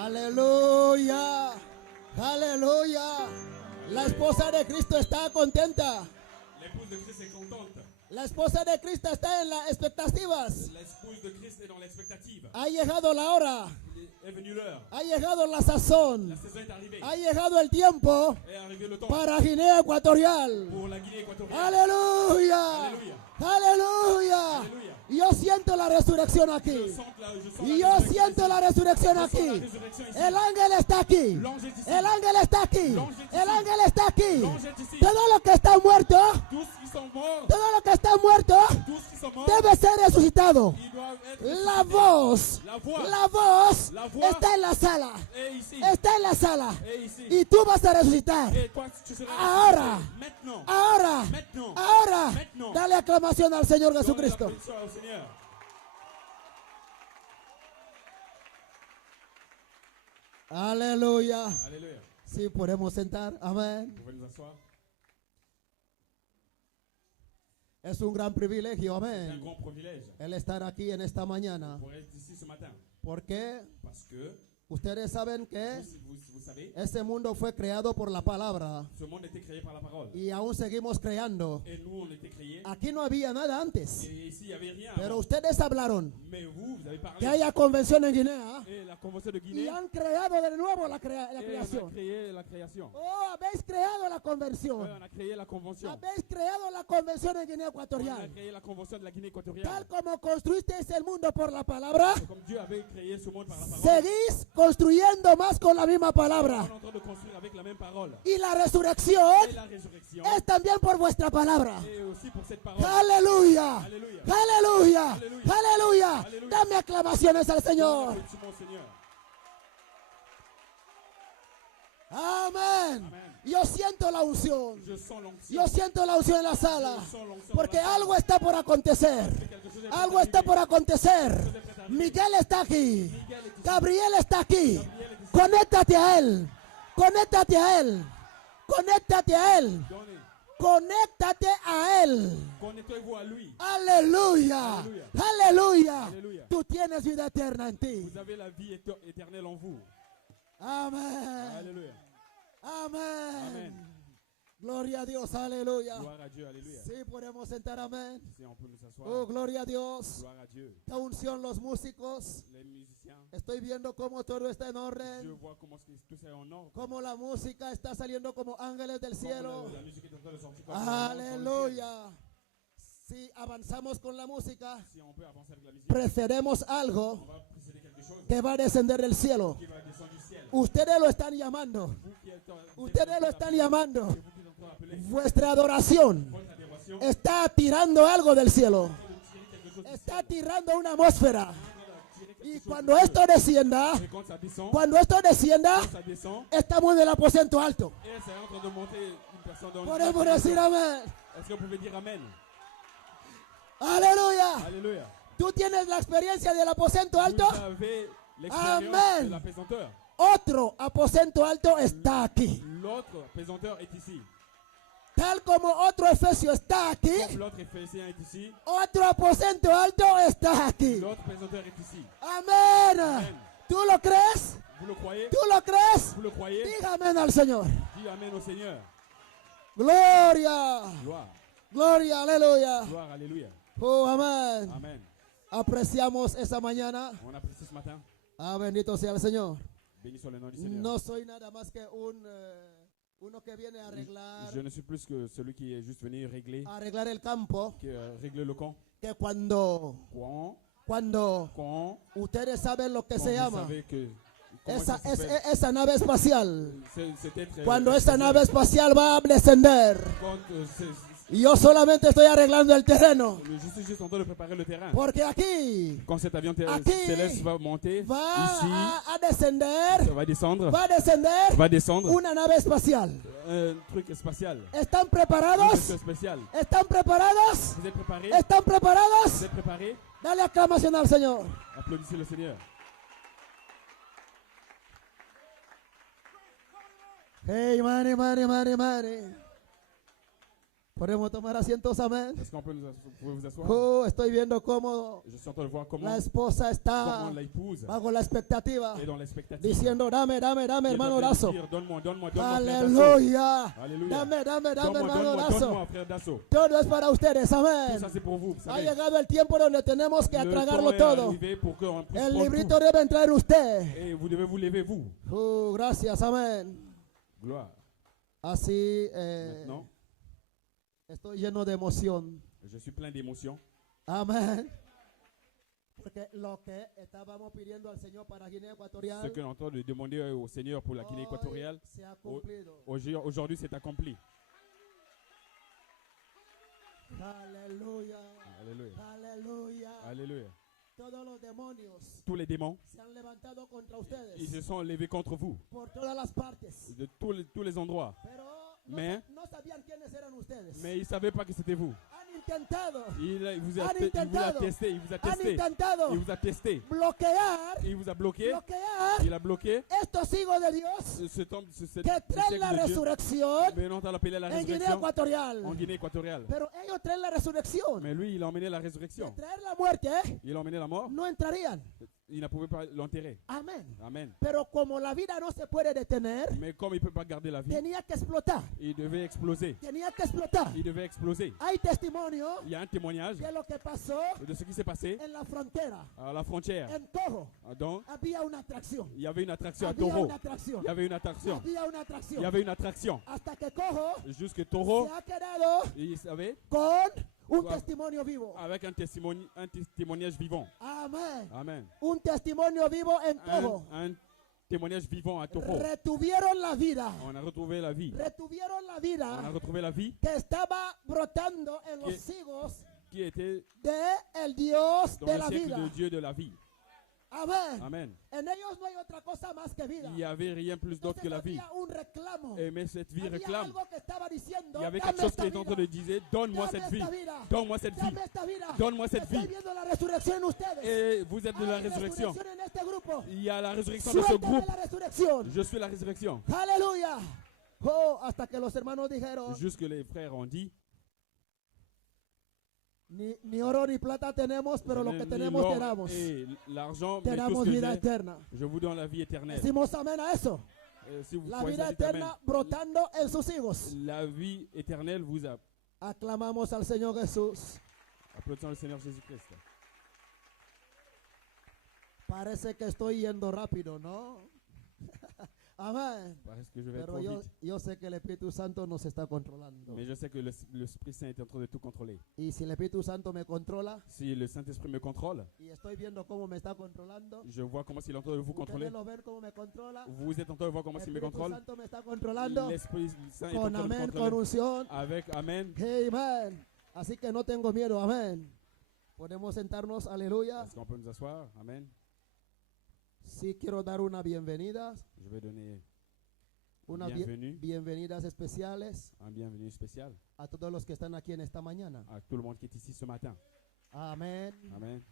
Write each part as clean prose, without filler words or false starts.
Aleluya. Aleluya. La esposa de Cristo está contenta. L'épouse de Christ est contente. La esposa de Cristo está en las expectativas. L'épouse de Christ est dans l'expectative. Ha llegado la hora. Est venue l'heure. Ha llegado la sazón. La saison est arrivée. Ha llegado el tiempo Est arrivé le temps para Guinea Ecuatorial. pour la Guinée équatoriale. Aleluya. Alléluia. Aleluya. Alléluia. Yo siento la resurrección Je aquí. sens Y yo siento la resurrección aquí. El ángel está aquí. El ángel está aquí. El ángel está aquí. Todo lo que está muerto, Tous qui sont morts, todo lo que está muerto tous qui sont morts, debe ser resucitado. ils doivent être La voz, La voix. la voz La voix. está en la sala. et ici, Está en la sala. et ici. Y tú vas a resucitar. Et toi, tu seras Ahora. ressuscité. Maintenant. Ahora, Maintenant. ahora, Maintenant. dale aclamación al Señor Donne Jesucristo. l'applaudissement au Seigneur. Aleluya. Alléluia. Sí, podemos sentar. Amén. Vous pouvez nous asseoir. Es un gran privilegio, C'est un amén, grand privilège el estar aquí en esta mañana. pour être ici ce matin. Porque Parce que, ustedes saben que vous savez, este mundo fue creado por la palabra ce monde a été créé par la parole. y aún seguimos creando. Et nous, on a été créés. Aquí no había nada antes, Et ici, il n'y avait rien. pero avant. ustedes hablaron Mais vous avez parlé. que haya convención en Guinea Et la convention de y Guinée. han creado de nuevo la Et on a creación. créé la création. Oh, habéis creado la Ouais, convención. on a créé la convention. Habéis creado la convención en Guinea On a Ecuatorial. créé la convention de la Guinée Tal équatoriale. como construisteis el mundo por la palabra, Et comme Dieu avait créé ce monde par la parole, seguís construyendo más con la misma on palabra. est en train de construire avec la même parole. Y la resurrección Et la résurrection es también por vuestra palabra. et aussi pour cette parole. Aleluya. Aleluya. Aleluya. Aleluya. Aleluya. Aleluya. Dame aclamaciones al Señor. Applaudissons au Seigneur. Amén. Amén. Yo siento la unción. Je sens l'onction. Yo siento la unción en la sala. Je sens l'onction Porque dans la salle. algo está por acontecer. Quelque chose est Algo prêt à está arriver. por acontecer. Quelque chose est prêt à arriver. Miguel está aquí. Miguel est ici. Gabriel está aquí. Gabriel est ici. Conéctate a él. Conéctate a él. Conéctate a él. Donnez. Conéctate a él. Connectez-vous à lui. Aleluya. Aleluya. Aleluya. Aleluya. Tú tienes vida eterna en ti. Vous avez la vie éternelle en vous. Amén. Alléluia. Amén. Amen. Gloria a Dios. Aleluya. Gloire à Dieu. Alléluia. Sí, podemos sentar. Amén. Si on peut nous asseoir. Oh, gloria a Dios. Gloire à Dieu. Esta unción, los músicos. Les musiciens, Estoy viendo cómo todo está en je orden. vois comment tout ça est en ordre. Cómo la música está saliendo como ángeles del cielo. Comment la musique est en train de sortir comme un ange sur le ciel. Aleluya. Si avanzamos con la música, Si on peut avancer avec la musique, precedemos algo on va précéder quelque chose que va a descender del cielo. qui va descendre du ciel. Ustedes lo están llamando. Vous qui êtes Ustedes lo están llamando. vous qui êtes en train d'appeler Vuestra adoración votre adoration, está tirando algo del cielo. tirer quelque chose du Está ciel. tirando una atmósfera. Tirer quelque Y chose cuando du esto descienda, ciel. Et quand ça descend, cuando esto descienda, estamos en el aposento alto. et c'est en train de monter une personne dans Podemos decir amén. Est-ce que vous pouvez dire Amen? Aleluya. Alléluia. Tú tienes la experiencia del aposento alto. Vous avez l'expérience Amen. de l'apaisanteur. Otro aposento alto está aquí. L'autre apaisanteur est ici. Tal como otro Efesio está aquí, Comme l'autre Ephésien est ici, otro aposento alto está aquí. l'autre apaisanteur est ici. Amén. Amen. ¿Tú lo crees? Vous le croyez? ¿Tú lo crees? Vous le croyez? Diga amén al Señor. Dis Amen au Seigneur. Gloria. Gloire. Gloria, aleluya. Gloire, alléluia. Oh, amén. Amen. Apreciamos esta mañana. On apprécie ce matin. Ah, bendito sea el Señor. Béni soit le nom du Seigneur. No soy nada más que uno que viene a arreglar, Je ne suis plus que celui qui est juste venu régler, arreglar el campo. qui règle le camp. Que cuando Quand ustedes saben lo que vous se llama savez que comment ça s'appelle, esa nave espacial. cet être, Cuando esa nave espacial va a descender. quand, Y yo solamente estoy arreglando el terreno. je suis juste en train de préparer le terrain. Porque aquí Quand cet avion Aquí céleste va monter, va ici, a descender, ça va descendre, va a descender una nave espacial. un truc spatial, ¿Están un preparados? truc spécial. ¿Están preparados? Vous êtes préparés? ¿Están Vous preparados? êtes préparés? Dale aclamación al Señor. Applaudissez le Seigneur. Hey, mare. Podemos tomar asientos, amén. Est-ce qu'on peut vous pouvez vous asseoir? Oh, estoy viendo cómo Je suis en train de voir comment, la esposa comment está l'épouse bajo la expectativa, est dans l'expectative. diciendo, dame, Il est en hermano train de Lazo. dire, donne-moi, frère Dasso. Aleluya. Alléluia. Dame, Donne-moi, hermano Lazo. donne-moi, frère Dasso. Todo es para ustedes, Tout amén. ça, c'est pour vous. Vous Ha savez, llegado el tiempo donde tenemos que le temps atragarlo est todo. arrivé pour qu'on puisse El prendre librito tout. debe entrar en usted. Et vous devez vous lever, vous. Oh, gracias, amén. Gloire. Así Maintenant, estoy lleno de emoción. je suis plein d'émotions. Amén. Porque lo que estábamos pidiendo al Señor para Guinea Ce Ecuatorial que l'on est en train de demander au Seigneur pour la Guinée équatoriale, hoy se ha cumplido. aujourd'hui, c'est accompli. Aleluya. Alléluia. Aleluya. Alléluia. Todos los demonios Tous les démons, se han levantado contra ils se ustedes sont levés contre vous, por todas las partes. de tous les endroits. Pero Mais- no sabían quiénes eran ustedes. Mais ils ne savaient pas que c'était vous. Han intentado, Il vous a Han testé, il vous a intentado. testé, il vous a han testé, intentado il vous a testé, bloquear, il vous a bloqué, bloquear il a bloqué estos hijos de Dios cet homme, cette que traen la de Dieu. resurrección Venant à l'appeler la en Guinea résurrection Ecuatorial. en Guinée équatoriale. Pero ellos traen la resurrección. Mais lui, il a emmené la De résurrection. traer la muerte, Il a emmené la mort. no entrarían. Il ne pouvait pas l'enterrer. Amén. Amen. Pero como la vida no se puede detener, Mais comme il ne peut pas garder la vie, tenía que explotar. il devait exploser. Tenía que explotar. Il devait exploser. Hay testimonio Il y a un témoignage de lo que pasó de ce qui s'est passé en la frontera. à la frontière. En Toho Donc, había una atracción. il y avait une attraction à Había Taureau. una atracción. Il y avait une attraction. Había una Il y atracción. avait une attraction. Hasta que Cojo Jusque Taureau, se ha quedado il savait, con un Wow. testimonio vivo. avec un témoignage vivant. Amén. Amen. Un testimonio vivo en Toho. Un témoignage vivant à Taureau. Retuvieron la vida. On a retrouvé la vie. Retuvieron la On a vida retrouvé la vie que estaba brotando en los Que- higos qui était de el Dios dans de le la siècle vida. de Dieu de la vie. Amén. Amen. En ellos no hay otra cosa más que vida. Il n'y avait rien plus d'autre que Entonces la vie. había un reclamo. Mais cette vie Había réclame. algo que estaba diciendo, Il y avait dame quelque chose esta qui était en train vida. de dire, donne-moi Dame cette vie. esta vida. Donne-moi cette vie. Dame esta vida. Donne-moi cette Estoy vie. viendo la resurrección en ustedes. Et vous êtes de la Hay résurrection. resurrección en este grupo. Il y a la résurrection de ce Suéltame groupe. la resurrección. Je suis la résurrection. Aleluya. Oh, hasta que los hermanos dijeron, Jusque les frères ont dit, ni oro ni plata tenemos, pero lo que ni tenemos l'or te damos. et l'argent, mais tout Tenemos ce que vida j'ai, eterna. je vous donne la vie éternelle. Decimos amén a eso. Si vous La croyez vida ça, dites amen. eterna brotando en sus hijos. La vie éternelle vous a. Aclamamos al Señor Jesús. Applaudissons le Seigneur Jésus-Christ. Parece que estoy yendo rápido, ¿no? Amén. Parce que je vais Pero trop yo, vite. yo sé que el Espíritu Santo nos está controlando. Mais je sais que l'Esprit Saint est en train de tout contrôler. Y si el Espíritu Santo me controla Si le Saint-Esprit me contrôle, y estoy viendo cómo me está controlando, je vois comment il est en train de vous contrôler. ustedes lo ven cómo me controla. Vous êtes en train de voir comment El il me Espíritu contrôle. Santo me está controlando L'Esprit Saint est en con train de me amén, con contrôler. unción. Avec Amen. Amen. Así que no tengo miedo, amén. Podemos sentarnos, aleluya. Est-ce qu'on peut nous asseoir? Amen. Sí quiero dar una bienvenida, Je vais donner una bienvenue, bienvenidas especiales un bienvenue spécial a todos los que están aquí en esta mañana. à tout le monde qui est ici ce matin. Amén. Amen.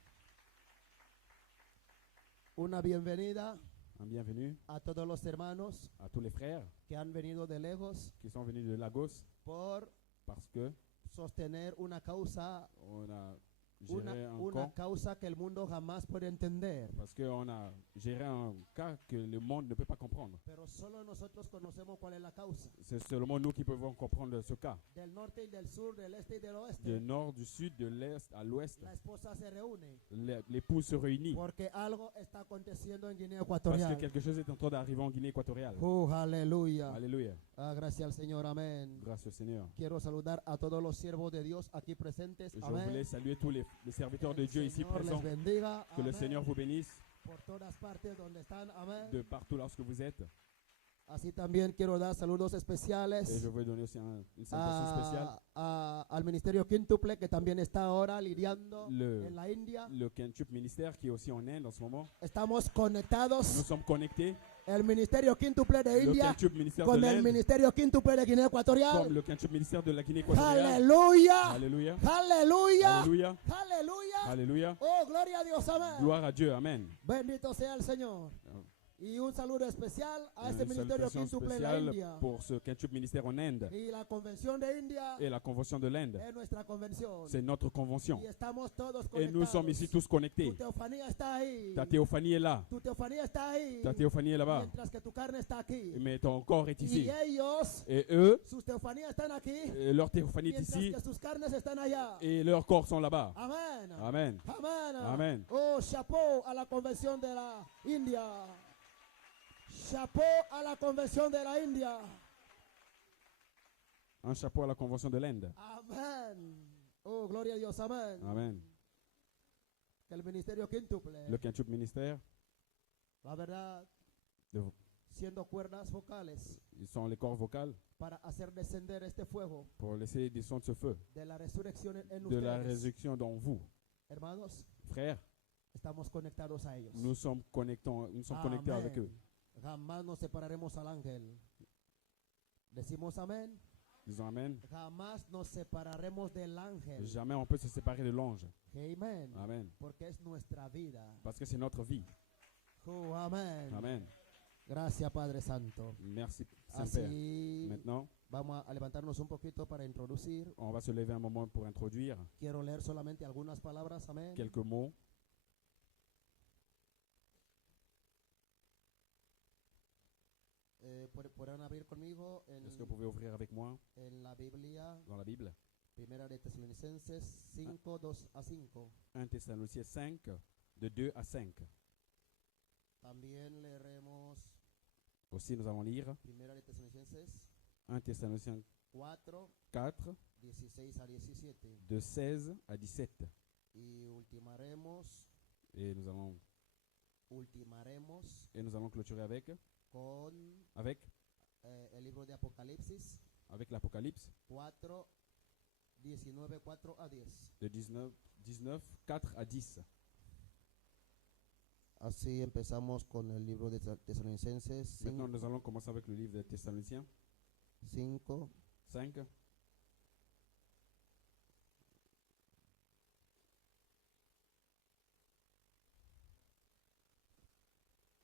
Una bienvenida Un bienvenue a todos los hermanos à tous les frères que han venido de lejos qui sont venus de Lagos por parce que sostener una causa, on a géré un camp, causa que el mundo jamás puede entender. parce qu'on a géré un cas que le monde ne peut pas comprendre. Pero solo nosotros conocemos cuál es la causa. C'est seulement nous qui pouvons comprendre ce cas. Del norte y del sur, del este y del Du oeste, nord, du sud, de l'est à l'ouest, la esposa se reúne l'épouse se réunit porque algo está aconteciendo en Guinea parce que Ecuatorial. quelque chose est en train d'arriver en Guinée équatoriale. Aleluya. Alléluia. Ah, gracias al Señor, amén. Grâce au Seigneur. Quiero saludar a todos los siervos de Dios aquí presentes. Je Amén. voulais saluer tous les serviteurs de El Dieu ici Señor les présents. bendiga. Que le Amén. Seigneur vous bénisse Por todas partes donde están. Amén. de partout lorsque vous êtes. Así también quiero dar saludos Et especiales je veux donner aussi une salutation spéciale. al Ministerio Quíntuple, que también está ahora lidiando Le- en la India. Le Quintuple ministère qui est aussi en Inde en ce moment. Estamos Nous conectados, sommes connectés. el Ministerio Quíntuple de Le India Quintuple ministère de con el l'Inde Ministerio Quíntuple de Guinea comme Ecuatorial. le Quintuple ministère de la Guinée équatoriale. Aleluya, Alléluia. aleluya, Alléluia. aleluya. Alléluia. Oh, gloria a Dios, amén. Gloire à Dieu. Amen. Bendito sea el Señor. Y un saludo especial a este Une ministerio salutation quíntuple en la spéciale India. pour ce quintuple ministère en Inde Y la convención de India et la convention de l'Inde. es nuestra convención. C'est notre convention. Y estamos todos Et nous sommes conectados. ici tous Tu connectés. teofanía está ahí. Ta théophanie est là. Tu teofanía está ahí. Ta théophanie est là-bas. Mientras que tu carne está aquí. Mais ton corps est ici. Y ellos, Et eux, sus teofanías están aquí. leur théophanie est Mientras ici. que sus carnes están allá. Et leurs corps sont là-bas. Amén. Amen. Amén. Amen. Oh, chapeau a la convención de la India. Chapeau a la convención de la India. Un chapeau à la convention de l'Inde. Amén. Oh, gloria a Dios. Amén. Amen. Que el ministerio quíntuple, Le quintuple ministère, la verdad, de- siendo cuerdas vocales ils sont les corps vocaux para hacer descender este fuego pour laisser descendre ce feu de la resurrección en de la ustedes. résurrection dans vous. Hermanos, Frères, estamos conectados a ellos. nous sommes connectés avec eux. Jamás nos separaremos al ángel. Decimos amén. Disons Amen. Jamás nos separaremos del ángel. Jamais on peut se séparer de l'ange. Amen. Amen. Porque es nuestra vida. Parce que c'est notre vie. Oh, amén. Amen. Gracias, Padre Santo. Merci, Saint-Père. Así Maintenant, vamos a levantarnos un poquito para introducir. on va se lever un moment pour introduire Quiero leer solamente algunas palabras. Amén. quelques mots. Podrán abrir conmigo Est-ce que vous pouvez ouvrir avec moi en la Biblia, dans la Bible? Primera de Tesalonicenses 5, 2 a 5. 1 Thessaloniciens 5, de 2 à 5. También leeremos Aussi, nous allons lire Primera de Tesalonicenses 1 Thessaloniciens 4, 4, 16 a 17. de 16 à 17. Y ultimaremos Et nous allons clôturer con avec el libro de Apocalipsis l'Apocalypse 4, 19, 4 a 10. de 19, 4 à 10. Así empezamos con el libro de Tesalonicenses Maintenant, nous allons commencer avec le livre des Thessaloniciens 5, 5.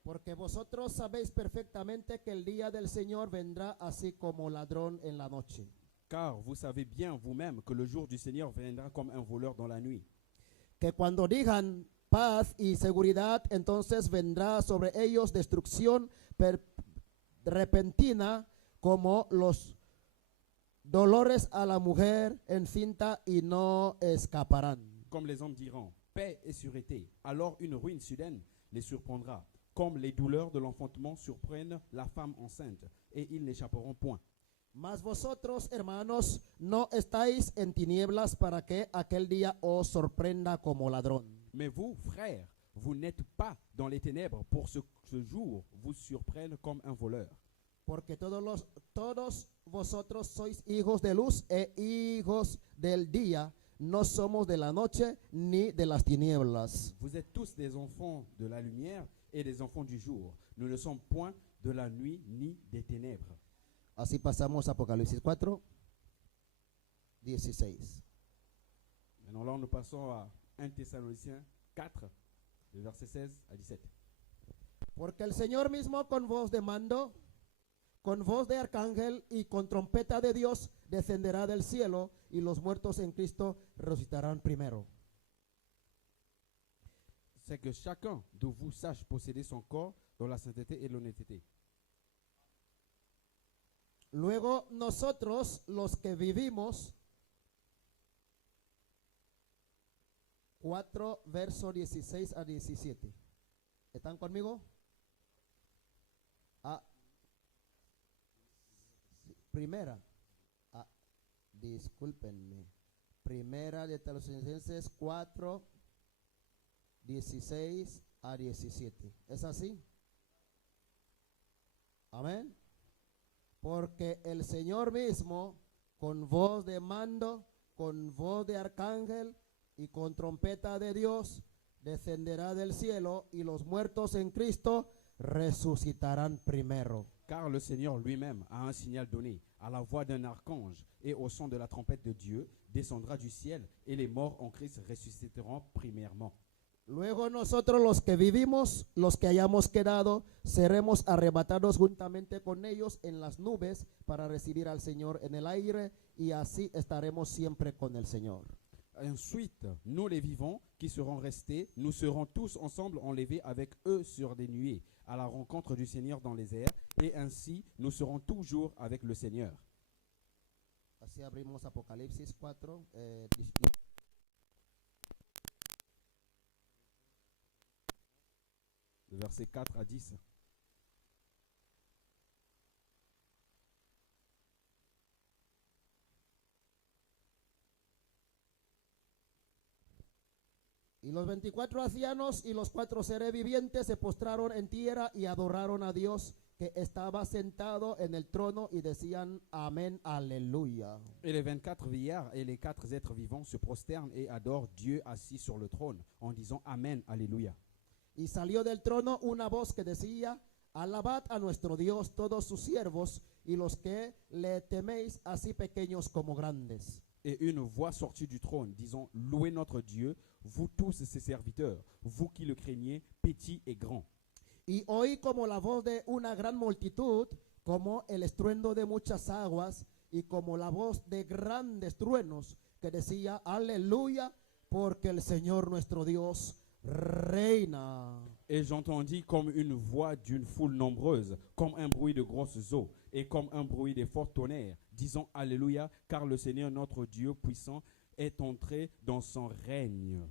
Porque vosotros sabéis perfectamente que el día del Señor vendrá así como ladrón en la noche. Car vous savez bien vous-même que le jour du Seigneur viendra comme un voleur dans la nuit. Que cuando digan paz y seguridad, entonces vendrá sobre ellos destrucción repentina como los dolores a la mujer encinta y no escaparán. Comme les hommes diront, paix et sûreté, alors une ruine soudaine les surprendra, comme les douleurs de l'enfantement surprennent la femme enceinte, et ils n'échapperont point. Mas vosotros, hermanos, no estáis en tinieblas para que aquel día os sorprenda como ladrón. Mais vous, frères, vous n'êtes pas dans les ténèbres pour ce jour vous surprenne comme un voleur. Porque todos vosotros sois hijos de luz e hijos del día, no somos de la noche ni de las tinieblas. Vous êtes tous des enfants de la lumière et des enfants du jour. Nous ne sommes point de la nuit ni des ténèbres. Así pasamos a Apocalipsis 4, 16. Maintenant là, nous passons à 1 Thessaloniciens 4, de versets 16 à 17. Porque el Señor mismo con voz de mando, con voz de arcángel y con trompeta de Dios descenderá del cielo y los muertos en Cristo resucitarán primero. C'est que chacun de vous sache posséder son corps dans la sainteté et l'honnêteté. Luego nosotros, los que vivimos, 4 versos 16 a 17. ¿Están conmigo? Primera. Discúlpenme. Primera de Tesalonicenses 4, 16 a 17. ¿Es así? Amén. Porque el Señor mismo, con voz de mando, con voz de arcángel y con trompeta de Dios, descenderá del cielo y los muertos en Cristo resucitarán primero. Car le Seigneur lui-même a un signal donné, à la voix d'un archange et au son de la trompette de Dieu, descendra du ciel et les morts en Christ ressusciteront premièrement. Luego nosotros los que vivimos, los que hayamos quedado, seremos arrebatados juntamente con ellos en las nubes para recibir al Señor en el aire y así estaremos siempre con el Señor. Ensuite, nous les vivants qui serons restés, nous serons tous ensemble enlevés avec eux sur des nuées à la rencontre du Seigneur dans les airs, et ainsi nous serons toujours avec le Seigneur. Así abrimos Apocalipsis 4. De versets 4 à 10. Y los 24 ancianos y los 4 seres vivientes se postraron en tierra y adoraron a Dios que estaba sentado en el trono y decían amén, aleluya. Et les 24 vieillards et les 4 êtres vivants se prosternent et adorent Dieu assis sur le trône en disant Amen, Alléluia. Y salió del trono una voz que decía, alabad a nuestro Dios todos sus siervos y los que le teméis, así pequeños como grandes. Et une voix sortit du trône disant Louez notre Dieu, vous tous ses serviteurs, vous qui le craignez, petits et grands. Y oí como la voz de una gran multitud, como el estruendo de muchas aguas y como la voz de grandes truenos que decía aleluya, porque el Señor nuestro Dios reina. Et j'entendis comme une voix d'une foule nombreuse, comme un bruit de grosses eaux, et comme un bruit de forts tonnerres, disant Alléluia, car le Seigneur notre Dieu puissant est entré dans son règne.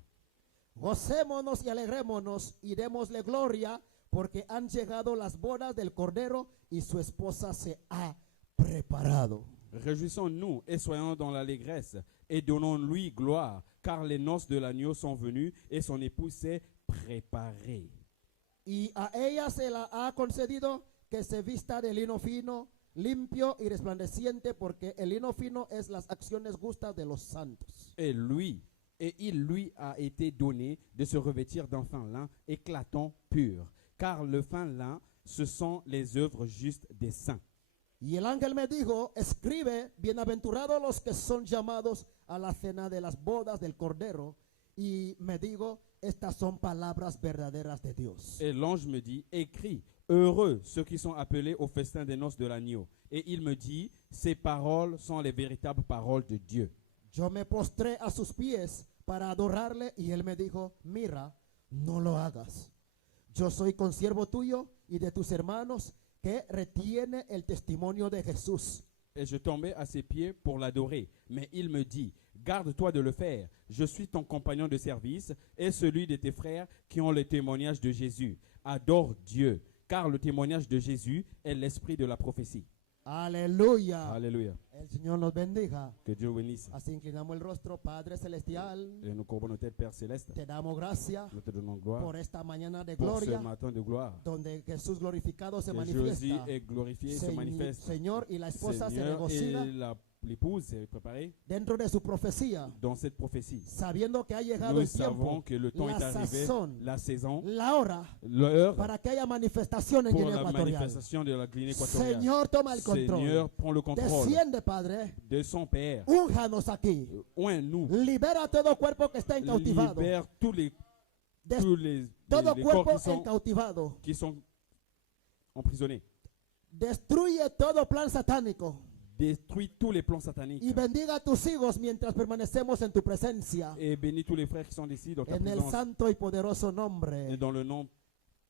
Gocémonos y alegrémonos y démosle gloria, porque han llegado las bodas del Cordero y su esposa se ha preparado. Réjouissons-nous et soyons dans l'allégresse, et donnons-lui gloire, car les noces de l'agneau sont venues, et son épouse s'est préparée. Y a ella se la ha concedido que se vista de lino fino, limpio y resplandeciente, porque el lino fino es las acciones justas de los santos. Et il lui a été donné de se revêtir d'un fin lin éclatant pur, car le fin lin, ce sont les œuvres justes des saints. Y el ángel me dijo, escribe, bienaventurados los que son llamados a la cena de las bodas del Cordero. Y me digo, estas son palabras verdaderas de Dios. Et l'ange me dit, écris, heureux ceux qui sont appelés au festin des noces de l'agneau. Et il me dit, ces paroles sont les véritables paroles de Dieu. Yo me postré a sus pies para adorarle y él me dijo, mira, no lo hagas. Yo soy consiervo tuyo y de tus hermanos que retiene el testimonio de Jesús. Et je tombai à ses pieds pour l'adorer. Mais il me dit, garde-toi de le faire. Je suis ton compagnon de service et celui de tes frères qui ont le témoignage de Jésus. Adore Dieu, car le témoignage de Jésus est l'esprit de la prophétie. Aleluya. Alléluia. El Señor nos bendiga. Que Dieu bénisse. Así inclinamos el rostro, Padre Celestial. Et nous courbons nos têtes, Père Céleste. Te damos gracias Nous te donnons gloire por esta mañana de pour ce gloria, matin de gloire. donde Jesús glorificado se Que Jésus manifiesta. est glorifié, se manifeste. Señor, y la esposa se Seigneur, regocija et l'épouse s'est préparée dentro de su profecía, dans cette prophétie. sabiendo que ha llegado Nous el savons tiempo, que le temps est la arrivé, sazón, la saison, la hora, l'heure para que haya manifestación en pour Guinea la Ecuatorial. manifestation de la Guinée équatoriale. Señor, toma el Seigneur, control. prends le contrôle Desciende, Padre. de son Père. Únjanos aquí. Oins-nous. Libera todo cuerpo que está encautivado. Libère tous les Todo corps cuerpo qui encautivado. sont emprisonnés. Destruye todo plan satánico. Détruis tous les plans sataniques. Y bendiga a tus hijos mientras permanecemos en tu presencia. Et bénis tous les frères qui sont ici dans ta En el présence. santo y poderoso Et nombre dans le nom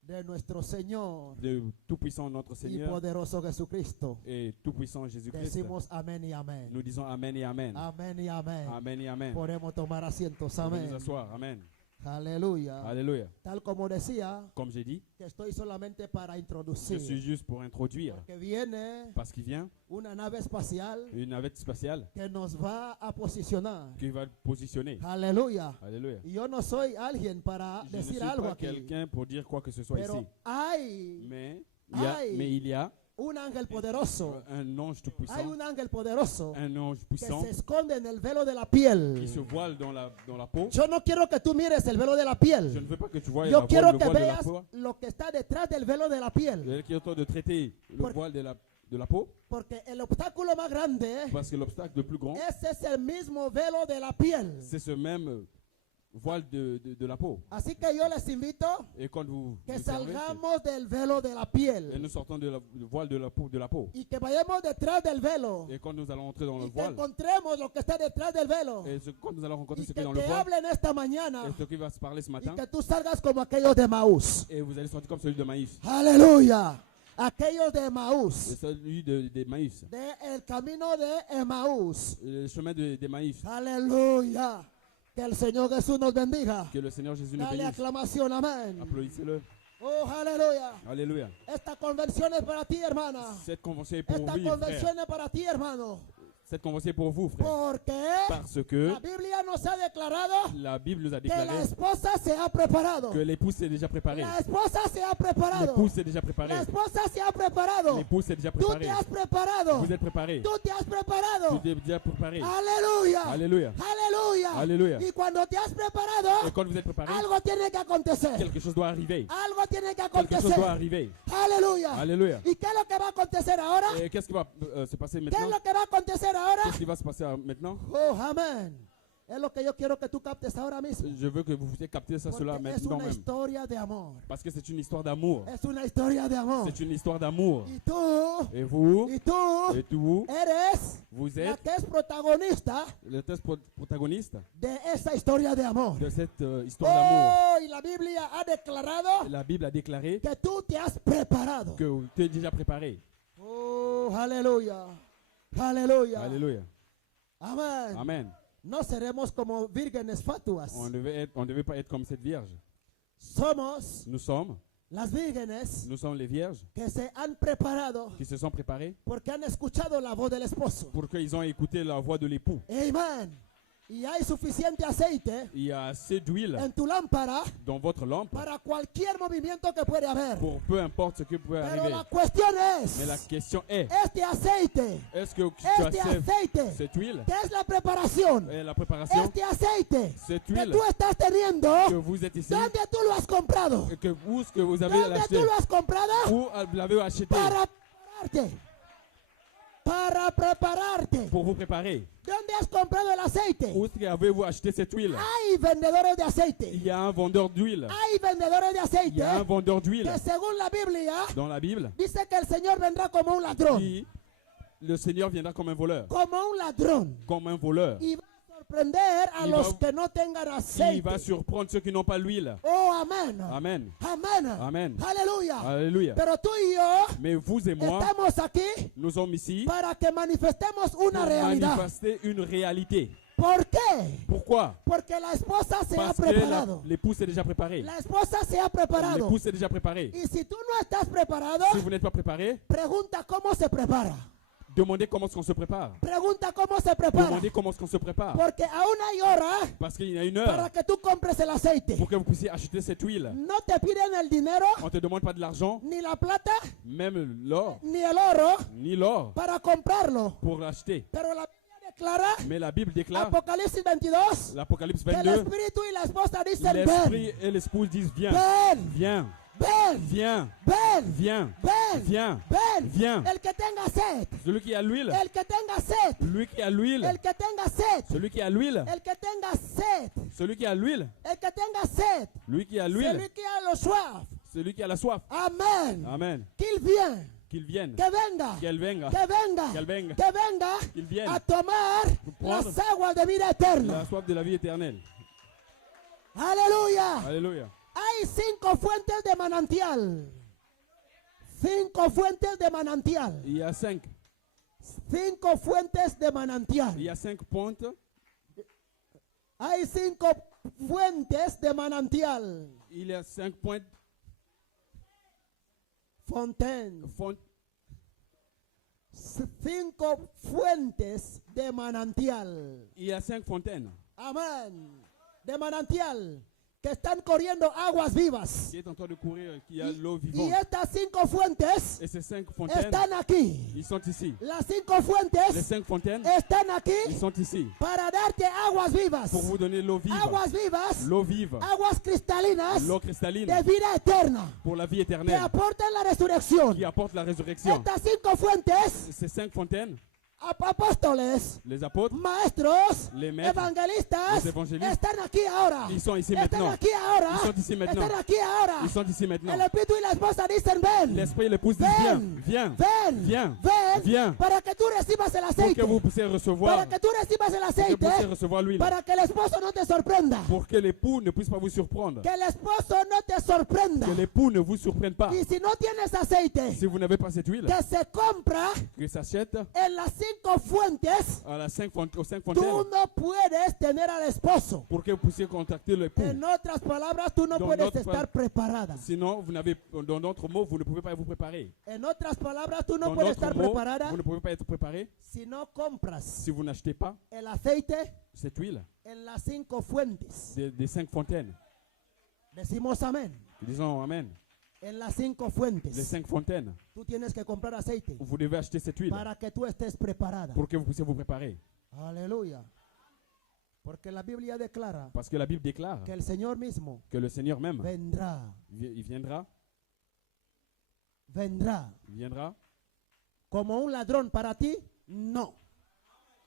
de nuestro Señor de tout-puissant notre y Seigneur poderoso Jesucristo. et tout-puissant Jésus-Christ. Decimos amén y amén. Nous disons Amen et Amen. Amén y amén. Amen et Amen. Podemos tomar asientos. On peut Amén. nous asseoir. Amen. Aleluya. Alléluia. Tal como decía, Comme j'ai dit, que estoy solamente para je introducir. suis juste pour introduire. Que viene Parce qu'il vient una nave espacial une navette spatiale que nos va a posicionar. qui va le positionner. Aleluya. Alléluia. Y yo no soy alguien para Je ne suis decir algo pas aquí. quelqu'un pour dire quoi que ce soit Pero ici. hay Mais Ay. il y a un ángel poderoso. un ange Hay tout-puissant, un ángel poderoso un ange que puissant se esconde en el velo de la qui piel. se voile dans la peau. Yo no quiero que tú mires el velo de la Je ne piel. veux pas que tu vois Yo quiero le que voile de la veas peau. lo que está detrás del velo de la piel. Elle qui est en train de traiter le Por- voile de la peau. Porque el obstáculo más grande, Parce que l'obstacle le plus grand, ese es el mismo velo de la piel. c'est ce même voile de la peau. Así que yo les invito Et quand vous que vous servez, salgamos del velo de la et piel nous sortons du voile de la peau. y que vayamos detrás del velo Et quand nous allons entrer dans le y que voile, encontremos lo que está detrás del velo quand nous allons rencontrer y ce que qui est dans le te voile, hablen esta mañana et ce qui va se parler ce y matin, que tú salgas como aquellos de Maús. et vous allez sortir comme celui de Maïs. Aleluya. Aquellos de Et Maús. celui de Maïs. De el camino de Emaús. Le chemin de Maïs. Aleluya. Que el Señor Jesús nos bendiga. Que le Seigneur Jésus nous Dale bénisse. aclamación, amén. Applaudissez-le. Oh, aleluya. Alléluia. Esta conversión es para ti, hermana. Cette convention est pour Esta vous, frère. conversión es para ti, hermano. Cette convention est pour vous, frère. Porque Parce que la Biblia nos ha declarado la Bible nous a que la déclaré esposa se ha preparado. que l'épouse s'est déjà préparée. La esposa se ha preparado. L'épouse s'est déjà préparée. La esposa se ha preparado. L'épouse s'est déjà Tú préparée. te has preparado. Vous êtes préparés. Tú te has preparado. Vous êtes déjà préparés. Aleluya. Alléluia. Aleluya. Aleluya. Y cuando te has preparado, Et quand vous êtes préparés, algo tiene que acontecer. quelque chose doit arriver. Algo tiene que Quelque chose doit acontecer. arriver. Aleluya. Alléluia. ¿Y qué es lo que va a acontecer ahora? Et qu'est-ce qui va se passer ¿Qué es maintenant? lo que va a acontecer ahora? Qu'est-ce qui va se passer maintenant? Oh, amén. Es lo que yo quiero que tú captes ahora mismo. Je veux que vous puissiez capter ça, cela Porque es maintenant una même. historia de amor. Parce que c'est une histoire d'amour. Es una historia de amor. C'est une histoire d'amour. Y tú, Et vous, y tú et vous, eres vous la êtes que es protagonista le test protagoniste de esa historia de amor. de cette histoire d'amour. Oh, y la Biblia ha declarado La Bible a déclaré que tú te has preparado. que tu es déjà préparé. Oh, aleluya. Aleluya. Alléluia. Amén. Amen. No seremos como vírgenes fatuas. On ne devait pas être comme cette vierge. Somos Nous sommes las vírgenes les vierges que se han preparado qui se sont préparées porque han escuchado la voz del esposo. pour qu'ils ont écouté la voix de l'époux. Amen. Y hay suficiente aceite Il y a assez d'huile en tu lámpara dans votre lampe para cualquier movimiento que puede haber. pour peu importe ce qui peut Pero arriver. la cuestión Mais la es, question est, este aceite, est-ce que tu este as aceite, cette huile, que es la preparación, la préparation, este aceite cette que huile tú estás teniendo, que vous êtes ici, ¿dónde tú lo has comprado? et que vous, ce que vous avez ¿Dónde acheté, tú lo has comprado? où l'avez acheté Para prepararte. Para prepararte. pour vous préparer. ¿Dónde has comprado el aceite? Où est-ce que avez-vous acheté cette huile? Hay vendedores de aceite. Il y a un vendeur d'huile. Hay vendedores de Il y a un aceite vendeur d'huile que según la Biblia dans la Bible. dice que el Señor vendrá como un ladrón. Qui, le Seigneur viendra comme un voleur. Como un ladrón. Comme un voleur. Y va a sorprender a Y los va- que no tengan Il aceite. va surprendre ceux qui n'ont pas l'huile. Oh, amén. Amen. Amén. Amen. Aleluya. Alléluia. Pero tú y yo Mais vous et moi, estamos aquí nous sommes ici para que manifestemos una pour realidad. manifester une réalité. ¿Por qué? Pourquoi? Porque la esposa se ha Parce que preparado. l'épouse est déjà préparée. La esposa se ha preparado. L'épouse est déjà préparée. Y si tú no estás preparado, Si vous n'êtes pas préparé, pregunta cómo se prepara. demandez comment est-ce qu'on se prépare. Pregunta cómo se prepara. Demandez comment est-ce qu'on se prépare. Porque aún hay hora Parce qu'il y a une para heure que tú compres el aceite. pour que vous puissiez acheter cette huile. No te piden el dinero, On ne te demande pas de l'argent, ni la plata, même l'or, ni el oro ni l'or para comprarlo. pour l'acheter. Pero la Biblia declara, Mais la Bible déclare, Apocalipsis 22, l'Apocalypse que el 22, espíritu y la esposa dicen, l'esprit ven, et l'épouse disent viens, ven, viens, ven, viens, ven, viens, ven, viens, ven. viens. El que tenga sed, Celui qui a l'huile, el que tenga sed, lui qui a l'huile, el que tenga sed, celui qui a l'huile, el que tenga sed, celui qui a l'huile, el que tenga sed, lui qui a l'huile, celui que a lo soif. celui qui a la soif. Amén. Amen. Qu'il vienne, Qu'il vienne, que venga, qu'elle venga, que venga, qu'elle venga, que venga qu'il vienne, a tomar prendre las aguas de vida eterna. la soif de la vie éternelle. Aleluya. Alléluia. Hay 5 fuentes de manantial. 5 fuentes de manantial. Il y a 5. 5 fuentes de manantial. Il y a 5 pointes. Hay 5 fuentes de manantial. Il y a 5 points. Fontaine. 5 fuentes de manantial. Il y a 5 fontaines Amén. De manantial. Que están corriendo aguas vivas. qui est en train de courir, qui a Y, l'eau y vivante. estas 5 fuentes Et ces 5 fontaines, están aquí. ils sont ici. Las 5 Les fuentes 5 fontaines, están ils aquí sont ici para darte aguas vivas. pour vous donner l'eau vive. Aguas vivas, L'eau vive, aguas cristalinas l'eau cristalline de vida eterna pour la vie que éternelle aportan la resurrección. qui apporte la résurrection. Estas 5 fuentes Ces 5 fontaines apóstoles, Les apôtres, maestros, les maîtres, evangelistas, les évangélistes, están aquí ahora. ils sont ici Están maintenant. aquí ahora. Ils sont ici maintenant. Están aquí ahora. Ils sont ici maintenant. El espíritu y la esposa dicen ven. L'esprit et l'épouse disent Ven, viens, ven, viens, ven, viens, para que tú recibas el pour aceite, que vous puissiez recevoir, para que tú recibas el pour que vous puissiez aceite, recevoir l'huile, para que el esposo no te sorprenda, pour que l'époux ne puisse pas vous surprendre, que el esposo no te sorprenda. que l'époux ne vous surprenne pas. Y si no tienes aceite, Si vous n'avez pas cette huile, que se compra que s'achète en las 5 fuentes, aux 5 tú fontaines, no puedes tener al esposo. pour que vous puissiez contacter l'époux. En otras palabras, tú no Dans puedes d'autres estar preparada. Sinon, vous n'avez, dans d'autres mots, vous ne pouvez pas vous préparer. En otras palabras, tú no Dans puedes d'autres estar mots, preparada vous ne pouvez pas être préparé si no compras si vous n'achetez pas el aceite cette huile en las 5 fuentes. des 5 fontaines. Decimos amén. Disons Amen. En las 5 Les fuentes. 5 fontaines. Tú tienes que comprar aceite Vous devez acheter cette huile para que tú estés preparada. pour que vous puissiez vous préparer. Aleluya. Porque la Biblia declara Parce que la Bible déclare que el Señor mismo que le Seigneur même, vendrá, il viendra como un ladrón para ti. No,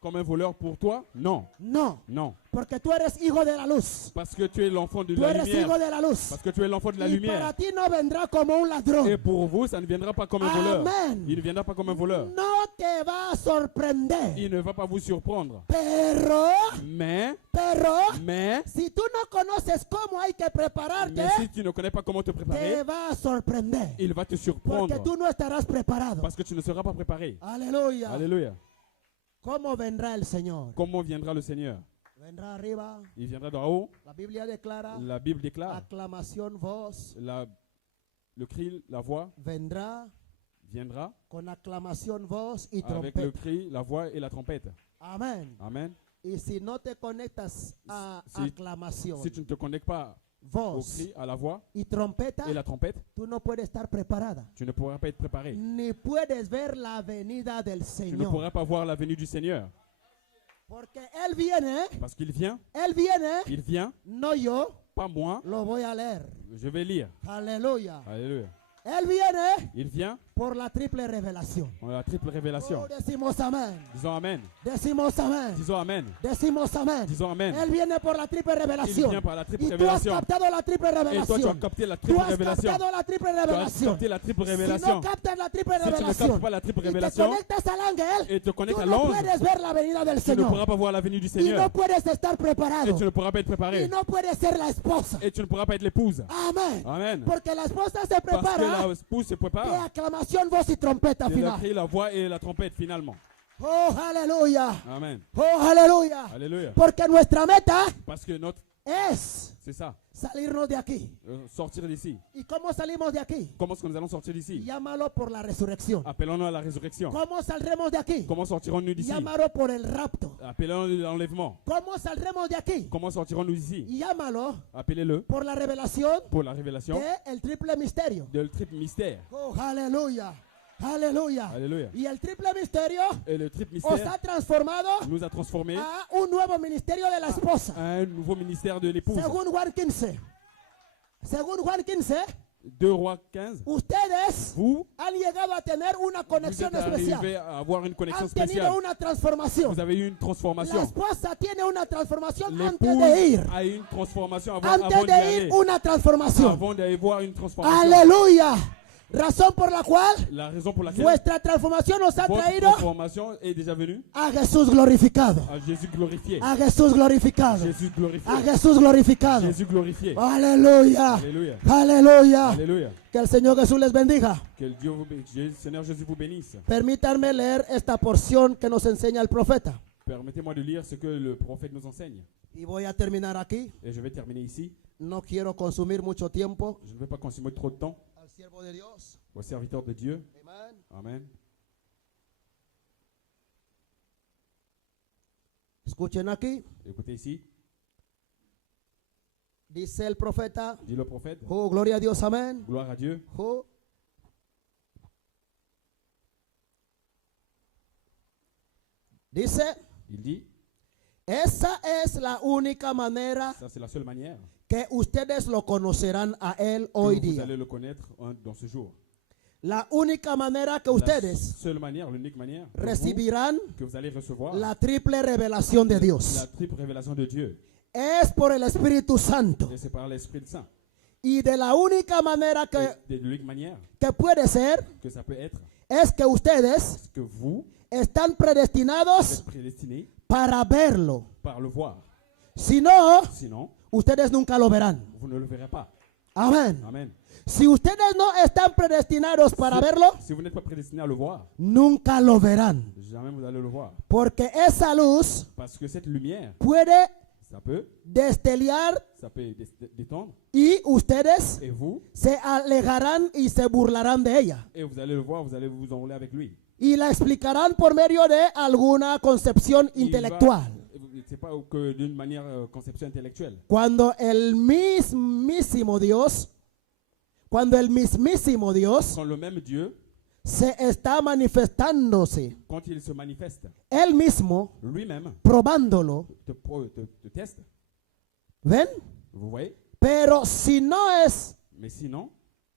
comme un voleur pour toi. Non, no, non. porque tú eres hijo de la luz. Parce que tu es l'enfant de Tú la eres hijo lumière. de la luz. Parce que tu es l'enfant de la Y para lumière. ti no vendrá como un ladrón. Et pour vous, ça ne viendra pas comme un voleur. Amen. Il ne viendra pas comme un voleur. No te va a sorprender. Il ne va pas vous surprendre. Pero, Mais, si tú no conoces cómo hay que prepararte, mais si tu ne connais pas comment te te préparer, va a sorprender. il va te Porque surprendre. tú no estarás preparado. Parce que tu ne seras pas préparé. Aleluya. Alléluia. ¿Cómo vendrá el Señor? Comment viendra le Seigneur? Vendrá arriba. Il viendra d'en haut. La Biblia declara, La Bible déclare. aclamación, voz. Le cri, la voix Vendrá viendra con aclamación, voz y avec le trompeta. cri, la voix et la trompette. Amén. Amen. Y si no te conectas a Si- aclamación, Si tu ne te connectes pas au voz cri, à la voix y trompeta, et la trompette, tú no puedes estar preparada. tu ne pourras pas être préparé. Ni puedes ver la venida del Tu ne Señor. pourras pas voir la venue du Seigneur. Porque Él viene, Parce qu'il vient, no yo, pas moi. lo voy a leer. Je vais lire. Aleluya. Alléluia. Él viene Il vient por la triple revelación. en la triple révélation. Oh, decimos amén. Disons Amen. Decimos amén. Disons Amen. Decimos amén. Disons Amen. Él viene por la triple Il revelación. vient par la triple Y tú has révélation. captado la triple Et toi, tu as revelación. capté la Tú triple has révélation. captado la triple Tu as revelación. capté la triple Si no révélation. captas la triple Si tu ne revelación captes pas la triple y te révélation conectas al ángel, et te connectes tú à no l'ange, puedes ver la venida del tu ne pourras Señor. pas voir la venue du Y Seigneur. no puedes estar Et preparado. tu ne pourras pas être Y préparé. no puedes ser la esposa. Et tu ne pourras pas être l'épouse. Amén. Amen. Porque la esposa se Parce que prepara la épouse se de prépare. aclamación, voz y trompeta Et la final. cri, la voix et la trompette finalement. Oh, aleluya. Amen. Oh, aleluya. Alléluia. Porque nuestra meta Parce que notre, es c'est ça, salirnos de aquí. sortir d'ici. ¿Y cómo salimos de aquí? Comment est-ce que nous allons sortir d'ici? Llámalo por la resurrección. Appelons-nous à la résurrection. ¿Cómo saldremos de aquí? Comment sortirons-nous d'ici? Llámalo por el rapto. Appelons-le l'enlèvement. ¿Cómo saldremos de aquí? Comment sortirons-nous d'ici? Llámalo Appelez-le por la revelación pour la révélation del triple misterio. de le triple mystère. Oh, aleluya. Aleluya. Alléluia. Y el triple misterio Et le triple os mystère ha transformado nous a transformés a un nuevo ministerio de la esposa. à un nouveau ministère de l'épouse. Según Juan 15. Según Juan 15, 2 Rois 15. ustedes Vous, han llegado a tener una vous conexión êtes arrivés especial. à avoir une connexion Han tenido spéciale. una transformación. Vous avez eu une La transformation. esposa tiene una transformación antes L'épouse de ir. a eu une transformation avant Antes d'y de aller. ir, una transformación. Avant d'aller voir une transformation. Aleluya. Razón por la cual La raison pour laquelle vuestra transformación nos ha votre traído transformation est déjà venue a Jesús glorificado. à Jésus glorifié. A Jesús glorificado. Jésus glorifié. A Jesús glorificado. Jésus glorifié. Aleluya. Alléluia. Aleluya. Alléluia. Que el Señor Jesús les bendiga. Que le Dieu vous, Seigneur Jésus vous bénisse. Permítanme leer esta porción que nos enseña el profeta. Permettez-moi de lire ce que le prophète nous enseigne. Y voy a terminar aquí. Et je vais terminer ici. No quiero consumir mucho tiempo. Je ne vais pas consommer trop de temps Al siervo de Dios. aux serviteurs de Dieu. Amén. Amen. Escuchen aquí. Écoutez ici. Dice el profeta. Dit le prophète. Oh, gloria a Dios. Amén. Gloire à Dieu. Oh. Dice, Il dit, esa es la única manera ça c'est la seule manière que ustedes lo conocerán a él que hoy vous día. allez le connaître dans ce jour. la única manera que la ustedes seule manière, l'unique manière recibirán que vous allez recevoir la triple revelación de la Dios triple révélation de Dieu. es por el Espíritu Santo. Et c'est par l'Esprit Saint. Y de la única manera De l'unique manière que puede ser que ça peut être, es que ustedes parce que vous están êtes predestinados prédestinés para verlo. par le voir. Si no, Sinon, ustedes nunca lo verán. vous ne le verrez pas. Amén. Amen. Si ustedes no están predestinados para verlo, Si vous n'êtes pas prédestiné à le voir, nunca lo verán. jamais vous allez le voir. Porque esa luz Parce que cette lumière, puede ça peut destellar détendre. y ustedes Et vous, se alejarán y se burlarán de ella. et vous allez le voir, vous allez vous enrouler avec lui. Y la explicarán por medio de alguna concepción Il intelectual. C'est pas que d'une manière conception intellectuelle. Cuando el mismísimo Dios, Quand le même Dieu, se está manifestándose, quand il se manifeste, él mismo lui-même probándolo, te teste. ¿ven? Vous voyez? Pero si no es Mais sinon,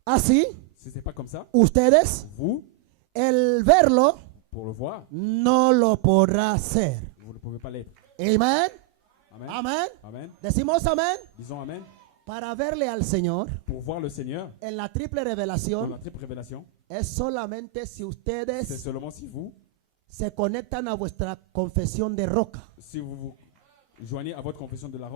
así, si c'est pas comme ça, ustedes, vous, el verlo, pour le voir, no lo podrá hacer. vous ne pouvez pas l'être. Amén. Amen. Amén. Amen. Decimos amén. Disons Amen. Para verle al Señor Pour voir le Seigneur, en la triple dans la revelación triple révélation, es solamente si c'est ustedes seulement si vous, se conectan a vuestra confesión de roca. si vous vous joignez à votre confession de la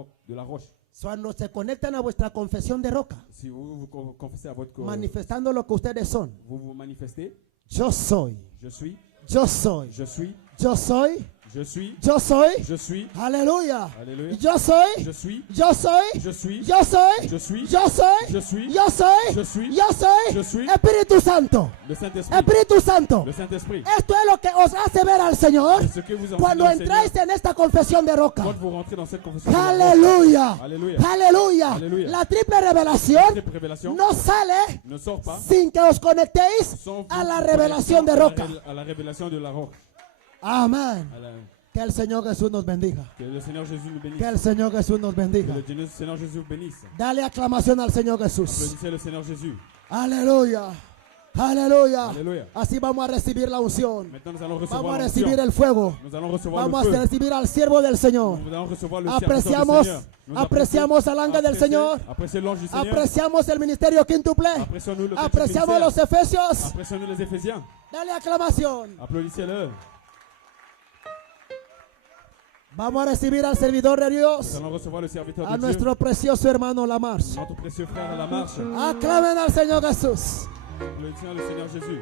roche, Cuando se conectan a vuestra confesión de roca, si vous vous confessez à votre manifestando lo que ustedes son. vous vous manifestez, Yo soy, je suis, yo soy, je suis, yo soy, je suis, yo soy. je suis, Aleluya. alléluia, Yo soy, je suis, yo soy, je suis, yo soy, je suis, yo soy, je suis, yo soy, je suis, yo soy. je suis, Espíritu Santo, le Saint-Esprit, Espíritu Santo. le Saint-Esprit. Esto es lo que os hace ver al Señor C'est ce que vous cuando entendez dans le Seigneur entráis en esta confesión de roca. quand vous rentrez dans cette confession. de la roche. Aleluya, Alléluia. aleluya. Aleluya. La triple revelación Triple révélation no sale ne sort pas sin que os conectéis sans a vous la revelación de connecter roca. à la révélation de la roche. Amén. À la- Que el Señor Jesús nos bendiga. Que le Seigneur Jésus nous bénisse. Que el Señor Jesús nos Que bendiga. le Seigneur Jésus vous bénisse. Dale aclamación al Señor Jesús. Applaudissez le Seigneur Jésus. Aleluya. Aleluya. Alléluia. Así vamos a recibir la unción. Maintenant, nous allons Vamos recevoir a l'onction. recibir el fuego. Nous allons recevoir Vamos le a feu. recibir al siervo del Señor. Nous allons recevoir le serviteur du Apreciamos, Seigneur. Nous apreciamos al ángel del Señor. Appréciez l'ange du Seigneur. Apreciamos el ministerio quíntuple. Apprécions-nous le Apreciamos los ministère. efesios. Apprécions-nous les Éphésiens. Dale aclamación. Applaudissez-le. Vamos a recibir al servidor de Nous Dios, allons recevoir le serviteur a de Dieu. nuestro precioso hermano Lamar. Notre précieux frère à la marche. Aclamen al Señor Jesús Applaudissons le Seigneur Jésus.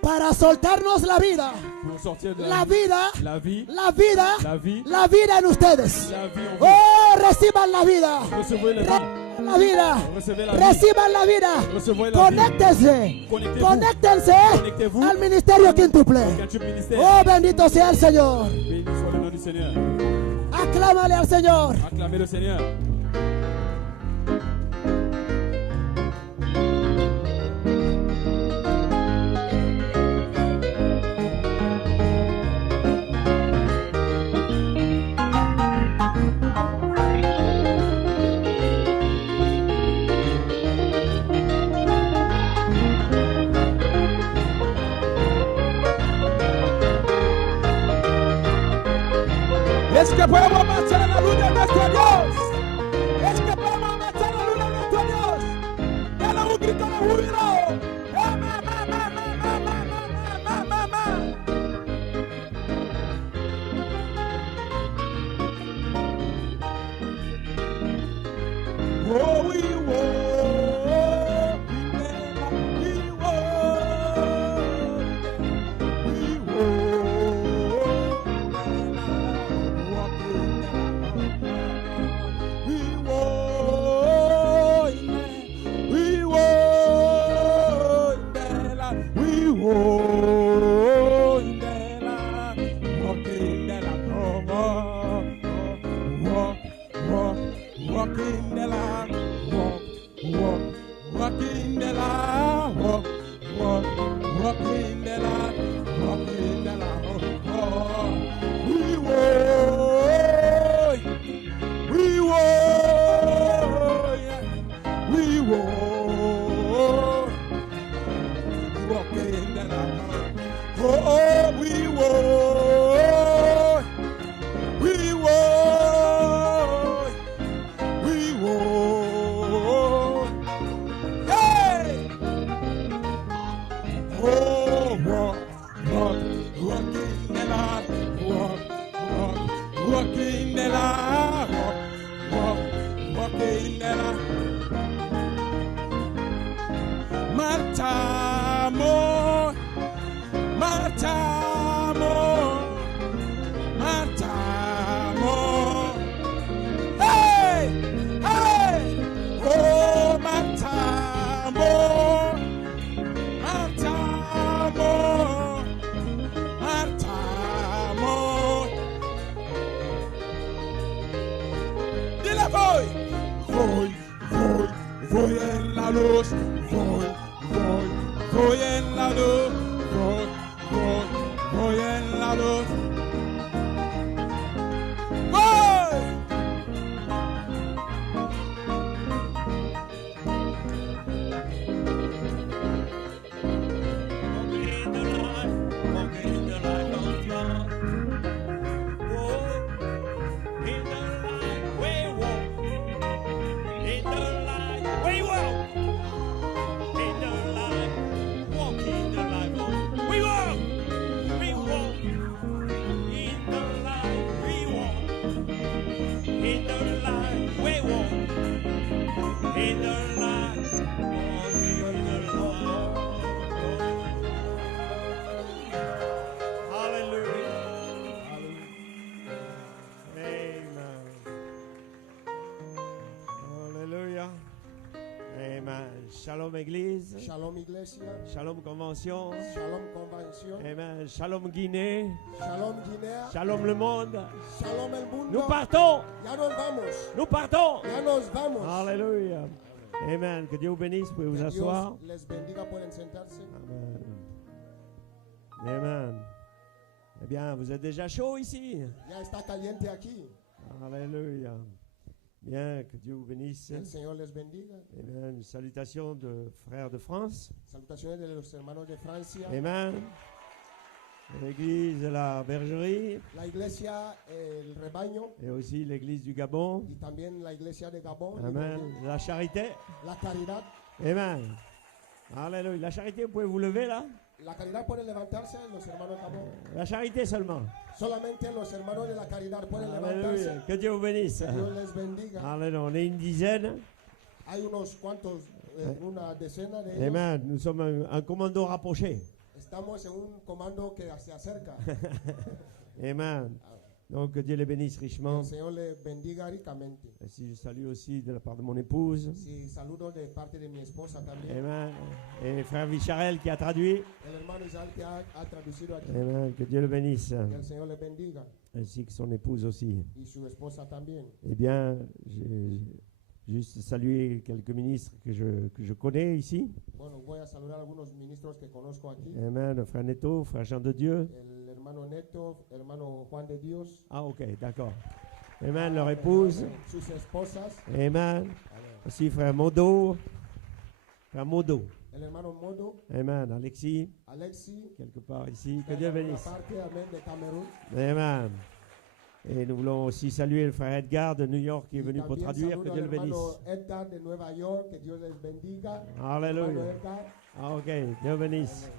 para soltarnos la vida, Pour sortir de la vida, la vie, la vida, la vie, la vida en ustedes. la vie en vous. Oh, reciban la vida, Recevez la vie. reciban la vida, Recevez la vie. reciban la vida. Recevez la vie. Conéctense, Connectez-vous. conéctense Connectez-vous. al ministerio quíntuple. Quintuple ministère. Oh, bendito sea el Señor. Béni soit le nom du Seigneur. Aclámale al Señor. Acclamez le Seigneur. Es que podemos marchar a la luz de nuestro Dios. Es que podemos marchar a la luz de nuestro Dios. Dale un grito de júbilo. Oh, we walking the land, walk, walking the land, walk, walking the land, walking the land, oh, we walk, we walk, we walk, walking in the light. Oh, we walk. We walk. We walk. Hey! Oh, walk, walk in the light. Walk in the light. Walk in the light. Marchamos, marchamos, marchamos. Hey, hey, oh, marchamos, marchamos, marchamos. Dile voy, voy en la luz, voy en la luz, voy en la luz. Voy. Shalom Église, Shalom Iglesia, Shalom Convention, Shalom Convention, Amen. Shalom Guinée, Shalom Guinea, Shalom le monde. Shalom el mundo. Nous partons, Ya nos vamos, nous partons. ya nos vamos. Alléluia. Amen. Que Dieu vous bénisse. Vous pouvez vous Que asseoir. Dios les bendiga, pueden sentarse. Amen. Amen. Eh bien, vous êtes déjà chaud ici. Ya está caliente aquí. Alléluia. Bien, que Dieu vous bénisse. Que el Señor les bendiga. Amen. Une salutation de frères de France. Salutaciones de los hermanos de Francia. Amen. L'église de la Bergerie La iglesia, el rebaño, et aussi l'église du Gabon. y también la iglesia de Gabón. Amen. La charité. La caridad. Amen. Alléluia. La charité, vous pouvez vous lever là? La caridad puede levantarse, los hermanos de Gabón. La charité seulement. Solamente los hermanos de la caridad pueden levantarse. Alléluia. Que Dieu vous bénisse. Que Dios les bendiga. Alléluia. On est une dizaine. Hay unos cuantos, una decena de ellos. Amen. Nous sommes un commando rapproché. Estamos en un comando que se acerca. Amen. Donc que Dieu les bénisse richement. El Señor le bendiga ricamente. Ainsi, je salue aussi de la part de mon épouse. Sí, saludo de parte de mi esposa también. Amen. Et frère Vicharel qui a traduit. El hermano Israel que ha traducido aquí. Amen. Que Dieu le bénisse. Que el Señor le bendiga. Ainsi que son épouse aussi. Y su esposa también. Eh bien, j'ai juste salué quelques ministres que je connais ici. Bueno, voy a saludar a algunos ministros que conozco aquí. Amen. Le frère Neto, frère Jean de Dieu. El hermano Neto, hermano Juan de Dios. Ah, ok, d'accord. Amen. Leur épouse. Sus esposas. Amen. Aussi frère Modo. Frère Modo. El hermano Modo. Amen. Alexis, Alexis. quelque part ici. Que Dieu de la bénisse. parte, amén, de Camerún. Amen. Et nous voulons aussi saluer le frère Edgar de New York qui est Y venu pour también traduire. Que saludo Dieu al le bénisse. hermano Edgar de Nueva York. Que Dios les bendiga. Alléluia. Hermano Edgar. Ah, ok, Dieu bénisse.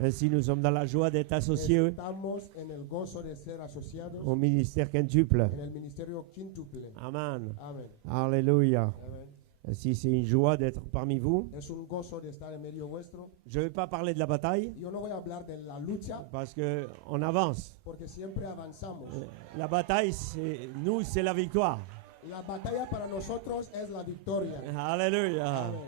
Ainsi, nous sommes dans la joie d'être associés Estamos en el gozo de ser asociados au ministère quintuple. en el ministerio quíntuple. Amen. Amén. Alléluia. Amén. Ainsi, c'est une joie d'être parmi vous. Es un gozo de estar en medio vuestro. Je ne vais pas parler de la bataille Yo no voy a hablar de la lucha parce qu'on avance. porque siempre avanzamos. La bataille, c'est nous, c'est la victoire. La batalla para nosotros es la victoria. Alléluia. Amén.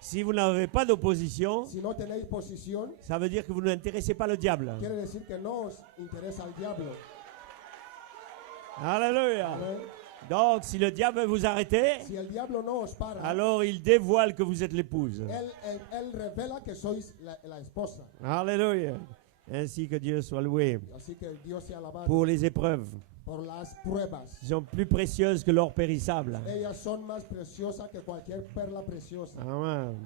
Si vous n'avez pas d'opposition, Si no tenéis posición, ça veut dire que vous n'intéressez pas le diable. quiere decir que no os interesa el diablo. Alléluia. Amén. Donc, si le diable veut vous arrêter, Si el diablo no os para, alors il dévoile que vous êtes l'épouse. él revela que sois la esposa. Alléluia. Ainsi que Dieu soit loué Así que Dios sea alabado pour les épreuves. por las pruebas. Ils sont plus précieuses que l'or périssable. Ellas son más preciosas que cualquier perla preciosa. Amen.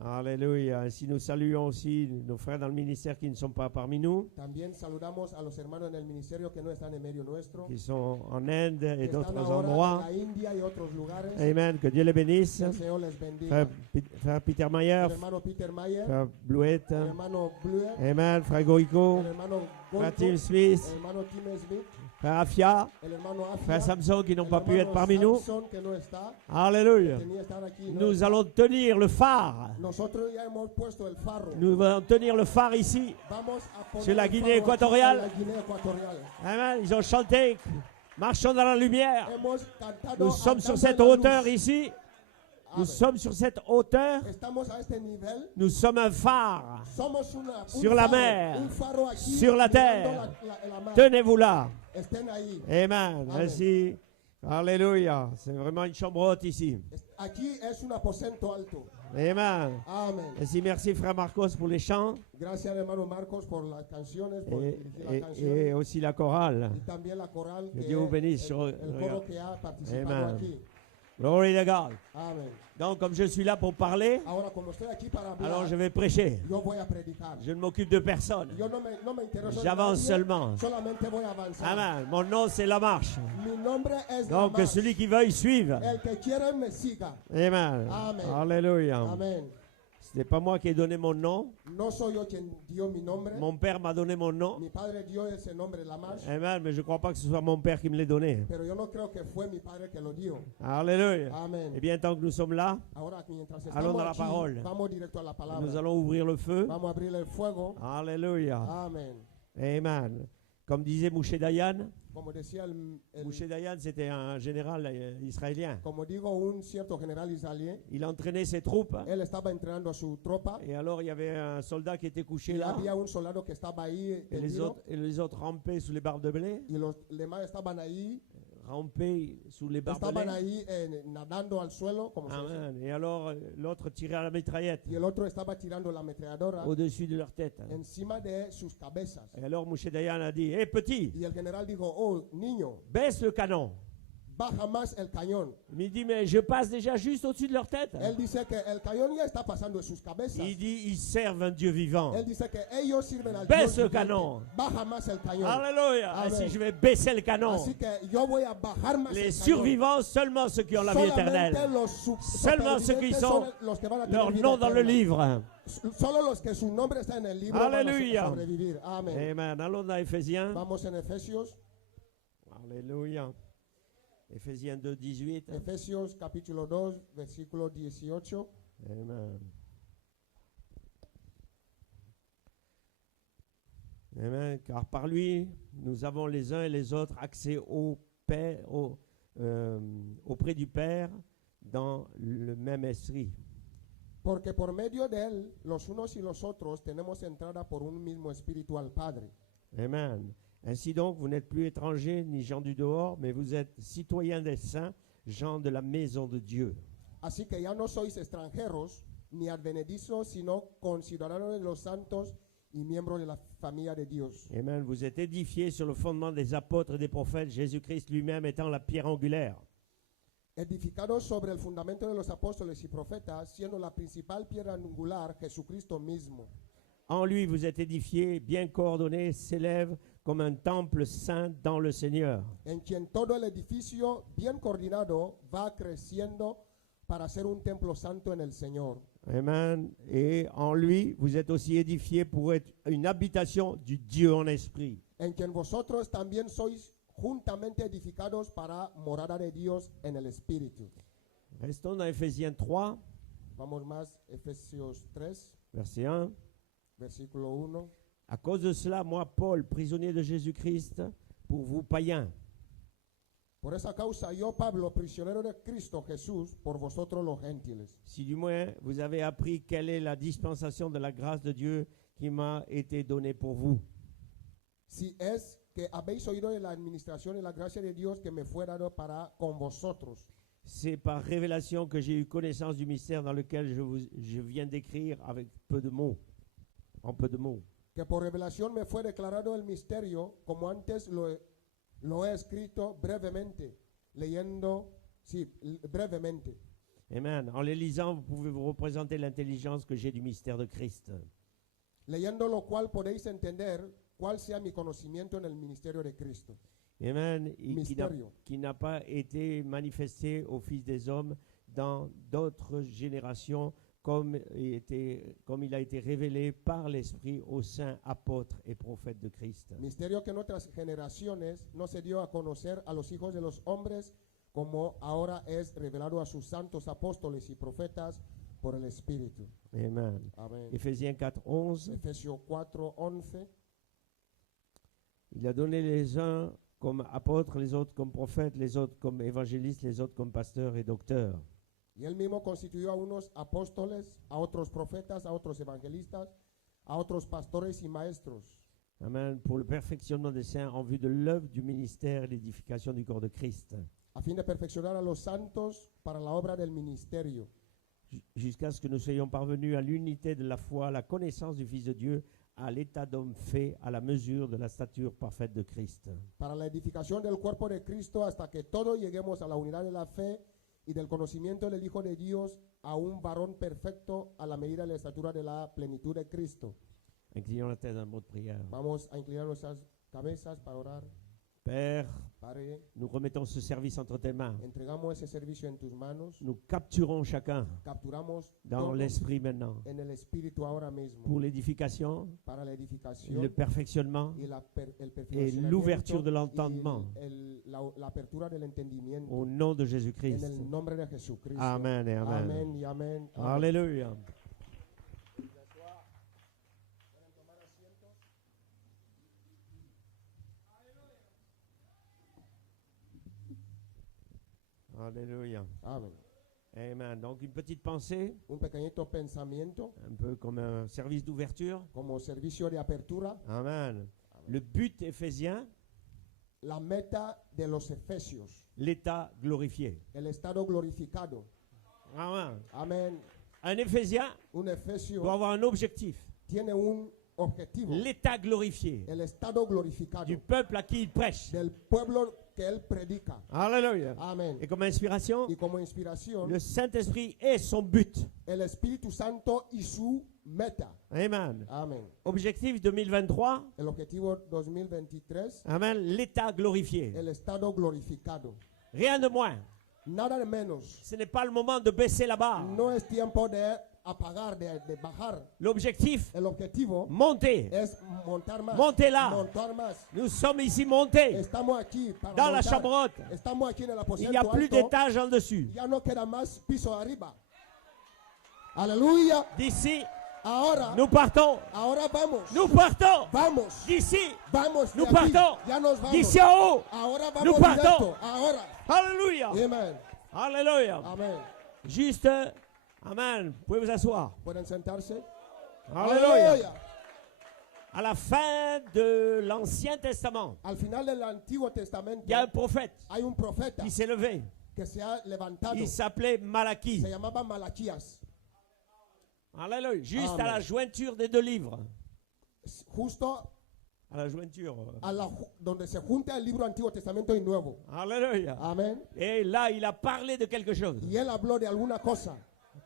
Alléluia. Ainsi nous saluons aussi nos frères dans le ministère qui ne sont pas parmi nous, También saludamos a los hermanos en el ministerio que no están en medio nuestro, qui sont en Inde que et están d'autres ahora endroits. en la India y otros lugares. Amen. Que Dieu les bénisse. El Señor les bendiga. Frère Peter Mayer, El hermano Peter Mayer, frère Blouette, el hermano Blue, Amen. Frère Goïko, el hermano frère Goldberg, Tim Smith, el hermano Tim Smith, frère Afia, el hermano Afia, frère Samson qui n'ont el pas pu être hermano parmi nous. Samson, que no está, Alléluia. tenía que estar aquí, no Nous está. allons tenir le phare. Nosotros ya hemos puesto el farro. Nous allons tenir le phare ici. Vamos a poner Sur la el Guinée farro aquí équatoriale. en la Guinea Ecuatorial. Amen. Ils ont chanté. Marchons dans la lumière. Hemos cantado Nous sommes sur andando cette en la hauteur luz. ici. Nous Amen. sommes sur cette hauteur. Estamos a este nivel. Nous sommes un phare. Somos un Sur la faro, mer. un faro aquí Sur la mirando terre. la mar. Tenez-vous là. Estén ahí. Amen. Amen. Ainsi. Alléluia. C'est vraiment une chambre haute ici. Aquí es un aposento alto. Amen. Amén. Ainsi, merci frère Marcos pour les chants Gracias hermano Marcos por las canciones, por dirigir las et canciones aussi la chorale. y también la coral Que que Dieu vous bénisse. el coro que ha participado Amen. aquí. Glory to God. Amén. Donc, comme je suis là pour parler, Ahora como estoy aquí para hablar, alors je vais prêcher. yo voy a predicar. Je ne m'occupe de personne. Yo no me intereso en J'avance nadie, seulement. solamente voy a avanzar. Amen. Mon nom, c'est La Marche. Mi nombre es Donc, Damas. celui qui veuille suivre. El que quiera me siga. Amen. Amen. Alléluia. Amén. Ce n'est pas moi qui ai donné mon nom. No soy yo quien dio mi nombre. Mon père m'a donné mon nom. Mi padre dio ese nombre, Lamash. Amen. Mais je ne crois pas que ce soit mon père qui me l'ait donné. Pero yo no creo que fue mi padre que lo dio. Alléluia. Amén. Eh bien, tant que nous sommes là, Ahora, mientras Allons estamos dans la aquí, parole. vamos directo a la nous palabra. allons ouvrir le feu. Vamos a abrir el fuego. Alléluia. Amén. Amen. Comme disait Moshe Dayan, Como decía Moshe Dayan, c'était un général israélien. como digo, un cierto general israelí, Il entraînait ses troupes. él estaba entrenando a su tropa Et alors, il y avait un soldat qui était couché y là. había un soldado que estaba ahí Et tendido, les autres rampaient sous les barbes de blé. y los demás estaban ahí Sous les barbes de estaban blé. ahí nadando al suelo, como se dice, Amen. Et alors, l'autre tirait à la mitraillette y el otro estaba tirando la ametralladora au-dessus de leur tête. encima de sus cabezas. Et alors, Moshe Dayan a dit, hé petit, Y el general dijo, oh, niño, baisse le canon. baja más el cañón. Il dit, mais je passe déjà juste au-dessus de leur tête. Él dice que el cañón ya está pasando en sus cabezas. Il dit, ils servent un Dieu vivant. Él dice que ellos sirven al Baisse Dios le viviente. canon. Baja más el cañón. Alléluia. Amen. Ainsi, je vais baisser le canon. Así que yo voy a bajar más Les el cañón. survivants, seulement ceux qui ont la vie éternelle. Solamente los Seulement ceux qui supervivientes sont son los que van a tener leur vida nom dans le eterna. livre. Solo los que su nombre está en el libro van a Alléluia. sobrevivir. Amén. Amen. Allons dans Éphésiens. Vamos en Efesios, Alléluia. Éphésiens 2, 18. Efesios capítulo 2, versículo 18. Amen. Amen. Car par lui, nous avons les uns et les autres accès au Père, auprès du Père dans le même esprit. Porque por medio de él, los unos y los otros tenemos entrada por un mismo espíritu al Padre. Amen. Ainsi donc, vous n'êtes plus étrangers ni gens du dehors, mais vous êtes citoyens des saints, gens de la maison de Dieu. Así que ya no sois extranjeros ni advenedizos, sino conciudadanos de los santos y miembros de la familia de Dios. Amen. Vous êtes édifiés sur le fondement des apôtres et des prophètes, Jésus-Christ lui-même étant la pierre angulaire. Edificados sobre el fundamento de los apóstoles y profetas, siendo la principal piedra angular Jesucristo mismo. En lui, vous êtes édifiés, bien coordonnés, s'élèvent comme un temple saint dans le Seigneur. En quien todo el edificio bien coordinado va creciendo para ser un templo santo en el Señor. Amen. Et en lui, vous êtes aussi édifiés pour être une habitation du Dieu en esprit. En quien vosotros también sois juntamente edificados para morada de Dios en el Espíritu. Restons dans Éphésiens 3, Vamos más, Efesios 3, verset 1. versículo 1. À cause de cela, moi, Paul, prisonnier de Jésus-Christ, pour vous païens, Por esa causa yo, Pablo, prisionero de Cristo Jesús, por vosotros los gentiles. si du moins vous avez appris quelle est la dispensation de la grâce de Dieu qui m'a été donnée pour vous. Si es que habéis oído de la administración y la gracia de Dios que me fue dado para con vosotros. C'est par révélation que j'ai eu connaissance du mystère dans lequel je viens d'écrire avec peu de mots, en peu de mots. Que por revelación me fue declarado el misterio, como antes lo he escrito brevemente, brevemente. Amen. En les lisant, vous pouvez vous représenter l'intelligence que j'ai du mystère de Christ. Leyendo lo cual podéis entender cuál sea mi conocimiento en el ministerio de Cristo. Amen. Et Mystérieux. qui n'a pas été manifesté au Fils des hommes dans d'autres générations comme il a été révélé par l'Esprit aux saints apôtres et prophètes de Christ. Misterio que en otras generaciones no se dio a conocer a los hijos de los hombres, como ahora es revelado a sus santos apóstoles y profetas por el Espíritu. Amen. Amén. Éphésiens 4:11. Efesios 4:11. Il a donné les uns comme apôtres, les autres comme prophètes, les autres comme évangélistes, les autres comme pasteurs et docteurs. Y él mismo constituyó a unos apóstoles, a otros profetas, a otros evangelistas, a otros pastores y maestros. Amen. Pour le perfectionnement des saints en vue de l'œuvre du ministère et l'édification du corps de Christ. A fin de perfeccionar a los santos para la obra del ministerio, Jusqu'à ce que nous soyons parvenus à l'unité de la foi, à la connaissance du Fils de Dieu, à l'état d'homme fait, à la mesure de la stature parfaite de Christ. para la edificación del cuerpo de Cristo, hasta que todos lleguemos a la unidad de la fe y del conocimiento del Hijo de Dios, a un varón perfecto a la medida de la estatura de la plenitud de Cristo. Inclinons la tête dans un mot de prière. Vamos a inclinar nuestras cabezas para orar. Père, Padre, nous remettons ce service entre tes mains. entregamos ese servicio en tus manos. Nous capturons chacun Capturamos dans todo l'esprit maintenant en el Espíritu ahora mismo pour l'édification, para la edificación le perfectionnement y el et perfeccionamiento l'ouverture de y l'entendement la apertura del entendimiento au nom de en Jésus-Christ. el nombre de Jesucristo. Amen et amen. Amén y amén. Amén. Alléluia. Alléluia. Amén. Amen. Donc une petite pensée, Un pequeñito pensamiento un peu comme un service d'ouverture. como servicio de apertura. Amen. Le but éphésien, La meta de los Efesios, l'état glorifié. el estado glorificado. Amen. Amén. Un Éphésien Un Efesio doit avoir un objectif, tiene un objetivo, l'état glorifié el estado glorificado du peuple à qui il prêche. del pueblo que él predica. Alléluia. Amén. Et comme inspiration, Y como inspiración, le Saint-Esprit est son but. el Espíritu Santo y su meta. Amen. Amén. Objectif 2023, El objetivo 2023, amen, l'état glorifié. el estado glorificado. Rien de moins. Nada de menos. Ce n'est pas le moment de baisser la barre. No es tiempo de apagar, de bajar. L'objectif, El objetivo monter. es montar más. Montez-la. Montar más. Nous sommes ici montés Estamos aquí para dans la montar. chambre haute. Estamos aquí en el Il n'y a aposento plus alto. d'étage en dessus. Ya no queda más piso arriba. Aleluya. D'ici, Ahora, nous partons. ahora vamos. Nous partons. Vamos. D'ici, Vamos. de nous aquí. partons. Ya nos vamos. D'ici en haut. Ahora Nous vamos partons. directo. Ahora. Alléluia. Amen. Alléluia. Amén. Juste, amen. Vous pouvez vous asseoir. ¿Pueden sentarse? Alléluia. À la fin de l'Ancien Testament, Al final del Antiguo Testamento il y a un prophète hay un profeta qui s'est levé. que se ha levantado. Il s'appelait Malachie. Se llamaba Malaquías. Alléluia. Juste Amen. à la jointure des deux livres. Justo À la jointure. donde se junta el libro Antiguo Testamento y Nuevo. Alléluia. Amén. Et là, il a parlé de quelque chose. Y él habló de alguna cosa.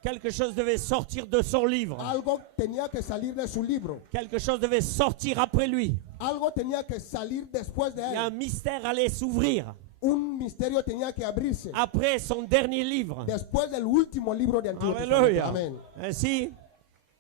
Quelque chose devait sortir de son livre. Algo tenía que salir de su libro. Quelque chose devait sortir après lui. Algo tenía que salir después de Et un él. mystère allait s'ouvrir Un misterio tenía que abrirse. après son dernier livre. Después del último libro de Antiguo Testamento. Alléluia. Amén. Ainsi,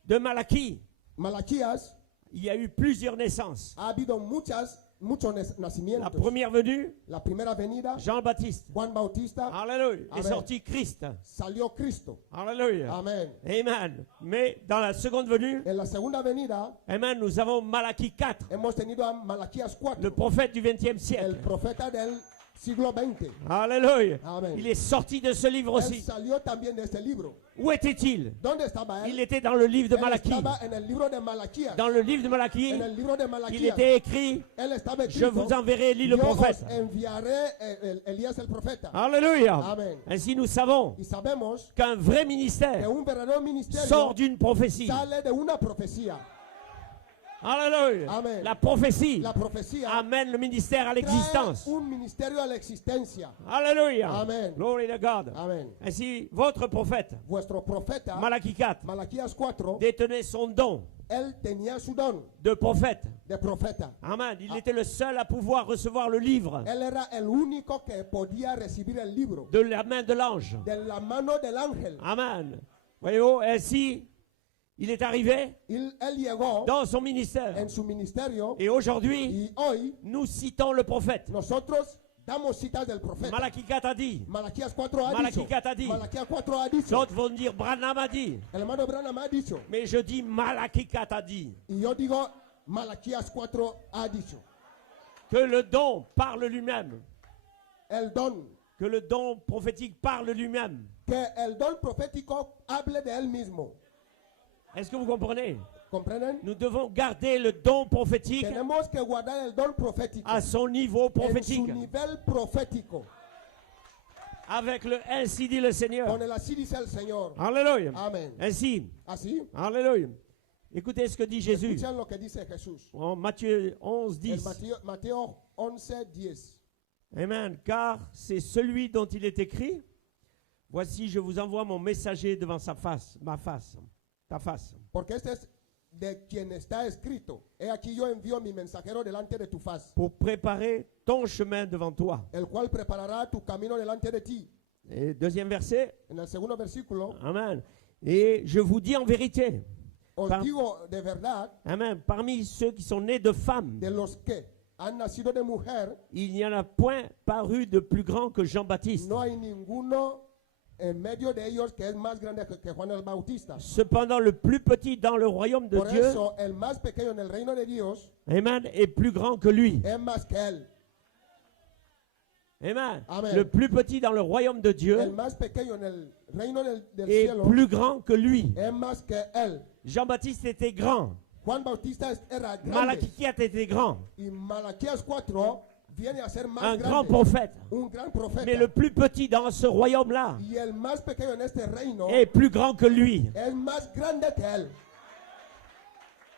de Malachie, Malaquías il y a eu plusieurs naissances. ha habido muchos La nacimientos. première venue, La primera venida, Jean-Baptiste. Juan Bautista, Alléluia. Est Amen. sorti Christ. salió Cristo. Alléluia. Amén. Amen. Mais dans la seconde venue, En la segunda venida amen, nous avons Malachie 4, hemos tenido a Malaquías 4, le prophète du XXe el siècle. profeta del siglo XX. Alléluia. Amen. Il est sorti de ce livre Él aussi. salió también de este libro. Où était-il? ¿Dónde estaba él? Il était dans le livre de Él Malachie. estaba en el libro de Malaquías. Dans le livre de Malachie, En el libro de il Malaquías. était écrit, Él estaba je escrito, vous enverrai Élie le yo prophète. os enviaré Elías el profeta. Alléluia. Amen. Ainsi nous savons Y sabemos qu'un vrai que ministère un verdadero ministerio sort d'une prophétie. sale de una profecía. Alléluia. Amen. La prophétie La profecía amène le ministère à trae l'existence. un ministerio a la existencia. Alléluia. Amen. Glory to God. Amen. Ainsi, votre prophète, Vuestro profeta, Malachie 4, Malaquías 4, détenait son don él tenía su don de prophète. de profeta. Amen. Il était le seul à pouvoir recevoir le livre Él era el único que podía recibir el libro de la main de l'ange. de la mano del ángel. Amen. Voyez-vous, ainsi, il est arrivé Él llegó dans son ministère. en su ministerio Et aujourd'hui, y hoy nous citons le prophète. nosotros damos citas del profeta. Malachie 4 a dit. Malaquías 4 ha Malachi dicho. 4 a dit. Malaquías 4 ha dicho. D'autres vont dire Branham a dit. El hermano Branham ha dicho. Mais je dis Malachie 4 a dit. Y yo digo, Malaquías 4 ha dicho. Que le don parle lui-même. El don, Que le don prophétique parle lui-même. que el don profético hable de él mismo. Est-ce que vous comprenez? ¿Comprenden? Nous devons garder le don prophétique Tenemos que guardar el don profético à son niveau en su prophétique. nivel profético. Avec le ainsi dit le Seigneur. Con el así dice el Señor. Alléluia. Amen. Ainsi. Así. Alléluia. Écoutez ce que dit Jésus. Escuchan lo que dice Jesús. En Matthieu 11, En 10. Mateo 11:10. Amen. Car c'est celui dont il est écrit. Voici, je vous envoie mon messager devant sa face, ma face, ta face. Porque este es de quien está escrito. He aquí yo envío mi mensajero delante de tu faz, Pour préparer ton chemin devant toi. el cual preparará tu camino delante de ti. Et deuxième verset. En el segundo versículo, Amen. Et je vous dis en vérité. os Par- digo de verdad, Amen. Parmi ceux qui sont nés de femmes, de los que han nacido de mujer, il n'y en a point paru de plus grand que Jean-Baptiste. no hay ninguno en medio de ellos que es más grande que Juan el Bautista. Cependant, le plus petit dans le royaume de Por Dieu, eso, el más pequeño en el reino de Dios amen, est plus grand que lui. es más que él. Amen. Amen. Le plus petit dans le royaume de El Dieu más pequeño en el reino del est cielo plus grand que lui. es más que él. Jean-Baptiste était grand. Juan Bautista era grande. Malachie 4 était grand. Y Malaquías 4 viene a ser más Un grand grande. prophète. Un gran profeta. Mais le plus petit dans ce royaume-là Y el más pequeño en este reino est plus grand que lui. es más grande que él.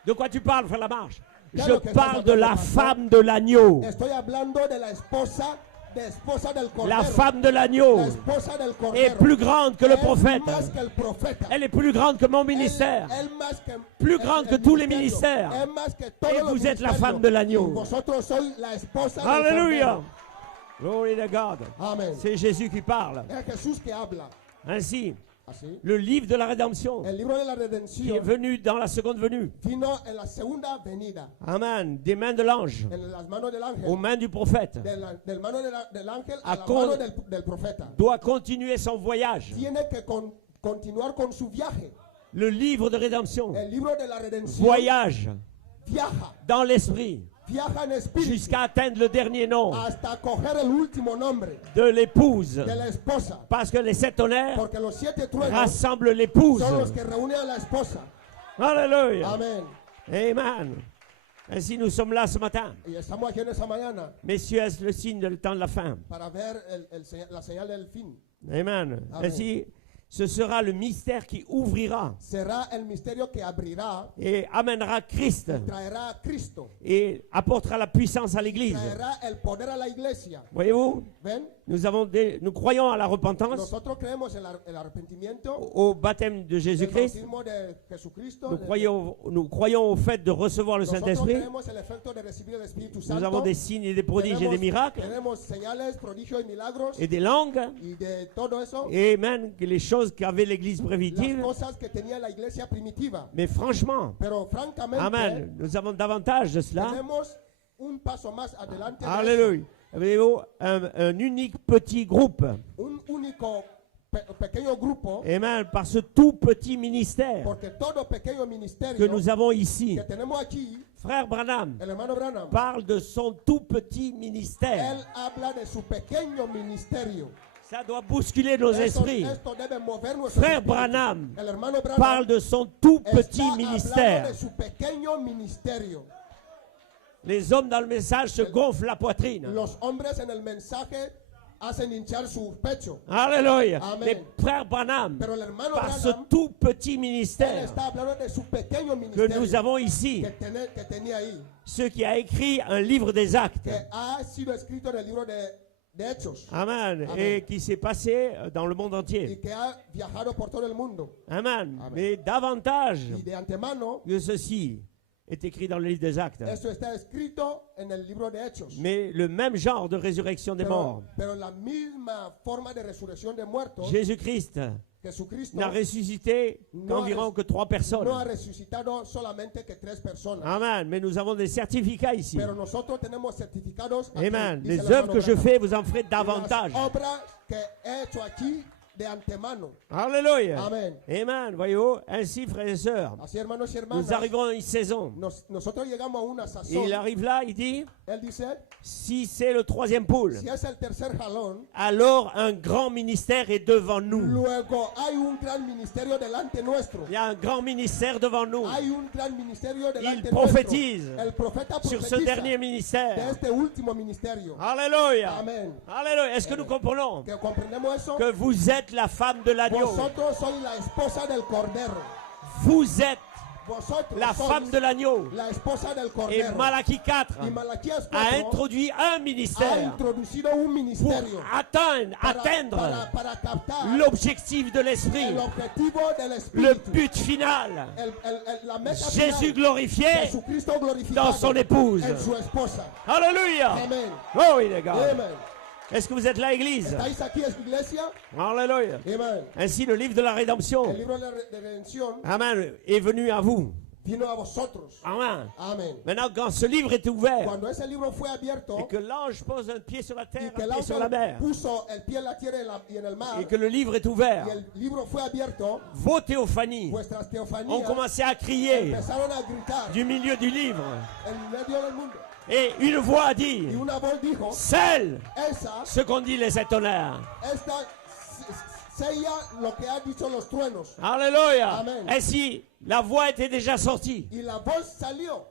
De quoi tu parles, frère Lamarche? Claro Je que estás parle de hablando, la pastor. femme de l'agneau. Estoy hablando de la esposa del cordero. La femme de l'agneau La esposa del est cordero plus grande que le es prophète. más que el profeta. Elle est plus grande que mon ministère. Él más que Plus el- grande el que tous les ministerio. ministères. Es más que todos Et los vous êtes la ministerios. femme de l'agneau. Y vosotros sois la esposa del Alléluia. cordero. Glory to God. Amen. C'est Jésus qui parle. Es Jesús que habla. Ainsi, Así. le livre de la rédemption El libro de la qui est redención venu dans la seconde venue. vino en la segunda venida, Amen. Des mains de l'ange en las manos del ángel, aux mains du prophète. del mano del ángel A a la con- mano del profeta. Doit continuer son voyage. Tiene que continuar con su viaje. Le livre de rédemption El libro de la redención voyage viaja, dans l'esprit viaja en espíritu jusqu'à atteindre le dernier nom hasta coger el último nombre de l'épouse. de la esposa. Parce que les 7 tonnerres Porque los 7 truenos rassemblent l'épouse. son los que reúnen a la esposa. Alléluia. Amén. Amen. Ainsi, nous sommes là ce matin. Y estamos aquí en esa mañana Messieurs, est-ce le signe du temps de la fin? para ver la señal del fin. Amen. Amen. Ainsi, ce sera le mystère qui ouvrira Será el misterio que abrirá, et amènera Christ traerá a Cristo, et apportera la puissance à l'Église. traerá el poder a la iglesia. Voyez-vous, ¿Ven? nous croyons à la repentance, Nosotros creemos en el arrepentimiento, au baptême de el Jésus-Christ. bautismo de Jesucristo. Nous croyons au fait de recevoir le Nosotros Saint-Esprit. creemos el efecto de recibir el Espíritu Nous Santo. avons des signes et des prodiges et des miracles tenemos señales, prodigios y milagros et des langues. y de todo eso, Et même que les choses qu'avait l'Église las primitive. cosas que tenía la iglesia primitiva. Mais franchement, Pero francamente, amen, nous avons davantage de cela. tenemos un paso más adelante de eso. Alléluia. Voyez-vous, un unique petit groupe. Un único pequeño grupo, Amen, par ce tout petit ministère porque todo pequeño que ministerio nous avons ici. que tenemos aquí, Frère Branham el hermano Branham, parle de son tout petit él ministère. habla de su pequeño ministerio. Ça doit bousculer nos esprits. Esto debe mover nuestro Frère espíritu. Branham El hermano Branham parle de son tout está petit hablando ministère. de su pequeño ministerio. Les hommes dans le message se gonflent la poitrine. Los hombres en el mensaje hacen hinchar su pecho. Alléluia. Amen. Mais frère Branham, Pero el hermano par ce Branham, tout petit él ministère está hablando de su pequeño que ministerio nous avons ici, que tenía ahí, ce qui a écrit un livre des actes. que ha sido escrito en el libro de Hechos Amen. Amen. Et qui s'est passé dans le monde y entier. que ha viajado por todo el mundo. Amen. Amen. Mais davantage Y de antemano, que ceci est écrit dans le livre des actes. esto está escrito en el libro de Hechos. Mais le même genre de résurrection des morts. Pero la misma forma de resurrección de muertos, Jésus-Christ Jesucristo n'a ressuscité qu'environ que 3 personnes. no ha resucitado solamente que 3 personas. Amen. Mais nous avons des certificats ici. Pero nosotros tenemos certificados. aquí, Amen. dice Les el œuvres hermano que je Branham. fais, vous en ferez davantage. Las obras que he hecho aquí de antemano. Alléluia. Amen. Amen. Voyez-vous, ainsi, frères et sœurs, Así, hermanos y hermanas, nous arrivons à une saison. nosotros llegamos a una Et sazón. il arrive là, il dit, Él dice, si c'est le 3e pôle, si es el tercer jalón, alors un grand ministère est devant nous. luego hay un gran ministerio delante nuestro. Il y a un grand ministère devant nous Hay un gran ministerio delante Il prophétise nuestro. El profeta sur ce profetiza dernier de ministère. este último ministerio. Alléluia. Amen. Alléluia. Est-ce que nous comprenons Que comprendemos eso. que vous êtes la femme de l'agneau? Vosotros sois la esposa del cordero. Vous êtes Vosotros la sois femme de l'agneau. la esposa del Et cordero. Malachie 4 Y Malaquías a 4 introduit un ha ministère introducido un pour ministerio atteindre para captar l'objectif de l'esprit, el objetivo del le espíritu, but final. la meta Jésus final. glorifié Jesucristo dans glorificado son épouse. en su esposa. Alléluia. Amen. Oh oui, les gars. Amen. Est-ce que vous êtes là, Église? ¿Estáis aquí en su iglesia? Alléluia. Amen. Ainsi, le livre de la El rédemption, libro de redención Amen, est venu à vous. vino a vosotros. Amen. Amen. Maintenant, quand ce livre est ouvert Cuando ese libro fue abierto et que l'ange pose un pied sur la y terre, que un el pied sur la ángel mer, puso el pie en la tierra y en el mar et que le livre est ouvert, y el libro fue abierto, vos théophanies vuestras ont teofanías commencé à crier empezaron a gritar du milieu du livre. en medio del mundo. Et une voix a dit, Y una voz dijo, scelle esa, ce qu'ont dit les sept tonnerres. esta sella lo que han dicho los truenos. Alléluia. Amen. Ainsi, la voix était déjà sortie. Y la voz salió,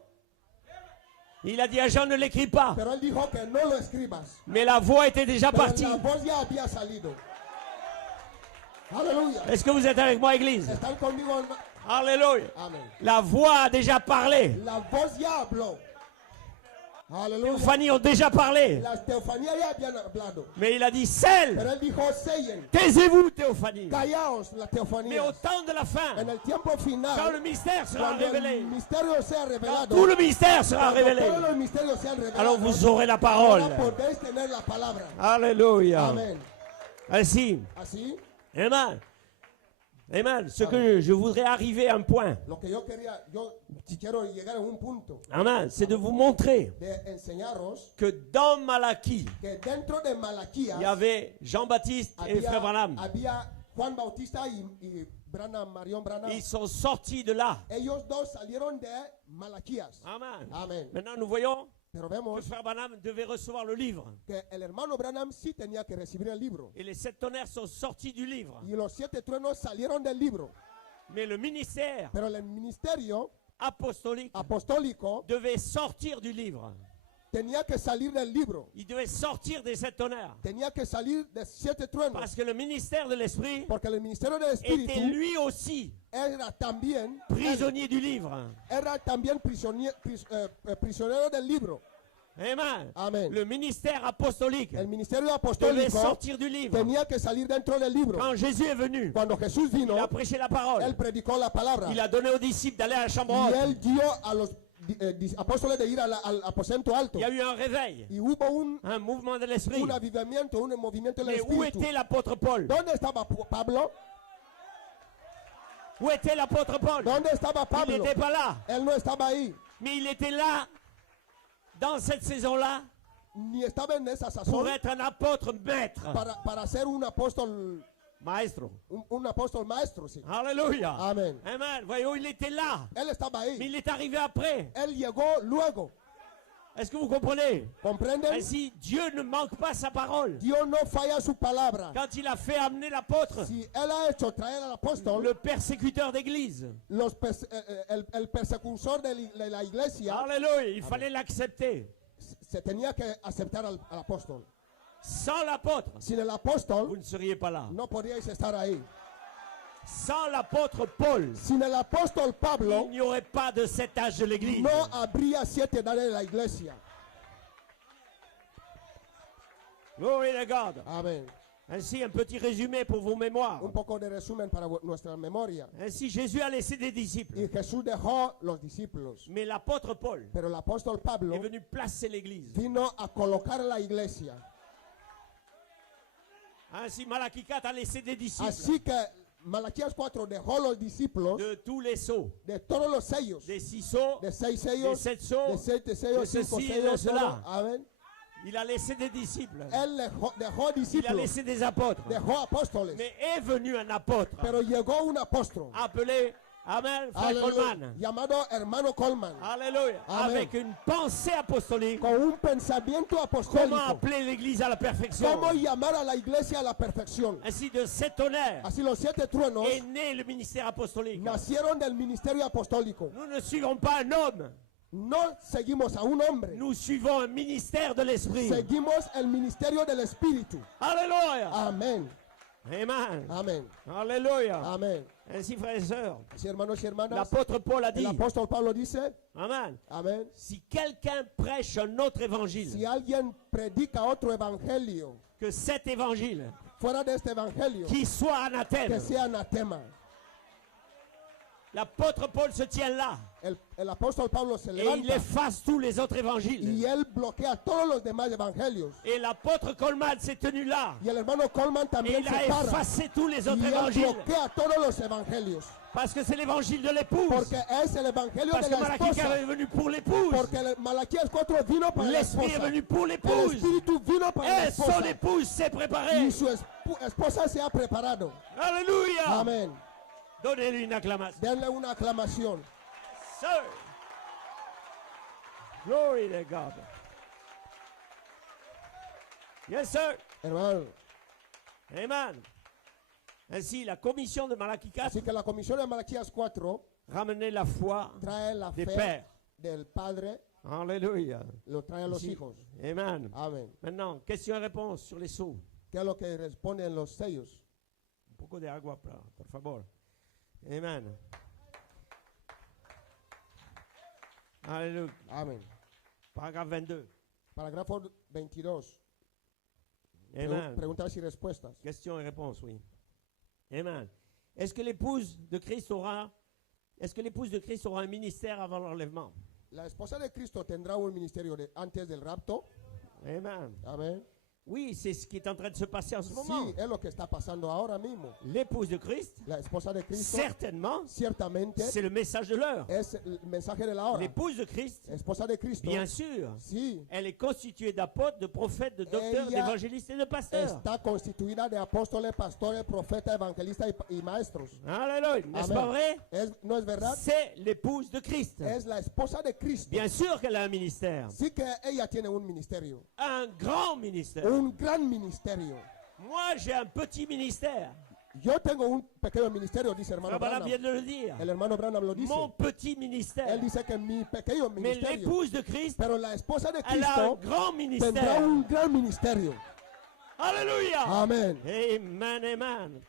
Il a dit à Jean, ne l'écris pas. pero él dijo que no lo escribas. Mais la voix était déjà Pero partie. la voz ya había salido. Aleluya. Est-ce que vous êtes avec moi, Église? ¿Están conmigo? Alléluia. Amén. La voix a déjà parlé. La voz ya habló. Les Aleluya. théophanies ont déjà parlé. Las teofanías ya habían hablado. Mais il a dit, scelle. Pero él dijo, sellen. Taisez-vous, théophanie. Callaos las Mais teofanías. au temps de la fin, En el tiempo quand final, le mystère sera cuando révélé, el misterio sea quand revelado, tout le mystère sera cuando révélé, todos los misterios sean revelados, alors vous aurez la parole. ahora podéis tener la palabra. Alléluia. Amén. Ainsi, Así, Amen. Amen. Ce que je voudrais arriver à un point, lo que yo quería, yo quiero llegar a un punto Amen, c'est de vous montrer de enseñaros que dans Malachie, que dentro de Malaquías il y avait Jean-Baptiste et Frère Branham. había Juan Bautista y Branham, Marion Branham. Ils sont sortis de là. Ellos dos salieron de Malaquías. Amen. Amén. Maintenant, nous voyons Pero que vemos Frère Branham devait recevoir le livre. que el hermano Branham sí tenía que recibir el libro. Et les sept tonnerres sont sortis du livre. Y los 7 truenos salieron del libro. Mais le ministère Pero el ministerio apostolique apostólico devait sortir du livre. tenía que salir del libro. Il devait sortir des sept tonnerres. Tenía que salir de 7 truenos. Parce que le ministère de l'Esprit Porque el ministerio del était Espíritu lui aussi era también prisonnier du livre. Prisionero del libro. Amen. Amen. Le ministère apostolique El ministerio devait apostólico sortir du livre. tenía que salir dentro del libro. Quand Jésus est venu, Cuando Jesús vino, il a prêché la parole. él predicó la palabra. Il a donné aux disciples d'aller à la chambre Y haute. él dio a los apóstoles de ir al aposento alto. Il y a eu un réveil, Y hubo un mouvement de l'esprit. avivamiento, un movimiento del Mais où Espíritu. était l'apôtre Paul? ¿Dónde estaba Pablo? Où était l'apôtre Paul? ¿Dónde estaba Il Pablo? n'était pas là. Él no estaba ahí. Mais il était là, dans cette saison-là, Ni estaba en esa pour sazón être un apôtre maître. para ser un apóstol, Maestro. un apóstol maestro. Sí. Alléluia. Amen. Amen. Voyons, il était là. Él estaba Mais ahí. il est arrivé après. Él llegó luego. Est-ce que vous comprenez? ¿Comprenden? Ainsi, Dieu ne manque pas sa parole. Dios no falla su palabra. Quand il a fait amener l'apôtre, Si él ha hecho traer al apóstol, le persécuteur d'église, el persecutor de la iglesia, alléluia, il fallait l'accepter. se tenía que aceptar al apóstol. Sans l'apôtre, Sin el vous apóstol, ne seriez pas là. no podríais estar ahí. Sans l'apôtre Paul, Sin el apóstol Pablo, il n'y aurait pas de cet âge de l'Église. no habría 7 edades de la iglesia. Glory to God. Amén. Ainsi, un petit résumé pour vos mémoires. Un poco de resumen para nuestra memoria. Ainsi, Jésus a laissé des disciples. Y Jesús dejó los discípulos, Mais l'apôtre Paul pero el apóstol Pablo est venu placer l'Église. vino a colocar la iglesia. Ainsi, Malachie 4 a laissé des disciples Así que Malaquías 4 dejó los discípulos de tous les sceaux. de todos los sellos, Des 6 sceaux, de 6 des sellos, 7 sceaux. de 7 sellos, de 5 ceci, sellos, de cela. todo. Amén. Il a laissé des disciples. Él dejó Il a discípulos, laissé des apôtres. dejó apóstoles, Mais est venu un apôtre pero llegó un apóstol, appelé, Amen, Frère aleluya, Coleman. llamado hermano Coleman, Alléluia. Amen. Avec une pensée apostolique. con un pensamiento Comment apostólico. appeler l'Église à la perfection. ¿Cómo llamar a la iglesia a la perfección? Ainsi, de cet honneur Así los 7 truenos est né le ministère apostolique. nacieron del ministerio apostólico. Nous ne suivons pas un homme. No seguimos a un hombre, Nous suivons un ministère de l'Esprit. seguimos el ministerio del Espíritu. Alléluia. Amén, Amen. amén, Alléluia. amén. Ainsi, frères et sœurs, Así, hermanos y hermanas, l'apôtre Paul a el dit, apóstol Pablo dice, Amen, amén, si quelqu'un prêche un autre si évangile alguien predica otro evangelio que cet évangile, fuera de este evangelio, qui soit anathème. que sea anatema. L'apôtre Paul se tient là El apóstol Pablo se et il levanta efface tous les autres évangiles. y él bloquea todos los demás evangelios. Et l'apôtre Coleman s'est tenu là Y el hermano Coleman et también il se a para effacé tous les y autres él évangiles bloquea todos los evangelios. parce que c'est l'évangile de l'épouse. Porque es el evangelio Parce de que la Malachie 4 esposa. est venu pour l'épouse. Porque Malaquías 4 vino para la L'Esprit est esposa. venu pour El l'épouse. Espíritu vino para la Et son esposa. épouse s'est préparée. Y su esposa se ha preparado. Alléluia. Amén. Donnez-lui une acclamation. Denle una aclamación. Sir. Glory to God. Yes, sir. Hermano. Amen. Ainsi, la commission de Malachie 4 Así que la comisión de Malaquías 4 ramenait la foi trae la des fe pères. del padre, Alléluia. lo trae a los Ainsi, hijos. Amen. Amén. Maintenant, question et réponse sur les sceaux. ¿Qué es lo que responden los sellos? Un poco de agua, por favor. Amen. Alléluia. Amén. Paragraphe 22. Parágrafo 22. Amen. Preguntas y respuestas. Question et réponse, oui. Amen. Est-ce que l'épouse de Christ aura un ministère avant l'enlèvement? ¿La esposa de Cristo tendrá un ministerio antes del rapto? Amen. Amén. Oui, c'est ce qui est en train de se passer en ce moment. Sí, es lo que está pasando ahora mismo. L'épouse de Christ, La esposa de Cristo, certainement, ciertamente, c'est le message de l'heure. es el mensaje de la hora. L'épouse de Christ, Esposa de Cristo, bien sûr, sí, elle est constituée d'apôtres, de prophètes, de docteurs, Ella d'évangélistes et de pasteurs. está constituida de apóstoles, pastores, profetas, evangelistas y maestros. Alléluia. N'est-ce Amén. pas vrai? ¿No es verdad? C'est l'épouse de Christ. Es la esposa de Cristo. Bien sûr qu'elle a un ministère. Sí que ella tiene un ministerio, Un grand ministère. un gran ministerio. Moi, j'ai un petit ministère. Yo tengo un pequeño ministerio, dice hermano Frère Branham Branham. vient de le dire. El hermano Branham lo dice. Mon petit ministère. Él dice que mi pequeño Mais ministerio, l'épouse de Christ, pero la esposa de elle a un Cristo grand tendrá ministère. un gran ministerio. Alléluia. Amén. Amen, amen.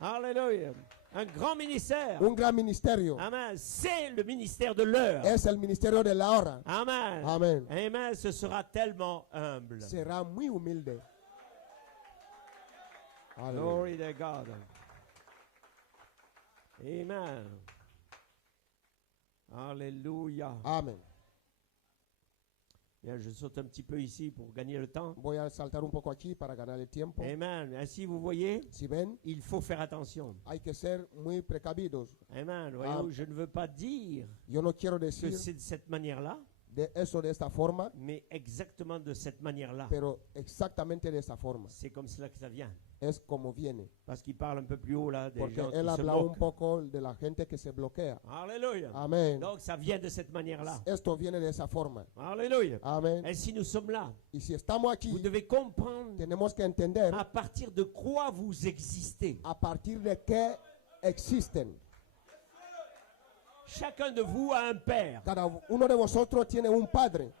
Alléluia. Un grand ministère. Un gran ministerio. Amen. C'est le ministère de l'heure. Es el ministerio de la hora. Amen. Amén. Amen. Ce sera tellement humble. Será muy humilde. Aleluya. Glory to God. Amen. Alléluia. Amén. Bien, je saute un petit peu ici pour gagner le temps. Voy a saltar un poco aquí para ganar el tiempo. Amen. Ainsi, vous voyez, Si ven, il faut faire attention. hay que ser muy precavidos. Amen. Voyez-vous, je ne veux pas dire Yo no quiero que decir c'est de cette manière-là, de eso de esta forma, mais exactement de cette manière-là. pero exactamente de esta forma. C'est comme cela que ça vient. Es como viene. Parce qu'il parle un peu plus haut là des Porque gens qui él se habla un moquent. poco de la gente que se bloquea. Alléluia. Amén. Donc ça vient de cette manière-là. Esto viene de esa forma. Alléluia. Amén. Et si nous sommes là, Y si estamos vous aquí, devez comprendre tenemos que entender à partir de quoi vous existez. a partir de qué existen. Chacun de vous a un père. Cada uno de vosotros tiene un padre.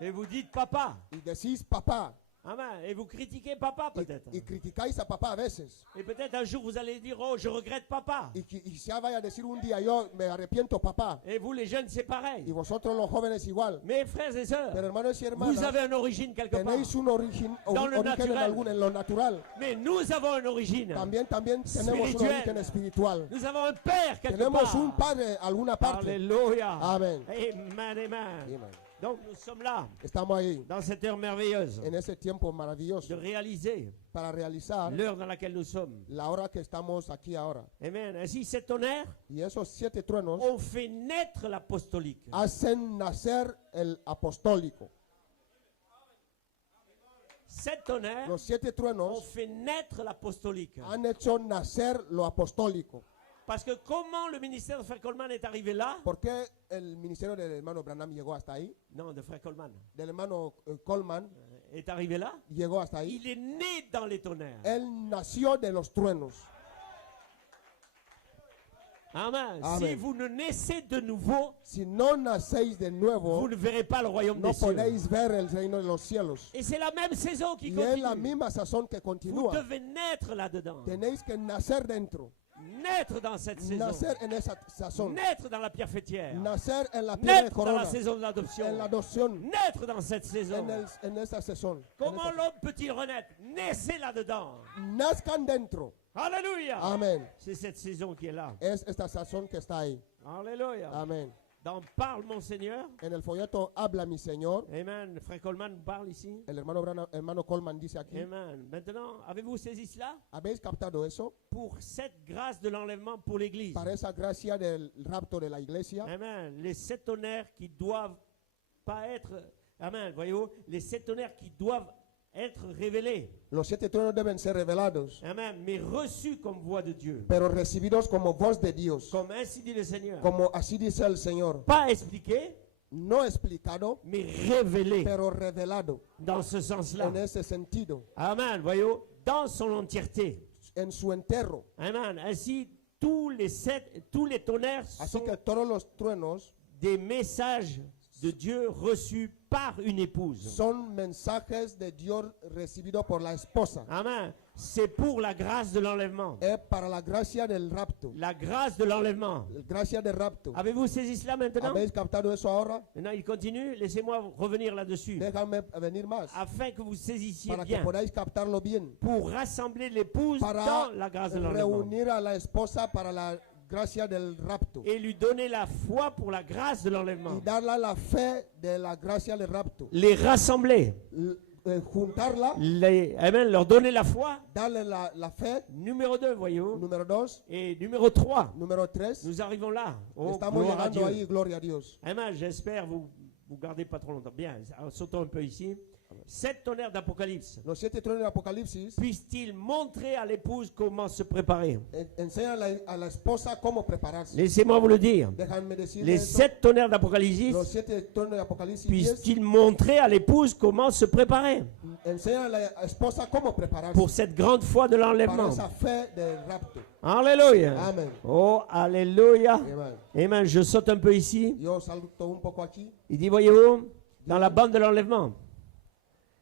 Et vous dites papa. y decís papá. Amen. Et vous critiquez papa peut-être. Y criticáis a papá a veces. Et peut-être un jour vous allez dire, oh, je regrette papa. Y quizá vaya a decir un día, yo me arrepiento papá. Et vous les jeunes, c'est Y pareil. vosotros los jóvenes igual. Mes frères et sœurs, Pero hermanos y vous hermanas, avez une origine quelque part. tenéis un origen Dans le en naturel. en lo natural. Mais nous avons une origine. También tenemos un Spirituel. origen espiritual. Nous avons un père quelque Tenemos un part. padre, alguna parte. Alléluia. Amen. Amen, amen. Amen. Donc nous sommes là, Estamos ahí, dans cette heure merveilleuse, en ese tiempo de maravilloso, réaliser para realizar l'heure dans laquelle nous sommes. la hora que estamos aquí ahora. Amen. Ainsi, cet tonnerre Y esos 7 truenos ont fait naître l'apostolique. hacen nacer el apostólico. Cet tonnerre Los 7 ont truenos fait naître l'apostolique. han hecho nacer lo apostólico. Parce que comment le ministère de Frère Coleman est arrivé là? ¿Por qué el ministerio del hermano Branham llegó hasta ahí? Non, de Frère Coleman. Del hermano Coleman Est arrivé là? llegó hasta ahí. Il est né dans les tonnerres. Él nació de los truenos. Amen. Amen. Si vous ne naissez de nouveau, Si no nacéis de nuevo, vous ne verrez pas le royaume no des cieux. podéis ver el reino de los cielos. Et c'est la même saison qui Y es la continue. misma sazón que Vous continúa. devez naître là-dedans. Tenéis que nacer dentro, Naître dans cette saison. nacer en esa sazón, Naître dans la pierre fêtière. nacer en la piedra de Naître dans la corona, saison de l'adoption. en la adopción, Naître dans cette saison. en esa sazón. Comment l'homme peut-il renaître? Naissez là-dedans. Nazcan dentro. Alléluia. Amén. C'est cette saison qui est là. Es esta sazón que está ahí. Alléluia. Amén. Dans Parle mon Seigneur. En el folleto habla mi Señor. Amen. Frère Coleman nous parle ici. El hermano Coleman dice aquí. Amen. Maintenant, avez-vous saisi cela? ¿Habéis captado eso? Pour cette grâce de l'enlèvement pour l'Église. Para esa gracia del rapto de la iglesia. Amen. Les 7 tonnerres qui doivent pas être. Amen. Voyez-vous, les 7 tonnerres qui doivent être révélés. Los 7 tronos deben ser revelados, Amen. Mais reçus comme voix de Dieu. pero recibidos como voz de Dios. Comme ainsi dit le Seigneur. Como así dice el Señor. Pas expliqué, No explicado, mais révélé. pero revelado. Dans ce sens-là. En ese sentido. Amen. Voyez-vous, dans son entièreté. En su entierro. Amen. Ainsi, tous les tonnerres Así sont que todos los truenos des messages de Dieu reçus par une épouse. son mensajes de Dios recibidos por la esposa. Amen. C'est pour la grâce de l'enlèvement. Es para la gracia del rapto. La grâce de l'enlèvement. La gracia del rapto. Avez-vous saisi cela maintenant? ¿Habéis captado eso ahora? Maintenant, il continue. Laissez-moi revenir là-dessus. Déjame venir más. Afin que vous saisissiez Para que bien. podáis captarlo bien. Pour rassembler l'épouse Para dans la grâce de l'enlèvement. reunir a la esposa para la gracia del rapto. Et lui donner la foi pour la grâce de l'enlèvement. Y darle la fe de la gracia del rapto. Les rassembler. Juntarla, Amen. Leur donner la foi. darle la fe. Numéro 2, voyez-vous. Número 2. Et numéro 3. Número 3. Nous arrivons là. Oh, Estamos gloire à llegando Dieu. ahí, gloria a Dios. Amen. J'espère vous gardez pas trop longtemps. Bien, sautons un peu ici. 7 tonnerres d'Apocalypse. Los 7 tronos de Apocalipsis Puisse-t-il montrer à l'épouse comment se préparer? enseñan a la esposa cómo prepararse. Laissez-moi vous le dire. Déjame decirles Les eso. 7 tonnerres d'Apocalypse Los 7 tronos de Apocalipsis 10 puisse-t-il montrer à l'épouse comment se préparer enseñan a la esposa cómo prepararse pour cette grande foi de para l'enlèvement? esa fe del rapto. Alléluia. Amen. Oh, alléluia. Amen. Amen. Je saute un peu ici. Yo salto un poco aquí. Il dit, voyez-vous, dans la bande de l'enlèvement,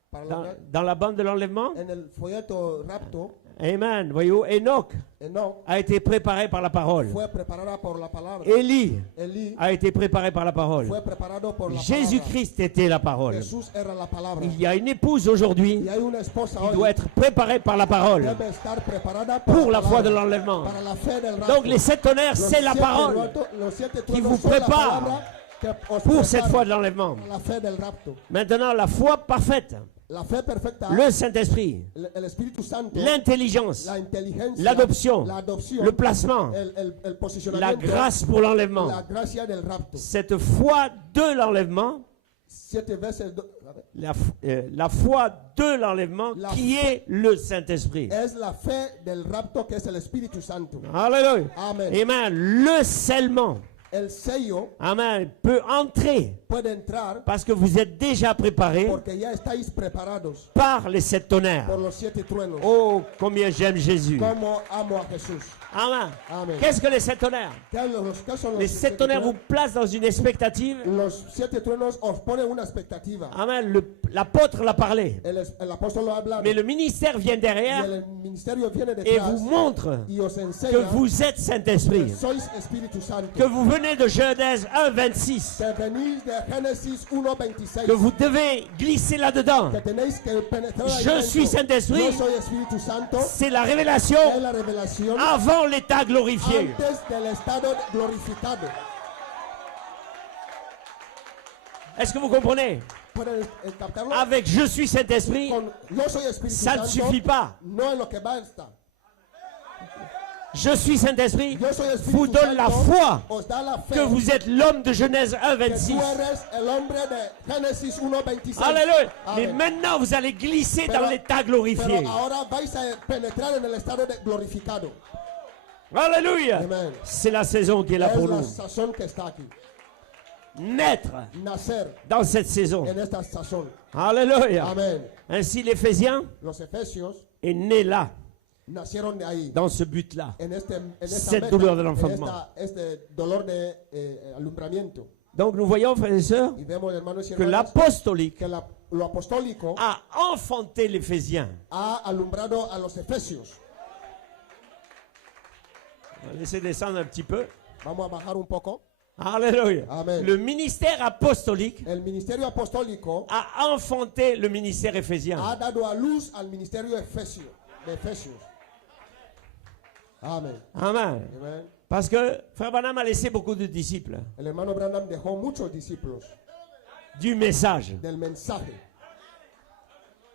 Para dans la bande de l'enlèvement, en el folleto rapto, Amen. Voyez-vous, Enoch Enoch a été préparé par la parole. fue preparada por la palabra. Élie Elí a été préparé par la parole. fue preparado por la palabra. Jésus-Christ était la parole. Jesús era la palabra. Il y a une épouse aujourd'hui Y hay una esposa qui hoy doit être préparée par la parole debe estar preparada pour la foi de palabra, l'enlèvement. para la fe del rapto. Donc les 7 tonnerres, Los c'est la siete parole los siete qui truenos vous son la prépare palabra que os pour cette prepara foi de l'enlèvement. para la fe del rapto. Maintenant, la foi parfaite, La fe perfecta, le Saint-Esprit, el Espíritu Santo, l'intelligence, la inteligencia, l'adoption, la adopción, le placement, el la posicionamiento, grâce pour l'enlèvement. la gracia del rapto. Cette foi de l'enlèvement, 7 veces la foi de l'enlèvement La qui est le Saint-Esprit. es la fe del rapto que es el Espíritu Santo. Alléluia. Amen. Amen. Le scellement, el sello amen, peut entrer puede entrar parce que vous êtes déjà préparés porque ya estáis preparados par les 7 tonnerres. por los 7 truenos. Oh, combien j'aime Jésus. Como amo a Jesús. Amen. Amen. Qu'est-ce que les 7 tonnerres? ¿Qué son los Les 7 tonnerres vous placent dans une expectative. Los 7 truenos os ponen una expectativa. Amen. L'apôtre l'a parlé. El apóstol lo habla. Mais le ministère vient Y derrière el ministerio viene et detrás vous montre y os que enseña vous êtes que Saint-Esprit. sois Espíritu Santo. Que vous venez de Genèse 1, 26. Que venís de Génesis 1:26. Que vous devez glisser là-dedans. Que tenéis que penetrar ahí Je dentro. suis Saint-Esprit. Yo soy Espíritu Santo. C'est la révélation Es la revelación avant l'état glorifié. antes del estado glorificado. Est-ce que vous comprenez? ¿Pueden captarlo? Avec je suis Saint-Esprit, Con yo soy Espíritu ça ne Santo suffit pas. no es lo que basta. Je suis Saint-Esprit Yo soy Espíritu vous donne la Santo, foi os da la fe que vous êtes l'homme de Genèse 1, que 26. tú eres el hombre de Génesis 1:26. Alléluia. Mais Amen. maintenant, vous allez glisser Pero- dans l'état glorifié. Pero ahora vais a penetrar en el estado glorificado. Alléluia. Amen. C'est la saison qui est là Es pour la nous. sazón que está aquí. Naître Nacer dans cette saison. en esta sazón. Alléluia. Amén. Ainsi, l'Éphésiens Los efesios est né là, nacieron de ahí. dans ce but-là. En esta Cette meta, douleur de en l'enfantement. este dolor de alumbramiento. Donc, nous voyons, frères et sœurs, Y vemos, hermanos y que hermanas, l'apostolique que lo apostólico a enfanté l'Éphésiens. ha alumbrado a los efesios. On va laisser descendre un petit peu. Vamos a bajar un poco. Alléluia. Amen. Le ministère apostolique El ministerio apostólico a enfanté le ministère éphésien. ha dado a luz al ministerio de Efesios. Amén. Amen. Amen. Parce que Frère Branham a laissé beaucoup de disciples El hermano Branham dejó muchos discípulos du message. del mensaje.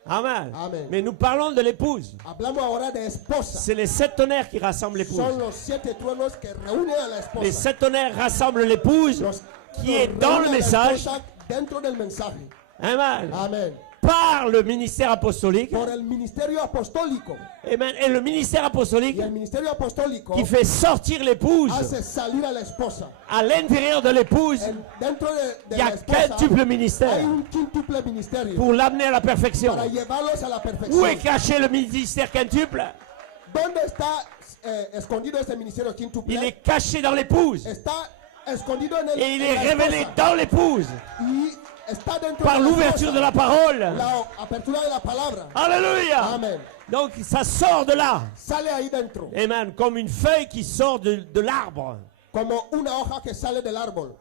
Amen. Amen. Mais nous parlons de l'épouse. Hablamos ahora de esposa. C'est les 7 tonnerres qui rassemblent l'épouse. Son los 7 truenos que reúnen a la Les esposa. 7 tonnerres rassemblent l'épouse Los- qui los est dans le reúnen a la message. esposa dentro del mensaje. Amen. Amén. Par le ministère apostolique. Por el ministerio apostólico. Amen. Et le ministère apostolique Y el ministerio apostólico qui fait sortir l'épouse hace salir a la esposa. à l'intérieur de l'épouse. Dentro de Il y a la esposa quintuple hay ministère un quíntuple ministerio pour l'amener à la perfection. para llevarlos a la Où perfección. est caché le ministère quintuple? ¿Dónde está escondido este ministerio quíntuple? Il est caché dans l'épouse. Está escondido en el Et il en est la révélé esposa. dans l'épouse Y está dentro par de la l'ouverture esposa. de la parole. La apertura de la palabra. Alléluia. Amen. Donc ça sort de là. Sale ahí dentro. Amen. Comme une feuille qui sort de l'arbre. Como una hoja que sale del árbol.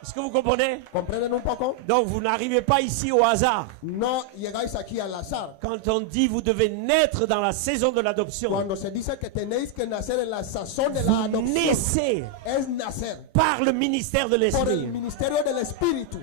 Est-ce que vous comprenez? ¿Comprenden un poco? Donc vous n'arrivez pas ici au hasard. No llegáis aquí al azar. Quand on dit vous devez naître dans la saison de l'adoption, Cuando se dice que tenéis que nacer en la sazón de la vous adopción, naissez es nacer par le ministère de por el l'Esprit. ministerio del Espíritu.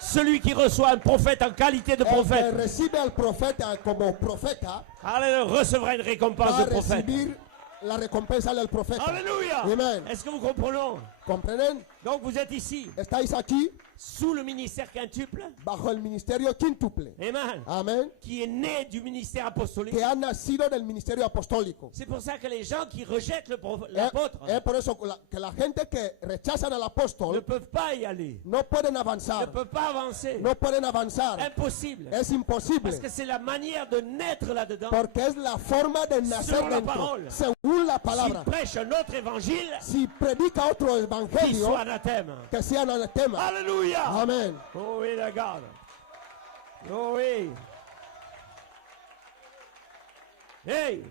Celui qui reçoit un prophète en qualité de El que prophète, recibe al profeta como profeta alléluia, recevra une récompense va a de prophète. recibir la recompensa del profeta. Alléluia. Amen. Est-ce que vous comprenez? ¿Comprenden? Donc vous êtes ici, Estáis aquí sous le ministère quintuple, bajo el ministerio quíntuple. amen, Amén. qui est né du ministère apostolique. Que ha nacido del ministerio apostólico. C'est pour ça que les gens qui rejettent Es l'apôtre por eso que la gente que rechazan al ne apóstol peuvent pas y aller, no pueden ne avanzar. peuvent pas avancer. No pueden avanzar. Impossible. Es imposible. Parce que c'est la manière de naître là-dedans. Porque es la forma de nacer Según la dentro. parole. Según la S'il palabra. prêche un autre évangile, Si predica otro qu'il evangelio, soit anathème. que sea anatema. Alléluia. Amén. Oh oui, regarde. Oh oui. Hey.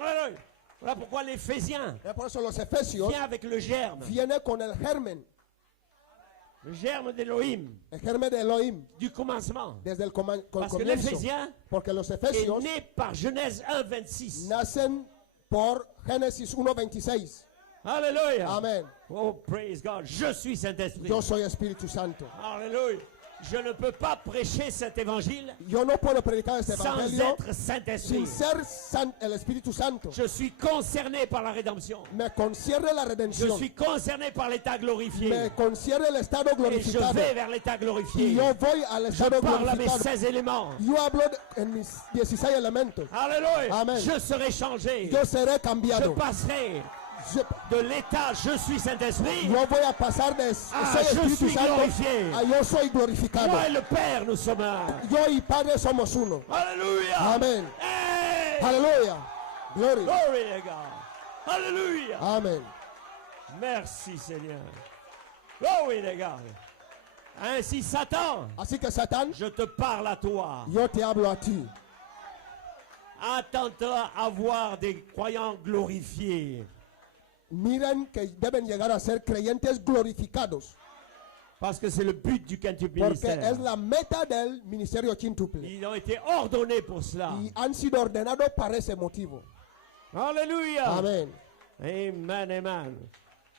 Alléluia. Voilà pourquoi l'Éphésiens Es por eso los efesios vient avec le germe. viene con el germen Le germe d'Élohim, de Elohim, du commencement. desde el Parce que comienzo. l'Éphésien Porque los est efesios né par Genèse 1, 26. nacen por Génesis 1:26. Alléluia. Amén. Oh, praise God. Je suis Saint-Esprit. Yo soy Espíritu Santo. Alléluia. Je ne peux pas prêcher cet évangile Yo no puedo predicar este sans evangelio être Saint-Esprit. sin ser el Espíritu Santo. Je suis concerné par la rédemption. Me concierne la Je redención. suis concerné par l'état glorifié. Me concierne el estado Et je glorificado. vais vers l'état Y glorifié. yo voy al Je estado parle à mes glorificado. 16 éléments. Yo hablo en mis 16 elementos. Alléluia. Amen. Je serai changé. Yo seré Je cambiado. passerai de l'état je suis Saint-Esprit yo voy a pasar de soy je Espíritu suis Santo glorifié. a yo soy glorificado. Moi et le Père, nous sommes un. Yo y Padre somos uno. Alléluia. Amen. Hey! Aleluya. Gloria. Glory to God. Alléluia. Amen. Merci Seigneur. Glory to God. Ainsi Satan, Así que Satán, je te parle à toi. yo te hablo a ti. Attends-toi à voir des croyants glorifiés. Miren que deben llegar a ser creyentes glorificados. Parce que c'est le but du quintuple Porque ministère. es la meta del ministerio quíntuple. Ils ont été ordonnés pour cela. Y han sido ordenados para ese motivo. Alléluia. Amén. Amen, amen.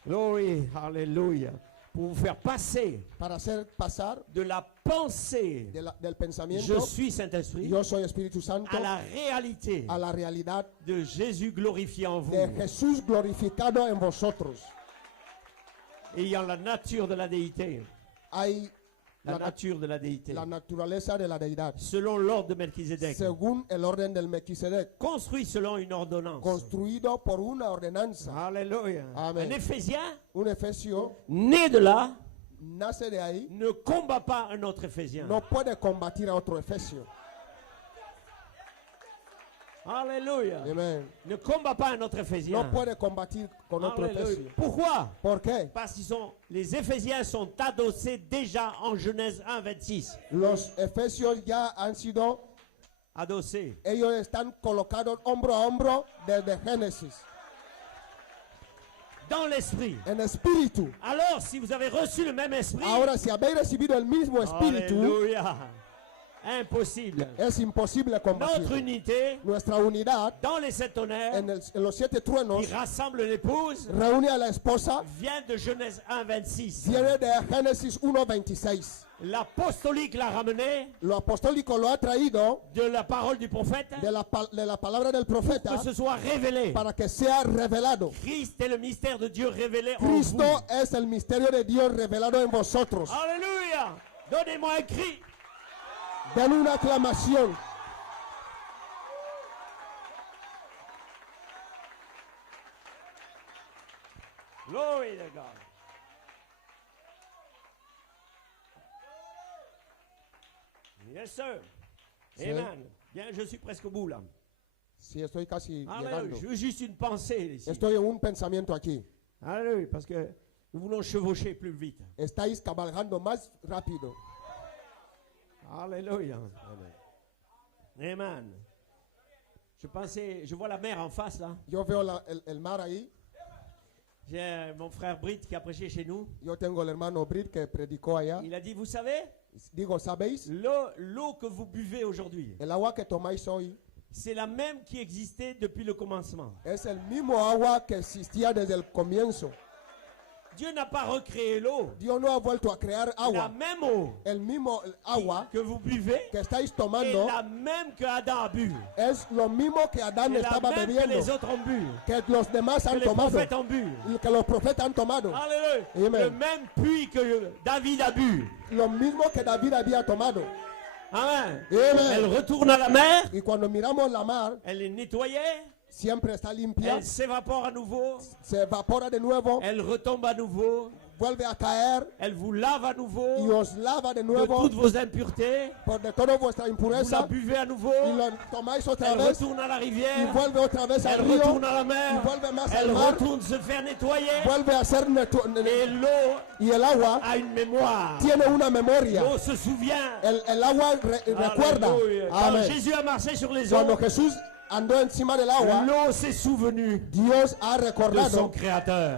Glory, hallelujah. Pour vous faire passer Para hacer pasar de la pensée, del je pensamiento, suis Saint-Esprit, yo soy Espíritu Santo, à la réalité a la realidad de Jésus glorifié en vous, de Jesús glorificado en vosotros. ayant la nature de la déité. Hay La la, nature de la déité. la naturaleza de la deidad, Selon l'ordre de Melchizedek. según el orden del Melquisedec, Construit selon une ordonnance. construido por una ordenanza. Alléluia. Amen. Un Éphésien Un efesio né de là nace de ahí, ne combat pas un autre Éphésien. no puede combatir a otro efesio. Alléluia. Amén. Ne combat pas un autre Éphésien. No puede combatir con otro Alléluia. efesio. Pourquoi? ¿Por qué? Parce que les Éphésiens sont adossés déjà en Genèse 1, 26. Los efesios ya han sido, Adossés. ellos están colocados hombro a hombro desde Génesis, Dans l'esprit. en espíritu. Alors, si vous avez reçu le même esprit, Ahora, si habéis recibido el mismo espíritu, Alléluia. Impossible. es imposible Notre combatir. unité Nuestra unidad dans les sept honneurs en los 7 truenos qui rassemble l'épouse reúne a la esposa, vient de Genèse 1, 26. viene de Génesis 1:26. L'apostolique l'a ramené Lo apostólico lo ha traído de la parole du prophète de la palabra del profeta que ce soit révélé. para que sea revelado. Christ est le mystère de Dieu révélé en Cristo vous. es el misterio de Dios revelado en vosotros. Alléluia. Donnez-moi un cri. Den una aclamación. Glory to God. Yes, sir. Sí. Amen. Bien, je suis presque au bout là. Sí, estoy casi Alléluia. llegando. Je veux juste une pensée ici. Estoy en un pensamiento aquí. Alléluia, parce que nous voulons chevaucher plus vite. Estáis cabalgando más rápido. Alléluia. Amen. Je vois la mer en face là. Yo veo el mar ahí. J'ai mon frère Britt qui a prêché chez nous. Yo tengo el hermano Brit que predicó allá. Il a dit, vous savez, Digo, ¿sabéis? l'eau que vous buvez aujourd'hui, El agua que tomáis hoy c'est la même qui existait depuis le commencement. es el mismo agua que existía desde el comienzo. Dieu n'a pas recréé l'eau. Dios no ha vuelto a crear La agua. même eau El mismo agua que vous buvez que estáis est tomando la même que Adam a bu. es lo mismo que Adán C'est la estaba même que bebiendo, les autres ont bu. que los demás Que han les tomado, prophètes ont bu. que los profetas han tomado, Alléluia. Amen. Le même puits que David a bu. lo mismo que David había tomado. Amen. Amen. Elle retourne à la mer. Y cuando miramos la mar, Elle est nettoyée. siempre está limpia, Elle s'évapore à nouveau. se evapora de nuevo, Elle retombe à nouveau. vuelve a caer Elle vous lave à y nouveau os lava de de nuevo toutes vos impuretés. por de toda vuestra Vous la impureza buvez à nouveau. y lo tomáis otra Elle vez retourne à la y rivière. vuelve otra vez al Elle río, retourne à la y mer. vuelve más Elle al mar, retourne se faire nettoyer. vuelve a ser Et l'eau y el agua a une mémoire. tiene una memoria. L'eau se souvient. El agua recuerda. Alléluia. Quand Amén. Jésus a marché sur les eaux, Cuando Jesús andó encima del agua, l'eau s'est souvenue Dios ha de son recordado. Créateur.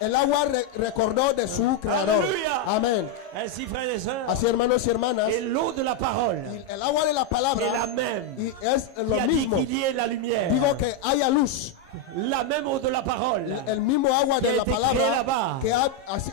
El agua recordó de su creador. Aleluya. Amén. Ainsi, frères et sœurs, Así, hermanos y hermanas, et l'eau de la parole y el agua de la est la palabra même. y es Qui lo a dit mismo. qu'il y ait la lumière. Digo que haya luz. La même eau de la parole. El mismo agua Que de la été créé palabra là-bas. que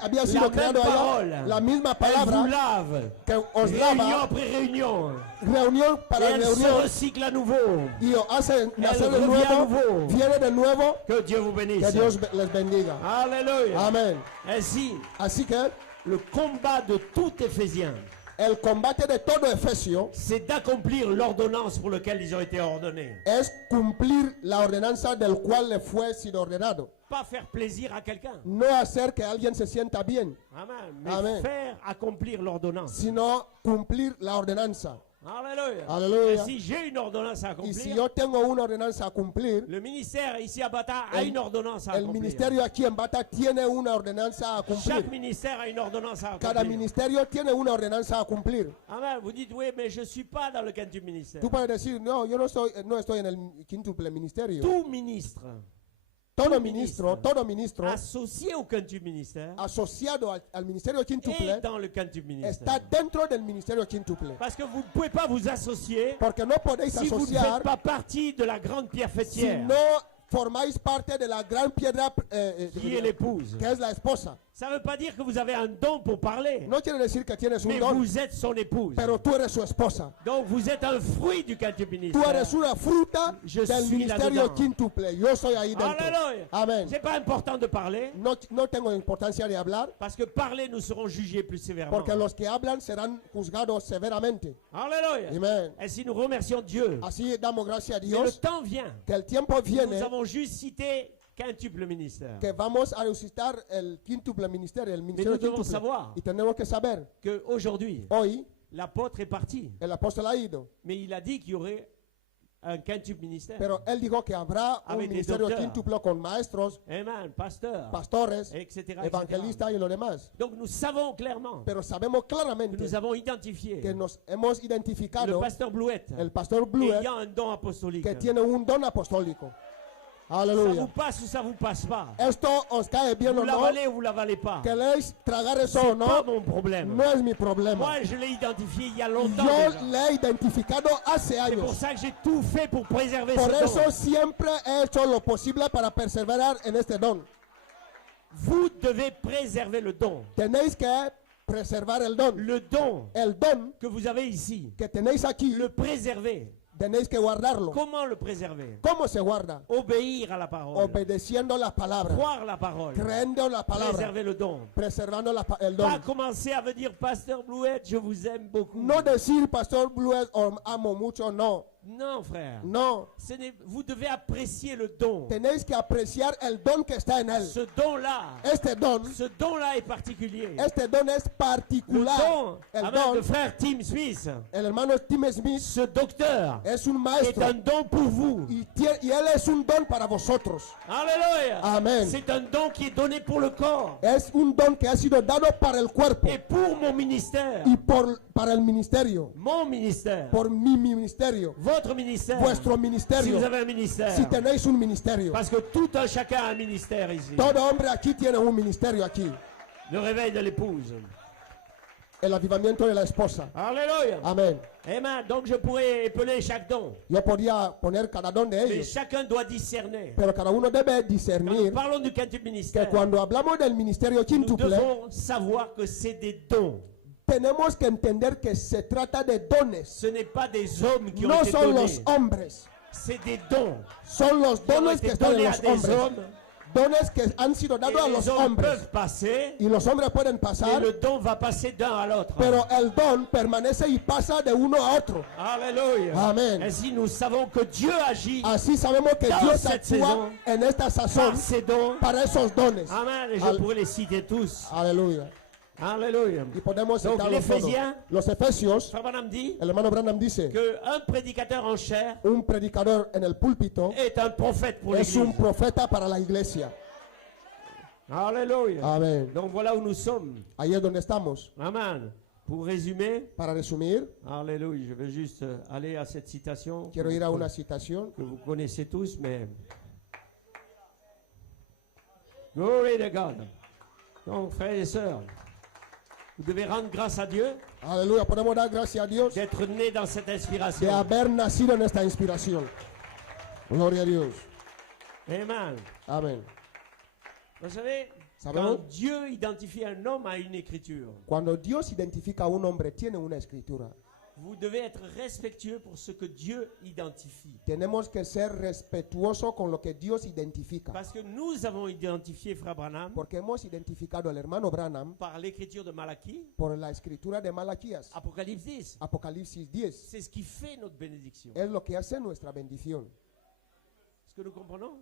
había La sido même creado parole. allá. La misma Elle vous palabra lave. que os Réunion lava, après réunion. reunión Et para elle se reunión, recycle à nouveau. y os hace nacer de revient nuevo, à nouveau. viene de nuevo. Que Dieu vous bénisse. Que Dios les bendiga. Alléluia. Amén. Ainsi, Así que le combat de tout Éphésien, el combate de todo Efesio c'est d'accomplir l'ordonnance pour laquelle ils ont été ordonnés. es cumplir la ordenanza del cual le fue sido ordenado. pas faire plaisir à quelqu'un. no hacer que alguien se sienta bien, Amen. Mais Amen. faire accomplir l'ordonnance. sino cumplir la ordenanza. Alléluia. Alléluia. Et si j'ai une ordonnance à Y si accomplir, yo tengo una ordenanza a cumplir, le ministère ici à Bata a El- une ordonnance à el accomplir. ministerio aquí en Bata tiene una ordenanza a Chaque cumplir. ministère a une ordonnance à Cada accomplir. ministerio tiene una ordenanza a cumplir. Amen. Vous dites, oui, mais je ne suis pas dans le quintuple ministère. Tú puedes decir, no, yo no estoy en el quíntuple ministerio. Tout ministre Todo ministro associé au quintuple ministère asociado al ministerio est quíntuple dans le quintuple está ministère. dentro del ministerio quíntuple. Parce que vous ne pouvez pas vous associer Porque no podéis si vous ne asociar faites pas partie de la grande pierre si fêtière no formáis parte de la gran piedra qui est l'épouse. que es la esposa. Ça ne veut pas dire que vous avez un don pour parler, No quiere decir que tienes un mais don, vous êtes son épouse. pero tú eres su esposa. Donc vous êtes un fruit du quintuple Tú ministère. eres una fruta Je del suis ministerio là-dedans. quíntuple. Yo soy ahí dentro. Alléluia. Amén. C'est pas important de parler, No tengo importancia de hablar, parce que parler, nous serons jugés plus sévèrement. porque los que hablan serán juzgados severamente. Alléluia. Amén. Ainsi nous remercions Dieu. Así damos gracias a Mais le Dios temps vient. que el tiempo Nous viene avons juste cité quintuple ministère. que vamos a resucitar el quíntuple ministerio, el Mais ministerio nous devons quíntuple. savoir Y tenemos que saber, qu'aujourd'hui, hoy l'apôtre est parti, el apóstol ha ido, mais il a dit qu'il y aurait un quintuple ministère. pero él dijo que habrá un Avec des ministerio docteurs. quíntuple con maestros, Amen, pasteur, pastores, etc. evangelistas y lo demás. Donc nous savons clairement Pero sabemos que claramente nous avons identifié que nos hemos le identificado pasteur Blouette el pastor Blue ayant un don apostolique. que tiene un don apostólico. Ça vous Aleluya. passe ou ça vous passe pas? Esto os cae bien Vous o no, l'avalez ou vous l'avalez pas? queréis tragar eso C'est o pas no, mon problème. no es mi problema. Moi, je l'ai identifié il y a longtemps Yo déjà. le he identificado hace C'est pour años. ça que j'ai tout fait pour préserver Por ce eso don. siempre he hecho lo posible para perseverar en este don. Vous devez préserver le don. Tenéis que preservar el don. Le don El don que vous avez ici, que tenéis aquí, le préserver. tenéis que guardarlo. Comment le préserver? ¿Cómo se guarda? Obéir à la parole. Obedeciendo la palabra, Croire la parole. creyendo la palabra, Préserver le don. preservando el Pas don. commencer à me dire, Pasteur Blouette, je vous aime beaucoup. No decir, Pastor Blue, os amo mucho, no. Non, frère. No. Vous devez apprécier le don. Tenéis que apreciar el don que está en él. Ce don-là, Este don est particulier. es Le particular. don, El amen, de don, frère Tim Smith, el hermano Tim Smith ce docteur es un est maestro un don pour vous. y él es un don para vosotros. Alléluia. Amen. C'est un don qui est donné pour le corps Es un don que ha sido dado para el cuerpo et pour mon ministère. y para el ministerio, Mon ministère. por mi ministerio, Votre ministère. vuestro Si ministerio, vous avez un ministère. si tenéis un ministerio. Parce que tout un chacun a un ministère ici. Todo hombre aquí tiene un ministerio aquí. Le réveil de l'épouse. El avivamiento de la esposa. Alléluia. Amén. Amen. Donc je pourrais épeler chaque don. Yo podía poner cada don de Mais ellos, chacun doit discerner. pero cada uno debe Quand nous discernir parlons du quintuple que ministère, cuando hablamos del ministerio nous quíntuple, devons savoir que c'est des dons. tenemos que entender que se trata de dones. Ce n'est pas des hommes qui ont No été son donnés. los hombres, C'est des dons son los qui ont dones que été están en donnés à los des hombres. hommes. Dones que han sido Et dados a les los hommes hombres. peuvent passer, Y los hombres pueden mais pasar, le don va passer d'un à l'autre. pero el don permanece y pasa de uno a otro. Alléluia. Amen. Ainsi, nous savons que Dieu agit Así sabemos que Dans Dios cette actúa saison, en esta sazón par ses dons. para esos dones. Amen. Et je Al- pourrais les citer tous. Aleluya. Alléluia. Y podemos Donc, citarlos todos. l'Éphésiens, Los Efesios, Frère Branham dit el hermano Branham dice, qu'un prédicateur en chair un predicador en el púlpito est un prophète pour es l'Église. un profeta para la iglesia. Alléluia. Amén. Donc voilà où nous sommes. Ahí es donde estamos. Amen. Pour résumer, Para resumir, Alléluia, je vais juste aller à cette citation quiero ir a una citación que vous connaissez tous, mais... Glory to God. Donc, frères et sœurs, vous devez rendre grâce à Dieu Aleluya. Podemos dar gracias a Dios d'être né dans cette de inspiration. haber nacido en esta inspiración. Gloria a Dios. Amen. Amén. Vous savez, Sabemos, quand Dieu identifie un homme à une écriture, cuando Dios identifica a un hombre, tiene una escritura. vous devez être respectueux pour ce que Dieu identifie. Tenemos que ser respetuosos con lo que Dios identifica. Parce que nous avons identifié Frère Branham Porque hemos identificado al hermano Branham par l'écriture de Malachie, por la escritura de Malaquías, Apocalypse 10. Apocalipsis 10. C'est ce qui fait notre bénédiction. Es lo que hace nuestra bendición. Est-ce que nous comprenons?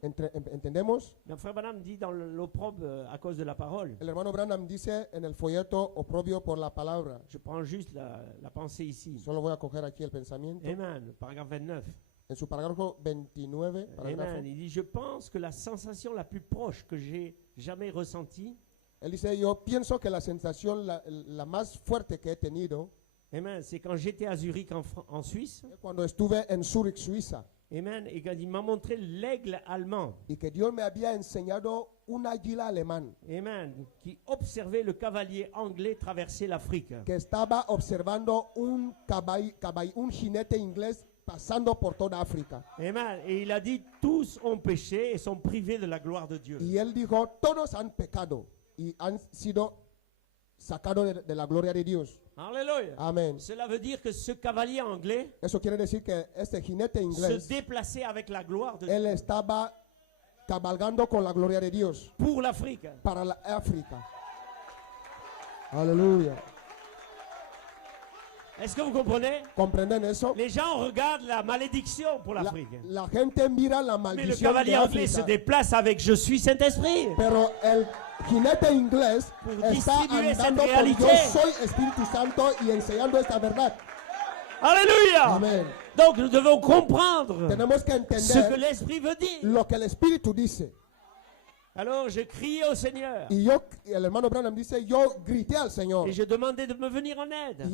¿Entendemos? Le frère Branham dit dans l'opprobre à cause de la parole. El hermano Branham dice en el folleto oprobio por la palabra. Je prends juste la pensée ici. Solo voy a coger aquí el pensamiento. Amen. Paragraphe 29. En su parágrafo 29, parágrafo, Amen. Il dit, je pense que la sensation la plus proche que j'ai jamais ressentie, él dice, yo pienso que la sensación la más fuerte que he tenido amen, c'est quand j'étais à Zurich en Suisse, cuando estuve en Zurich, Suiza, amen, et quand il m'a montré l'aigle allemand, y que Dios me había enseñado un águila alemán amen, qui observait le cavalier anglais traverser l'Afrique. que estaba observando un jinete inglés pasando por toda África. Amen. Et il a dit, tous ont péché et sont privés de la gloire de Dieu. Y él dijo, todos han pecado y han sido sacados de la gloria de Dios. Alléluia. Amén. Cela veut dire que ce cavalier anglais Eso quiere decir que este jinete se inglés, déplaçait avec la gloire de él Dieu estaba cabalgando con la gloria de Dios pour l'Afrique. para la África. Aleluya. Est-ce que vous comprenez? ¿Comprenden eso? Les gens regardent la malédiction pour l'Afrique. La gente mira la Mais le maldición de cavalier anglais se África, déplace avec je suis Saint-Esprit. pero el jinete inglés Pour está distribuer cette andando con réalité. yo soy Espíritu Santo y enseñando esta verdad. Alléluia. Amén. Donc nous devons comprendre Tenemos que ce que entender l'Esprit veut dire. lo que el Espíritu dice. Alors je criais au Seigneur Y el hermano Branham dice, yo grité al Señor et je demandais de me venir en aide.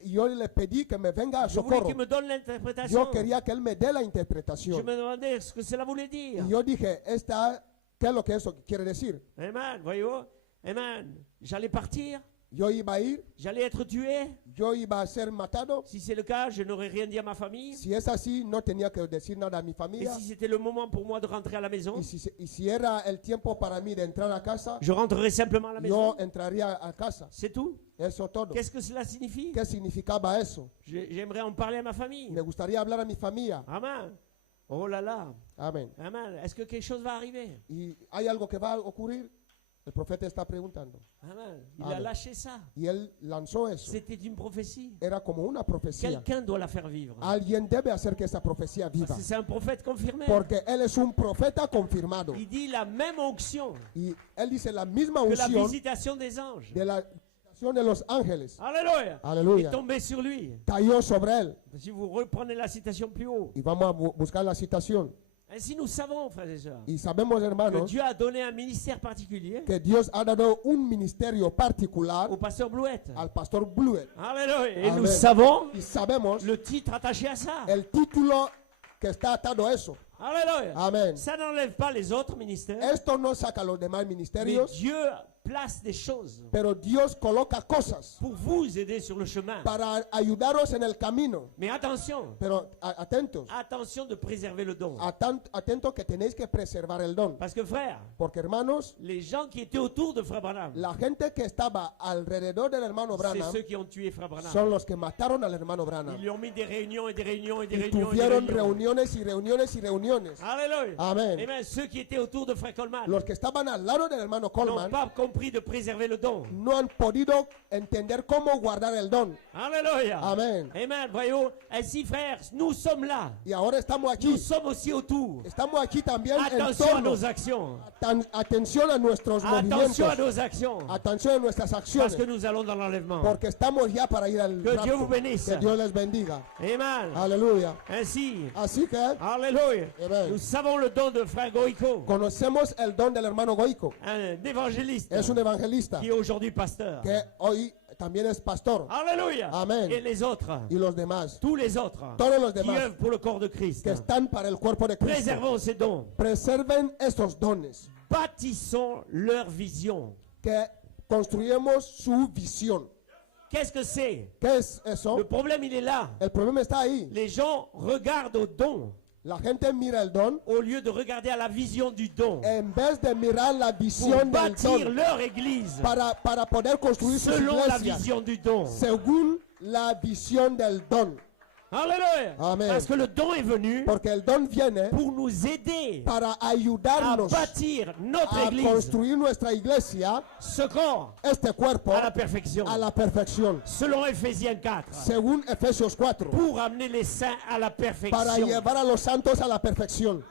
y yo le pedí que me venga a Je voulais socorro. qu'il me donne l'interprétation. Yo quería que él me dé la Je interpretación. me demandais ce que cela voulait dire. Y yo dije, ¿qué es lo que eso quiere decir? Amen, voyez-vous? Amen. J'allais partir, Yo iba a ir, j'allais être tué. yo iba a ser matado. Si c'est le cas, je n'aurais rien dit à ma famille. Si es así, no tenía que decir nada a mi Et familia. si c'était le moment pour moi de rentrer à la maison, Y si era el tiempo para mí de entrar a casa, je rentrerai simplement à la maison. yo entraría a casa. C'est tout. Eso todo. Qu'est-ce que cela signifie? ¿Qué significaba eso? J'aimerais en parler à ma famille. Me gustaría hablar a mi familia. Amen. Oh là là. Amén. Amen. Est-ce que quelque chose va arriver? ¿Y hay algo que va a ocurrir? El profeta está preguntando. Amen. Il Amen. a lâché ça. Y él lanzó eso. C'était une prophétie. Era como una profecía. Quelqu'un doit la faire vivre. Alguien debe hacer que esa profecía viva. Parce que c'est un prophète confirmé. Porque él es un profeta confirmado. Il dit la même onction Y él dice la misma que la unción visitation des anges. de la visitación de los ángeles. Alléluia. Alléluia. Est tombée sur lui. Cayó sobre él. Si vous reprenez la citation plus haut. Y vamos a buscar la citación. Ainsi nous savons, frères et sœurs, Y sabemos, que hermanos, Dieu a donné un ministère particulier que Dios ha dado un ministerio particular au pasteur Blouet. al pastor Blewett. Alléluia. Et Amen. nous savons Y sabemos le titre attaché à ça. el título que está atado a eso. Alléluia. Amén. Ça n'enlève pas les autres ministères. Esto no saca los demás Mais ministerios, Dieu place des choses pero Dios coloca cosas pour vous aider sur le chemin. para ayudaros en el camino. Mais attention, Pero atentos, attention de préserver le don. atentos que tenéis que preservar el don. Parce que frère, Porque hermanos, les gens qui étaient autour de Frère Branham, la gente que estaba alrededor del hermano c'est Branham ceux qui ont tué Frère son Branham. los que mataron al hermano Branham. Ils lui ont mis des réunions et des réunions et des Y réunions. Et des tuvieron réunions. reuniones y reuniones y reuniones. Alléluia. Amen. Et bien ceux qui étaient autour de Frère Coleman Los que estaban al lado del hermano n'ont Coleman pas compris de préserver le don. no han podido entender cómo guardar el don. Alléluia. Amen. Amen. Voyons, ainsi frères, nous sommes là. Y ahora estamos Nous aquí. sommes aussi autour. Estamos aquí también en Attention à torno. nos actions. Atención a nuestros Attention movimientos. à nos actions. Atención a nuestras Parce acciones. que nous allons dans l'enlèvement. Porque estamos ya para ir al Que Dieu rapto. vous bénisse. Que Dios les bendiga. Amen. Aleluya. Ainsi, Así que alléluia. Amen. Nous savons le don de Frère Goïko, conocemos el don del hermano Goico. un évangéliste Es un evangelista qui est aujourd'hui pasteur. que hoy también es pastor. Alléluia. Amen. Et les autres, Y los demás tous les autres Todos los qui demás œuvrent pour le corps de Christ. que están para el cuerpo de Cristo. Préservons ces dons. Preserven estos dones. Bâtissons leur vision. Que construyamos su visión. Qu'est-ce que c'est? ¿Qué es eso? Le problème, il est là. El problema está ahí. Les gens regardent au don La gente mira el don au lieu de regarder à la vision du don en vez de mirar la pour visión del bâtir don leur église para poder construir sus selon la iglesias vision du don. según la visión del don. Alléluia. Amen. Parce que le don est venu Porque el don viene pour nous aider para à ayudarnos bâtir notre a église, construir nuestra iglesia, ce corps, este cuerpo, à la perfection. a la perfección. Selon Éphésiens 4, Según Efesios 4, pour amener les saints à la para perfection. llevar a los santos a la perfección.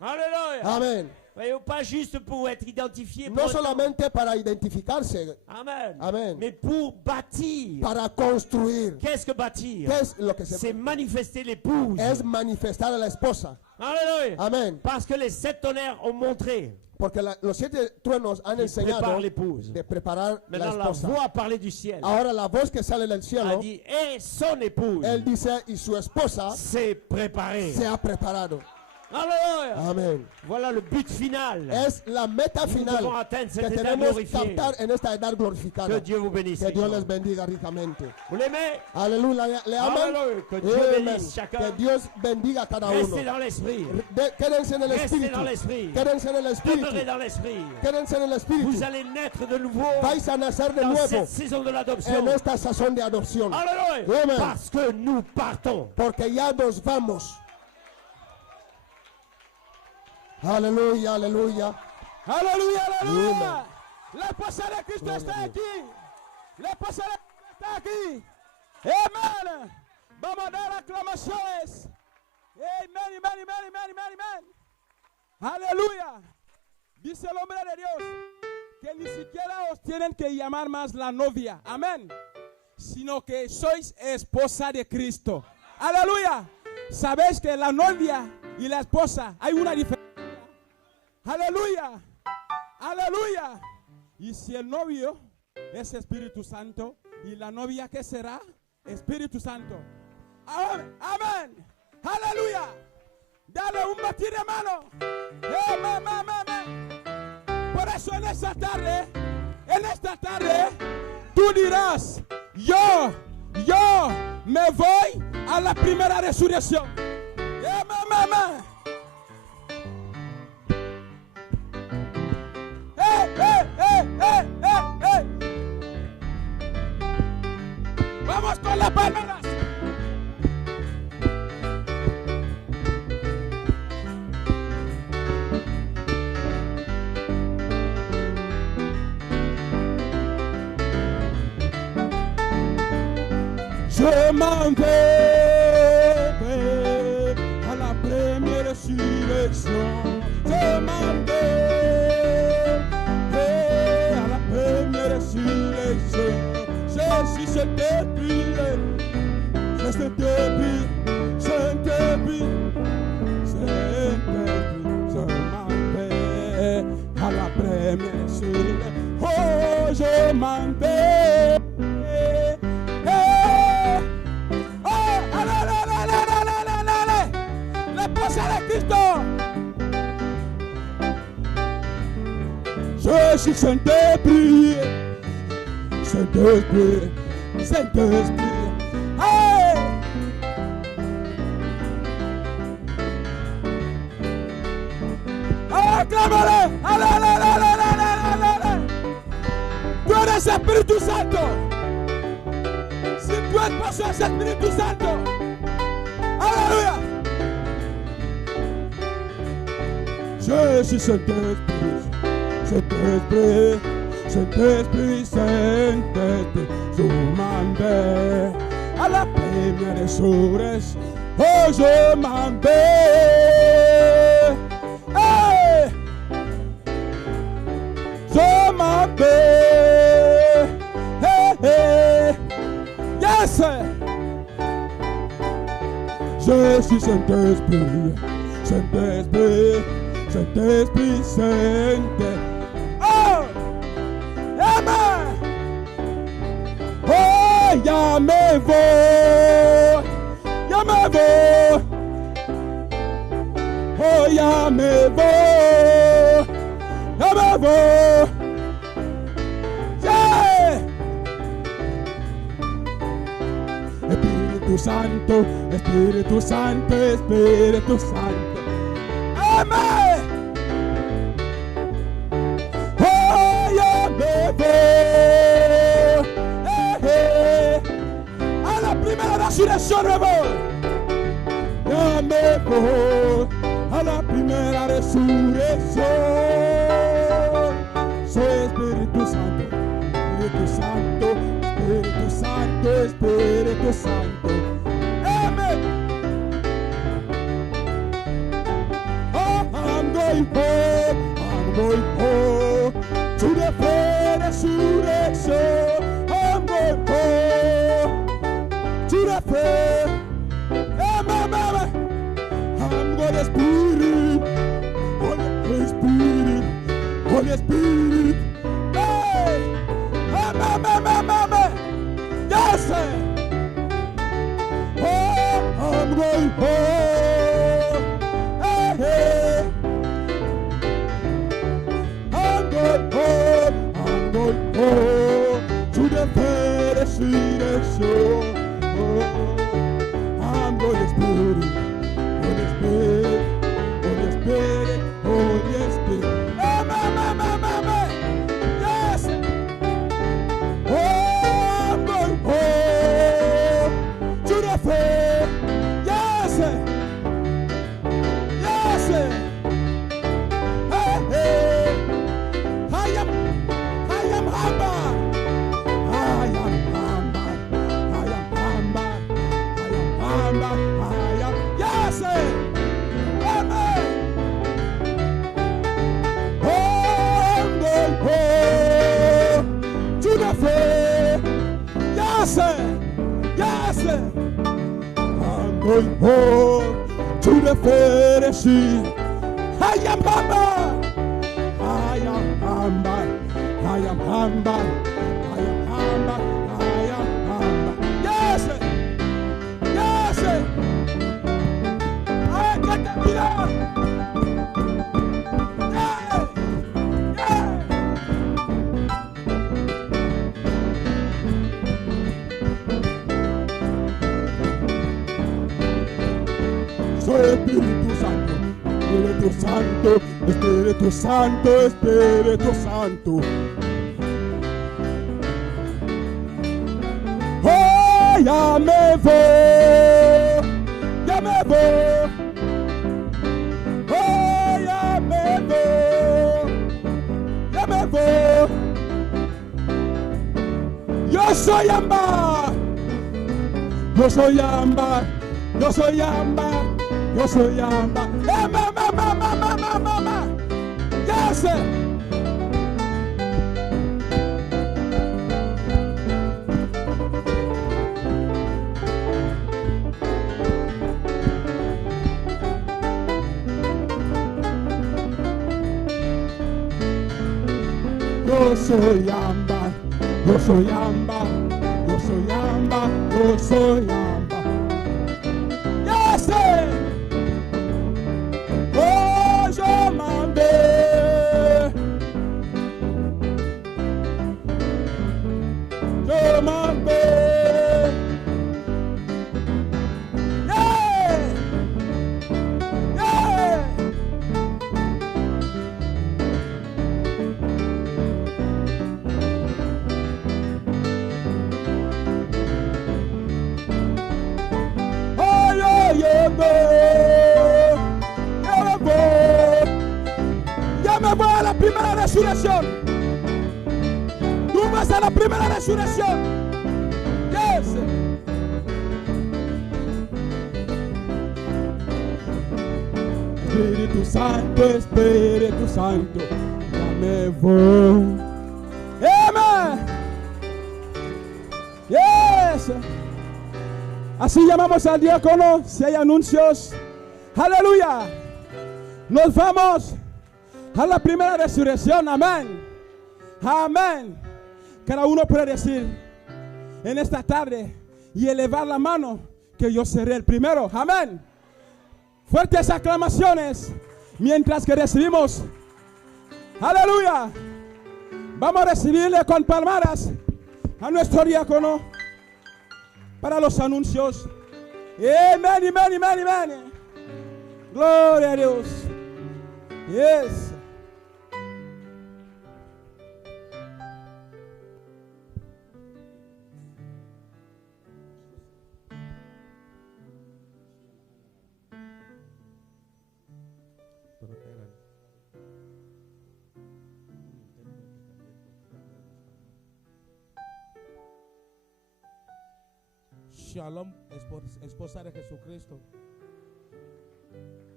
Alléluia. Amén. Voyez-vous, pas juste pour être identifié. No pour être- solamente para identificarse, Amen. Amen. Mais pour bâtir. para construir. Qu'est-ce que bâtir? ¿Qué es lo que C'est se manifester l'épouse. es manifestar a la esposa? Alléluia. Amén. Parce que les 7 tonnerres ont montré. Porque los 7 truenos han enseñado prépare l'épouse. de preparar la Maintenant, la esposa. voix a parlé du ciel. Ahora la voz que sale del A cielo, dit, et son épouse él dice, y su esposa s'est préparée. se ha preparado. Alléluia. Amén. Voilà le but final. Es la meta Nous final devons atteindre que cette état tenemos glorifié. captar en esta edad Que glorificada. Dieu vous bénisse. Que Dios les bendiga ricamente. Vous l'aimez? Aleluya. ¿Le aman? Alléluia. Que Dieu Amén. bénisse chacun. Que Dios bendiga a cada uno. Restez dans l'esprit. Quédense en el Restez espíritu. dans l'esprit. Quédense en el espíritu. Demeurez dans l'esprit. Quédense en el espíritu. Vous allez naître de nouveau Vais a nacer de dans nuevo cette saison de l'adoption. en esta sazón de adopción. Alléluia. Amen. Parce que nous partons. Porque ya nos vamos. Aleluya, aleluya. Aleluya, aleluya. Amen. La esposa de Cristo Gloria está a Dios. aquí. La esposa de Cristo está aquí. Amén. Vamos a dar aclamaciones. Amén, amén, amén, amén, amén, amén. Aleluya. Dice el hombre de Dios que ni siquiera os tienen que llamar más la novia. Amén. Sino que sois esposa de Cristo. Aleluya. Sabéis que la novia y la esposa hay una diferencia. Aleluya, aleluya. Y si el novio es Espíritu Santo y la novia, ¿qué será? Espíritu Santo. Amén, amén. Aleluya. Dale un batir de mano. Amén, amén, amén. Por eso en esta tarde, tú dirás, yo me voy a la primera resurrección. Amén, amén. Vamos con las palmeras. Je m'en vais à la première résurrection. Je m'en vais à la première résurrection. Je suis depuis, je m'en vais à la première résurrection. Oh, je m'en vais. Je suis Saint-Esprit, Saint-Esprit, Saint-Esprit. Hey! Acclamez-le! Allez, allez, allez, allez, allez, allez! Tu eres Espíritu Santo. Si tu es pastor es Espíritu Santo. Aleluya. Je suis Saint-Esprit, Saint-Esprit, Saint-Esprit, Saint-Esprit, je m'en vais à la première résurrection. Oh, je m'en vais. Hey! Je m'en vais. Hey, hey. Yes! Je suis Saint-Esprit, Saint-Esprit, Saint-Esprit, Saint-Esprit. Oh! Amen! Oh, ya me voy, ya me voy. Oh, ya me voy, ya me voy. Yeah! Espíritu Santo, Espíritu Santo, Espíritu Santo. Amén. Oh, ya me voy. A la primera resurrección me voy. Ya me voy a la primera resurrección. Soy Espíritu Santo, Espíritu Santo, Espíritu Santo, Espíritu Santo. Amén. Oh, Yes, yes. I'm going home to the fellowship. I am humble. I am humble. I am humble. I am humble. I am humble. Yes, yes. I get the blood. Yeah, yeah. Soy Espíritu Santo, Espíritu Santo, Espíritu Santo, Espíritu Santo. Oh, ya me voy, ya me voy. Oh, ya me voy, ya me voy. Yo soy ámbar, yo soy ámbar, yo soy ámbar. Yo soy ámbar. Mama. Yes. Yo soy ámbar. Yo soy ámbar. Yo soy ámbar. Yo soy ámbar. Yes. Oh, je m'en vais. Je m'en vais. Yeah. Yeah. Oh, yeah, yeah, ya me voy a la primera resurrección. Tú vas a la primera resurrección. Yes. Espíritu Santo, Espíritu Santo, ya me voy. Amen. Yes. Así llamamos al diácono si hay anuncios. Aleluya. Nos vamos a la primera resurrección. Amén. Amén. Cada uno puede decir en esta tarde y elevar la mano que yo seré el primero. Amén. Fuertes aclamaciones mientras que recibimos. Aleluya. Vamos a recibirle con palmadas a nuestro diácono para los anuncios. Amén, amén, amén, amén. Gloria a Dios. Yes. Shalom, esposa de Jesucristo.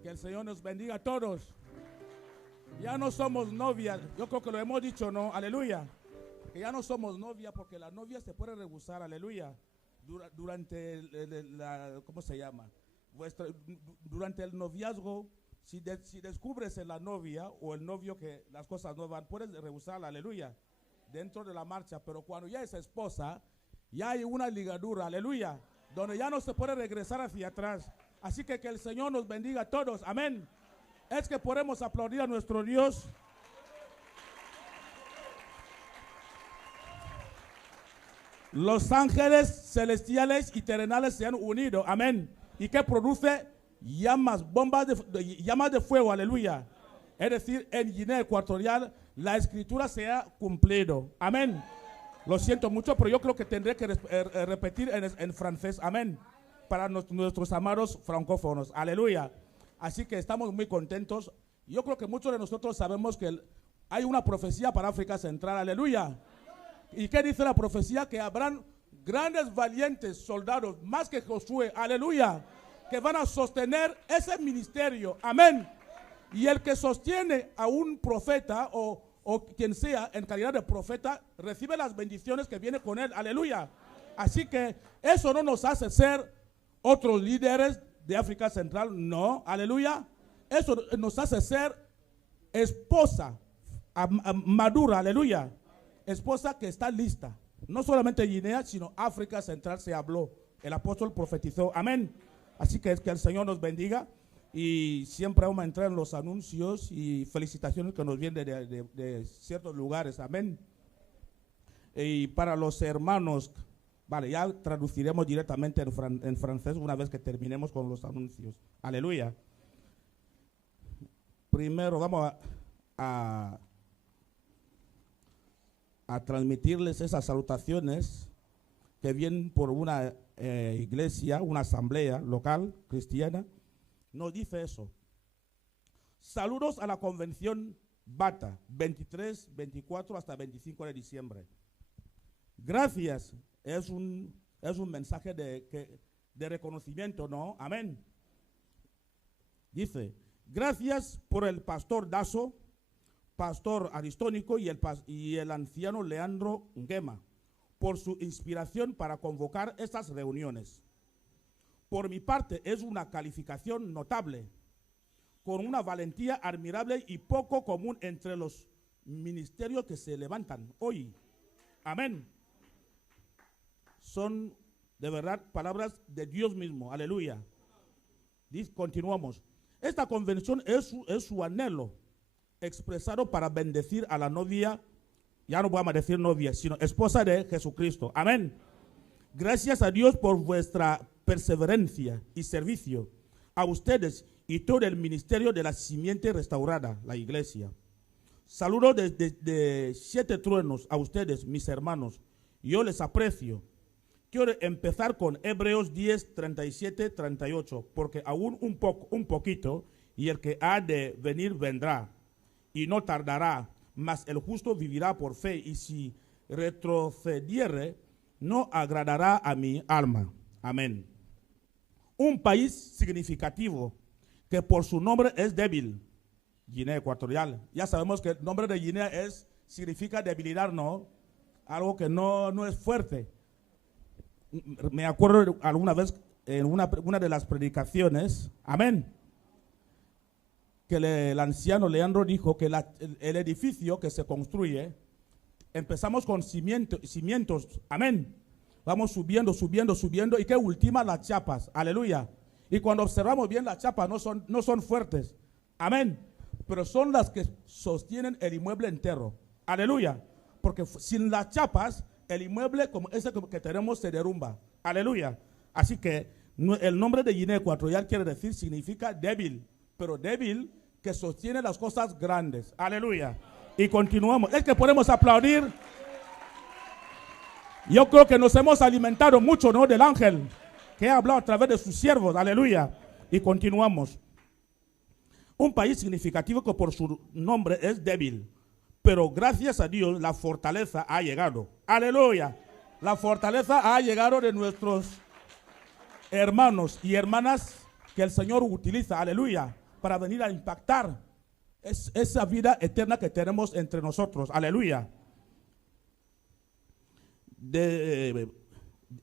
Que el Señor nos bendiga a todos. Ya no somos novias. Yo creo que lo hemos dicho, ¿no? Aleluya. Que ya no somos novia porque la novia se puede rehusar. Aleluya. Durante ¿cómo se llama? Durante el noviazgo, si descubres en la novia o el novio que las cosas no van, puedes rehusarla. Aleluya. Dentro de la marcha. Pero cuando ya es esposa, ya hay una ligadura. Aleluya. Donde ya no se puede regresar hacia atrás. Así que el Señor nos bendiga a todos. Amén. Es que podemos aplaudir a nuestro Dios. Los ángeles celestiales y terrenales se han unido. Amén. Y que produce llamas, llamas de fuego. Aleluya. Es decir, en Guinea Ecuatorial la escritura se ha cumplido. Amén. Lo siento mucho, pero yo creo que tendré que repetir en francés. Amén. Para nuestros amados francófonos. Aleluya. Así que estamos muy contentos. Yo creo que muchos de nosotros sabemos que hay una profecía para África Central. Aleluya. ¿Y qué dice la profecía? Que habrán grandes valientes soldados, más que Josué. Aleluya. Que van a sostener ese ministerio. Amén. Y el que sostiene a un profeta o quien sea en calidad de profeta, recibe las bendiciones que vienen con él. Aleluya. Así que eso no nos hace ser otros líderes de África Central, no, aleluya. Eso nos hace ser esposa madura, aleluya. Esposa que está lista. No solamente Guinea, sino África Central se habló. El apóstol profetizó, amén. Así que es que el Señor nos bendiga. Y siempre vamos a entrar en los anuncios y felicitaciones que nos vienen de ciertos lugares, amén. Y para los hermanos, vale, ya traduciremos directamente en francés una vez que terminemos con los anuncios. Aleluya. Primero vamos a transmitirles esas salutaciones que vienen por una iglesia, una asamblea local cristiana. Nos dice eso. Saludos a la convención Bata, 23, 24 hasta 25 de diciembre. Gracias. Es un mensaje de reconocimiento, ¿no? Amén. Dice, gracias por el pastor Dazo, pastor Aristónico y el anciano Leandro Nguema, por su inspiración para convocar estas reuniones. Por mi parte, es una calificación notable, con una valentía admirable y poco común entre los ministerios que se levantan hoy. Amén. Son, de verdad, palabras de Dios mismo. Aleluya. Continuamos. Esta convención es su anhelo expresado para bendecir a la novia, ya no vamos a decir novia, sino esposa de Jesucristo. Amén. Gracias a Dios por vuestra perseverancia y servicio, a ustedes y todo el ministerio de la simiente restaurada, la iglesia. Saludos de 7 truenos a ustedes, mis hermanos. Yo les aprecio. Quiero empezar con Hebreos 10, 37, 38, porque aún un poquito, y el que ha de venir vendrá, y no tardará, mas el justo vivirá por fe, y si retrocediere, no agradará a mi alma. Amén. Un país significativo que por su nombre es débil, Guinea Ecuatorial. Ya sabemos que el nombre de Guinea significa debilidad, ¿no? Algo que no es fuerte. Me acuerdo alguna vez en una de las predicaciones, amén, que el anciano Leandro dijo que el edificio que se construye, empezamos con cimientos, amén. Vamos subiendo, y que ultima las chapas, aleluya. Y cuando observamos bien, las chapas no son fuertes, amén. Pero son las que sostienen el inmueble entero, aleluya. Porque sin las chapas, el inmueble como ese que tenemos se derrumba, aleluya. Así que el nombre de Guinea Ecuatorial significa débil, pero débil que sostiene las cosas grandes, aleluya. Y continuamos, es que podemos aplaudir. Yo creo que nos hemos alimentado mucho, ¿no? Del ángel que ha hablado a través de sus siervos. Aleluya. Y continuamos. Un país significativo que por su nombre es débil, pero gracias a Dios la fortaleza ha llegado. Aleluya. La fortaleza ha llegado de nuestros hermanos y hermanas que el Señor utiliza. Aleluya. Para venir a impactar esa vida eterna que tenemos entre nosotros. Aleluya.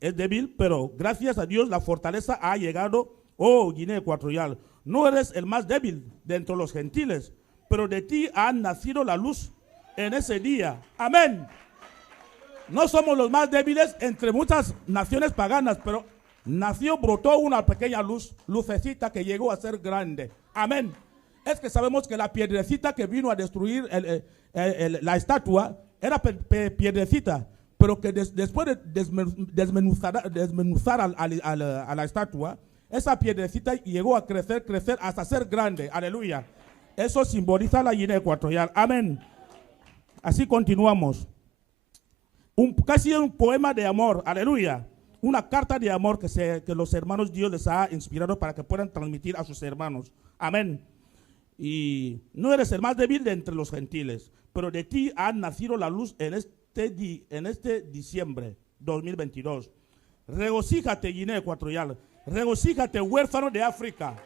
Es débil, pero gracias a Dios la fortaleza ha llegado. Oh, Guinea Ecuatorial, no eres el más débil de entre los gentiles, pero de ti ha nacido la luz en ese día. Amén. No somos los más débiles entre muchas naciones paganas, pero brotó una pequeña lucecita que llegó a ser grande. Amén. Es que sabemos que la piedrecita que vino a destruir la estatua era piedrecita, pero que después de desmenuzar a la estatua, esa piedrecita llegó a crecer hasta ser grande. Aleluya. Eso simboliza la Guinea Ecuatorial. Amén. Así continuamos. Casi un poema de amor. Aleluya. Una carta de amor que los hermanos Dios les ha inspirado para que puedan transmitir a sus hermanos. Amén. Y no eres el más débil de entre los gentiles, pero de ti ha nacido la luz en este diciembre 2022. Regocíjate, Guinea Ecuatorial. Regocíjate, huérfano de África.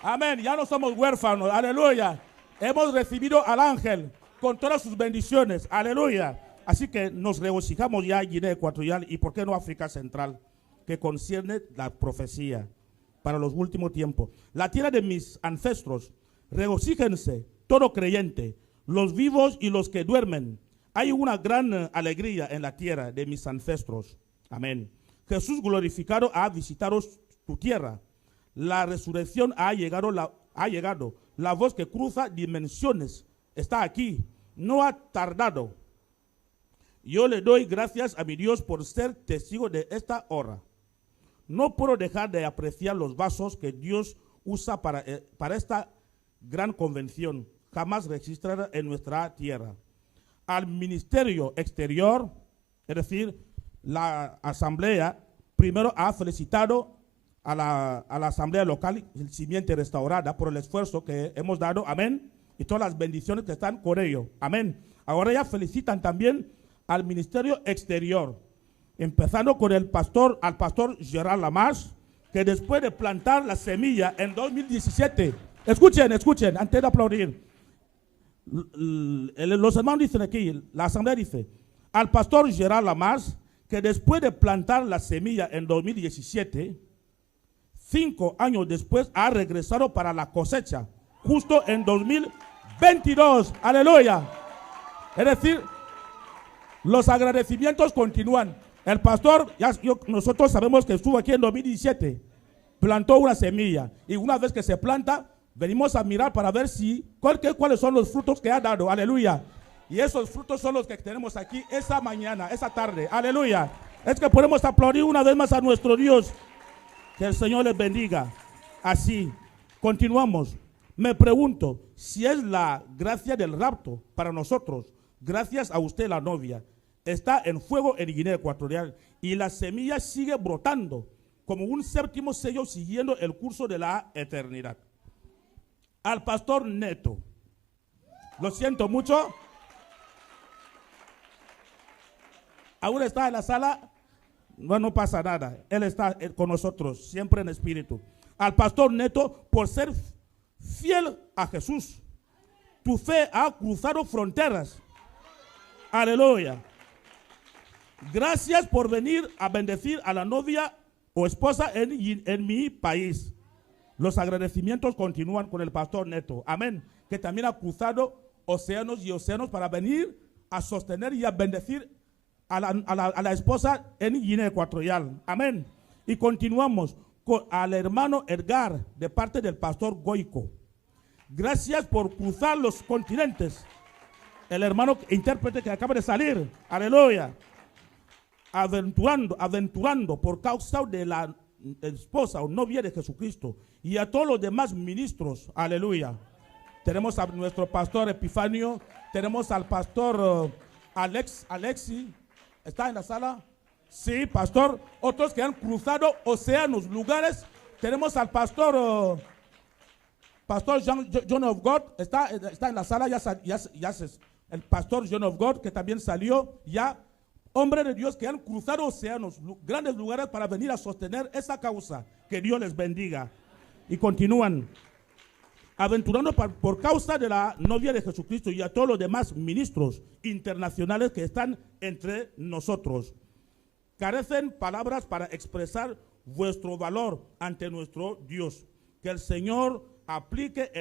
Amén. Ya no somos huérfanos. Aleluya. Hemos recibido al ángel con todas sus bendiciones. Aleluya. Así que nos regocijamos ya en Guinea Ecuatorial y por qué no África Central, que concierne la profecía para los últimos tiempos. La tierra de mis ancestros, regocíjense todo creyente, los vivos y los que duermen. Hay una gran alegría en la tierra de mis ancestros. Amén. Jesús glorificado ha visitado tu tierra. La resurrección ha llegado. La voz que cruza dimensiones está aquí. No ha tardado. Yo le doy gracias a mi Dios por ser testigo de esta hora. No puedo dejar de apreciar los vasos que Dios usa para esta gran convención, jamás registrada en nuestra tierra. Al ministerio exterior, es decir, la asamblea, primero ha felicitado a la asamblea local, simiente restaurada, por el esfuerzo que hemos dado, amén, y todas las bendiciones que están con ello, amén. Ahora ya felicitan también al ministerio exterior, empezando con al pastor Gerard Lamas, que después de plantar la semilla en 2017, escuchen, antes de aplaudir, los hermanos dicen aquí, la asamblea dice, al pastor Gerard Lamas, que después de plantar la semilla en 2017, 5 años después ha regresado para la cosecha, justo en 2022, aleluya. Es decir, los agradecimientos continúan. El pastor, nosotros sabemos que estuvo aquí en 2017, plantó una semilla y una vez que se planta, venimos a mirar para ver cuáles son los frutos que ha dado, aleluya. Y esos frutos son los que tenemos aquí esa mañana, esa tarde, aleluya. Es que podemos aplaudir una vez más a nuestro Dios. Que el Señor les bendiga. Así, continuamos. Me pregunto si es la gracia del rapto para nosotros, gracias a usted la novia, está en fuego en Guinea Ecuatorial y la semilla sigue brotando como un séptimo sello siguiendo el curso de la eternidad. Al pastor Neto, lo siento mucho, aún está en la sala, no pasa nada, él está con nosotros, siempre en espíritu. Al pastor Neto, por ser fiel a Jesús, tu fe ha cruzado fronteras, aleluya. Gracias por venir a bendecir a la novia o esposa en mi país. Los agradecimientos continúan con el pastor Neto, amén, que también ha cruzado océanos y océanos para venir a sostener y a bendecir a la esposa en Guinea Ecuatorial, amén. Y continuamos con al hermano Edgar de parte del pastor Goico. Gracias por cruzar los continentes. El hermano intérprete que acaba de salir, aleluya. Aventurando por causa de la esposa o novia de Jesucristo y a todos los demás ministros, aleluya. Tenemos a nuestro pastor Epifanio, tenemos al pastor Alexi, ¿está en la sala? Sí, pastor. Otros que han cruzado océanos, lugares. Tenemos al pastor John of God, está en la sala, el pastor John of God, que también salió ya. Hombres de Dios que han cruzado océanos, grandes lugares para venir a sostener esa causa. Que Dios les bendiga. Y continúan aventurando por causa de la novia de Jesucristo y a todos los demás ministros internacionales que están entre nosotros. Carecen palabras para expresar vuestro valor ante nuestro Dios. Que el Señor aplique en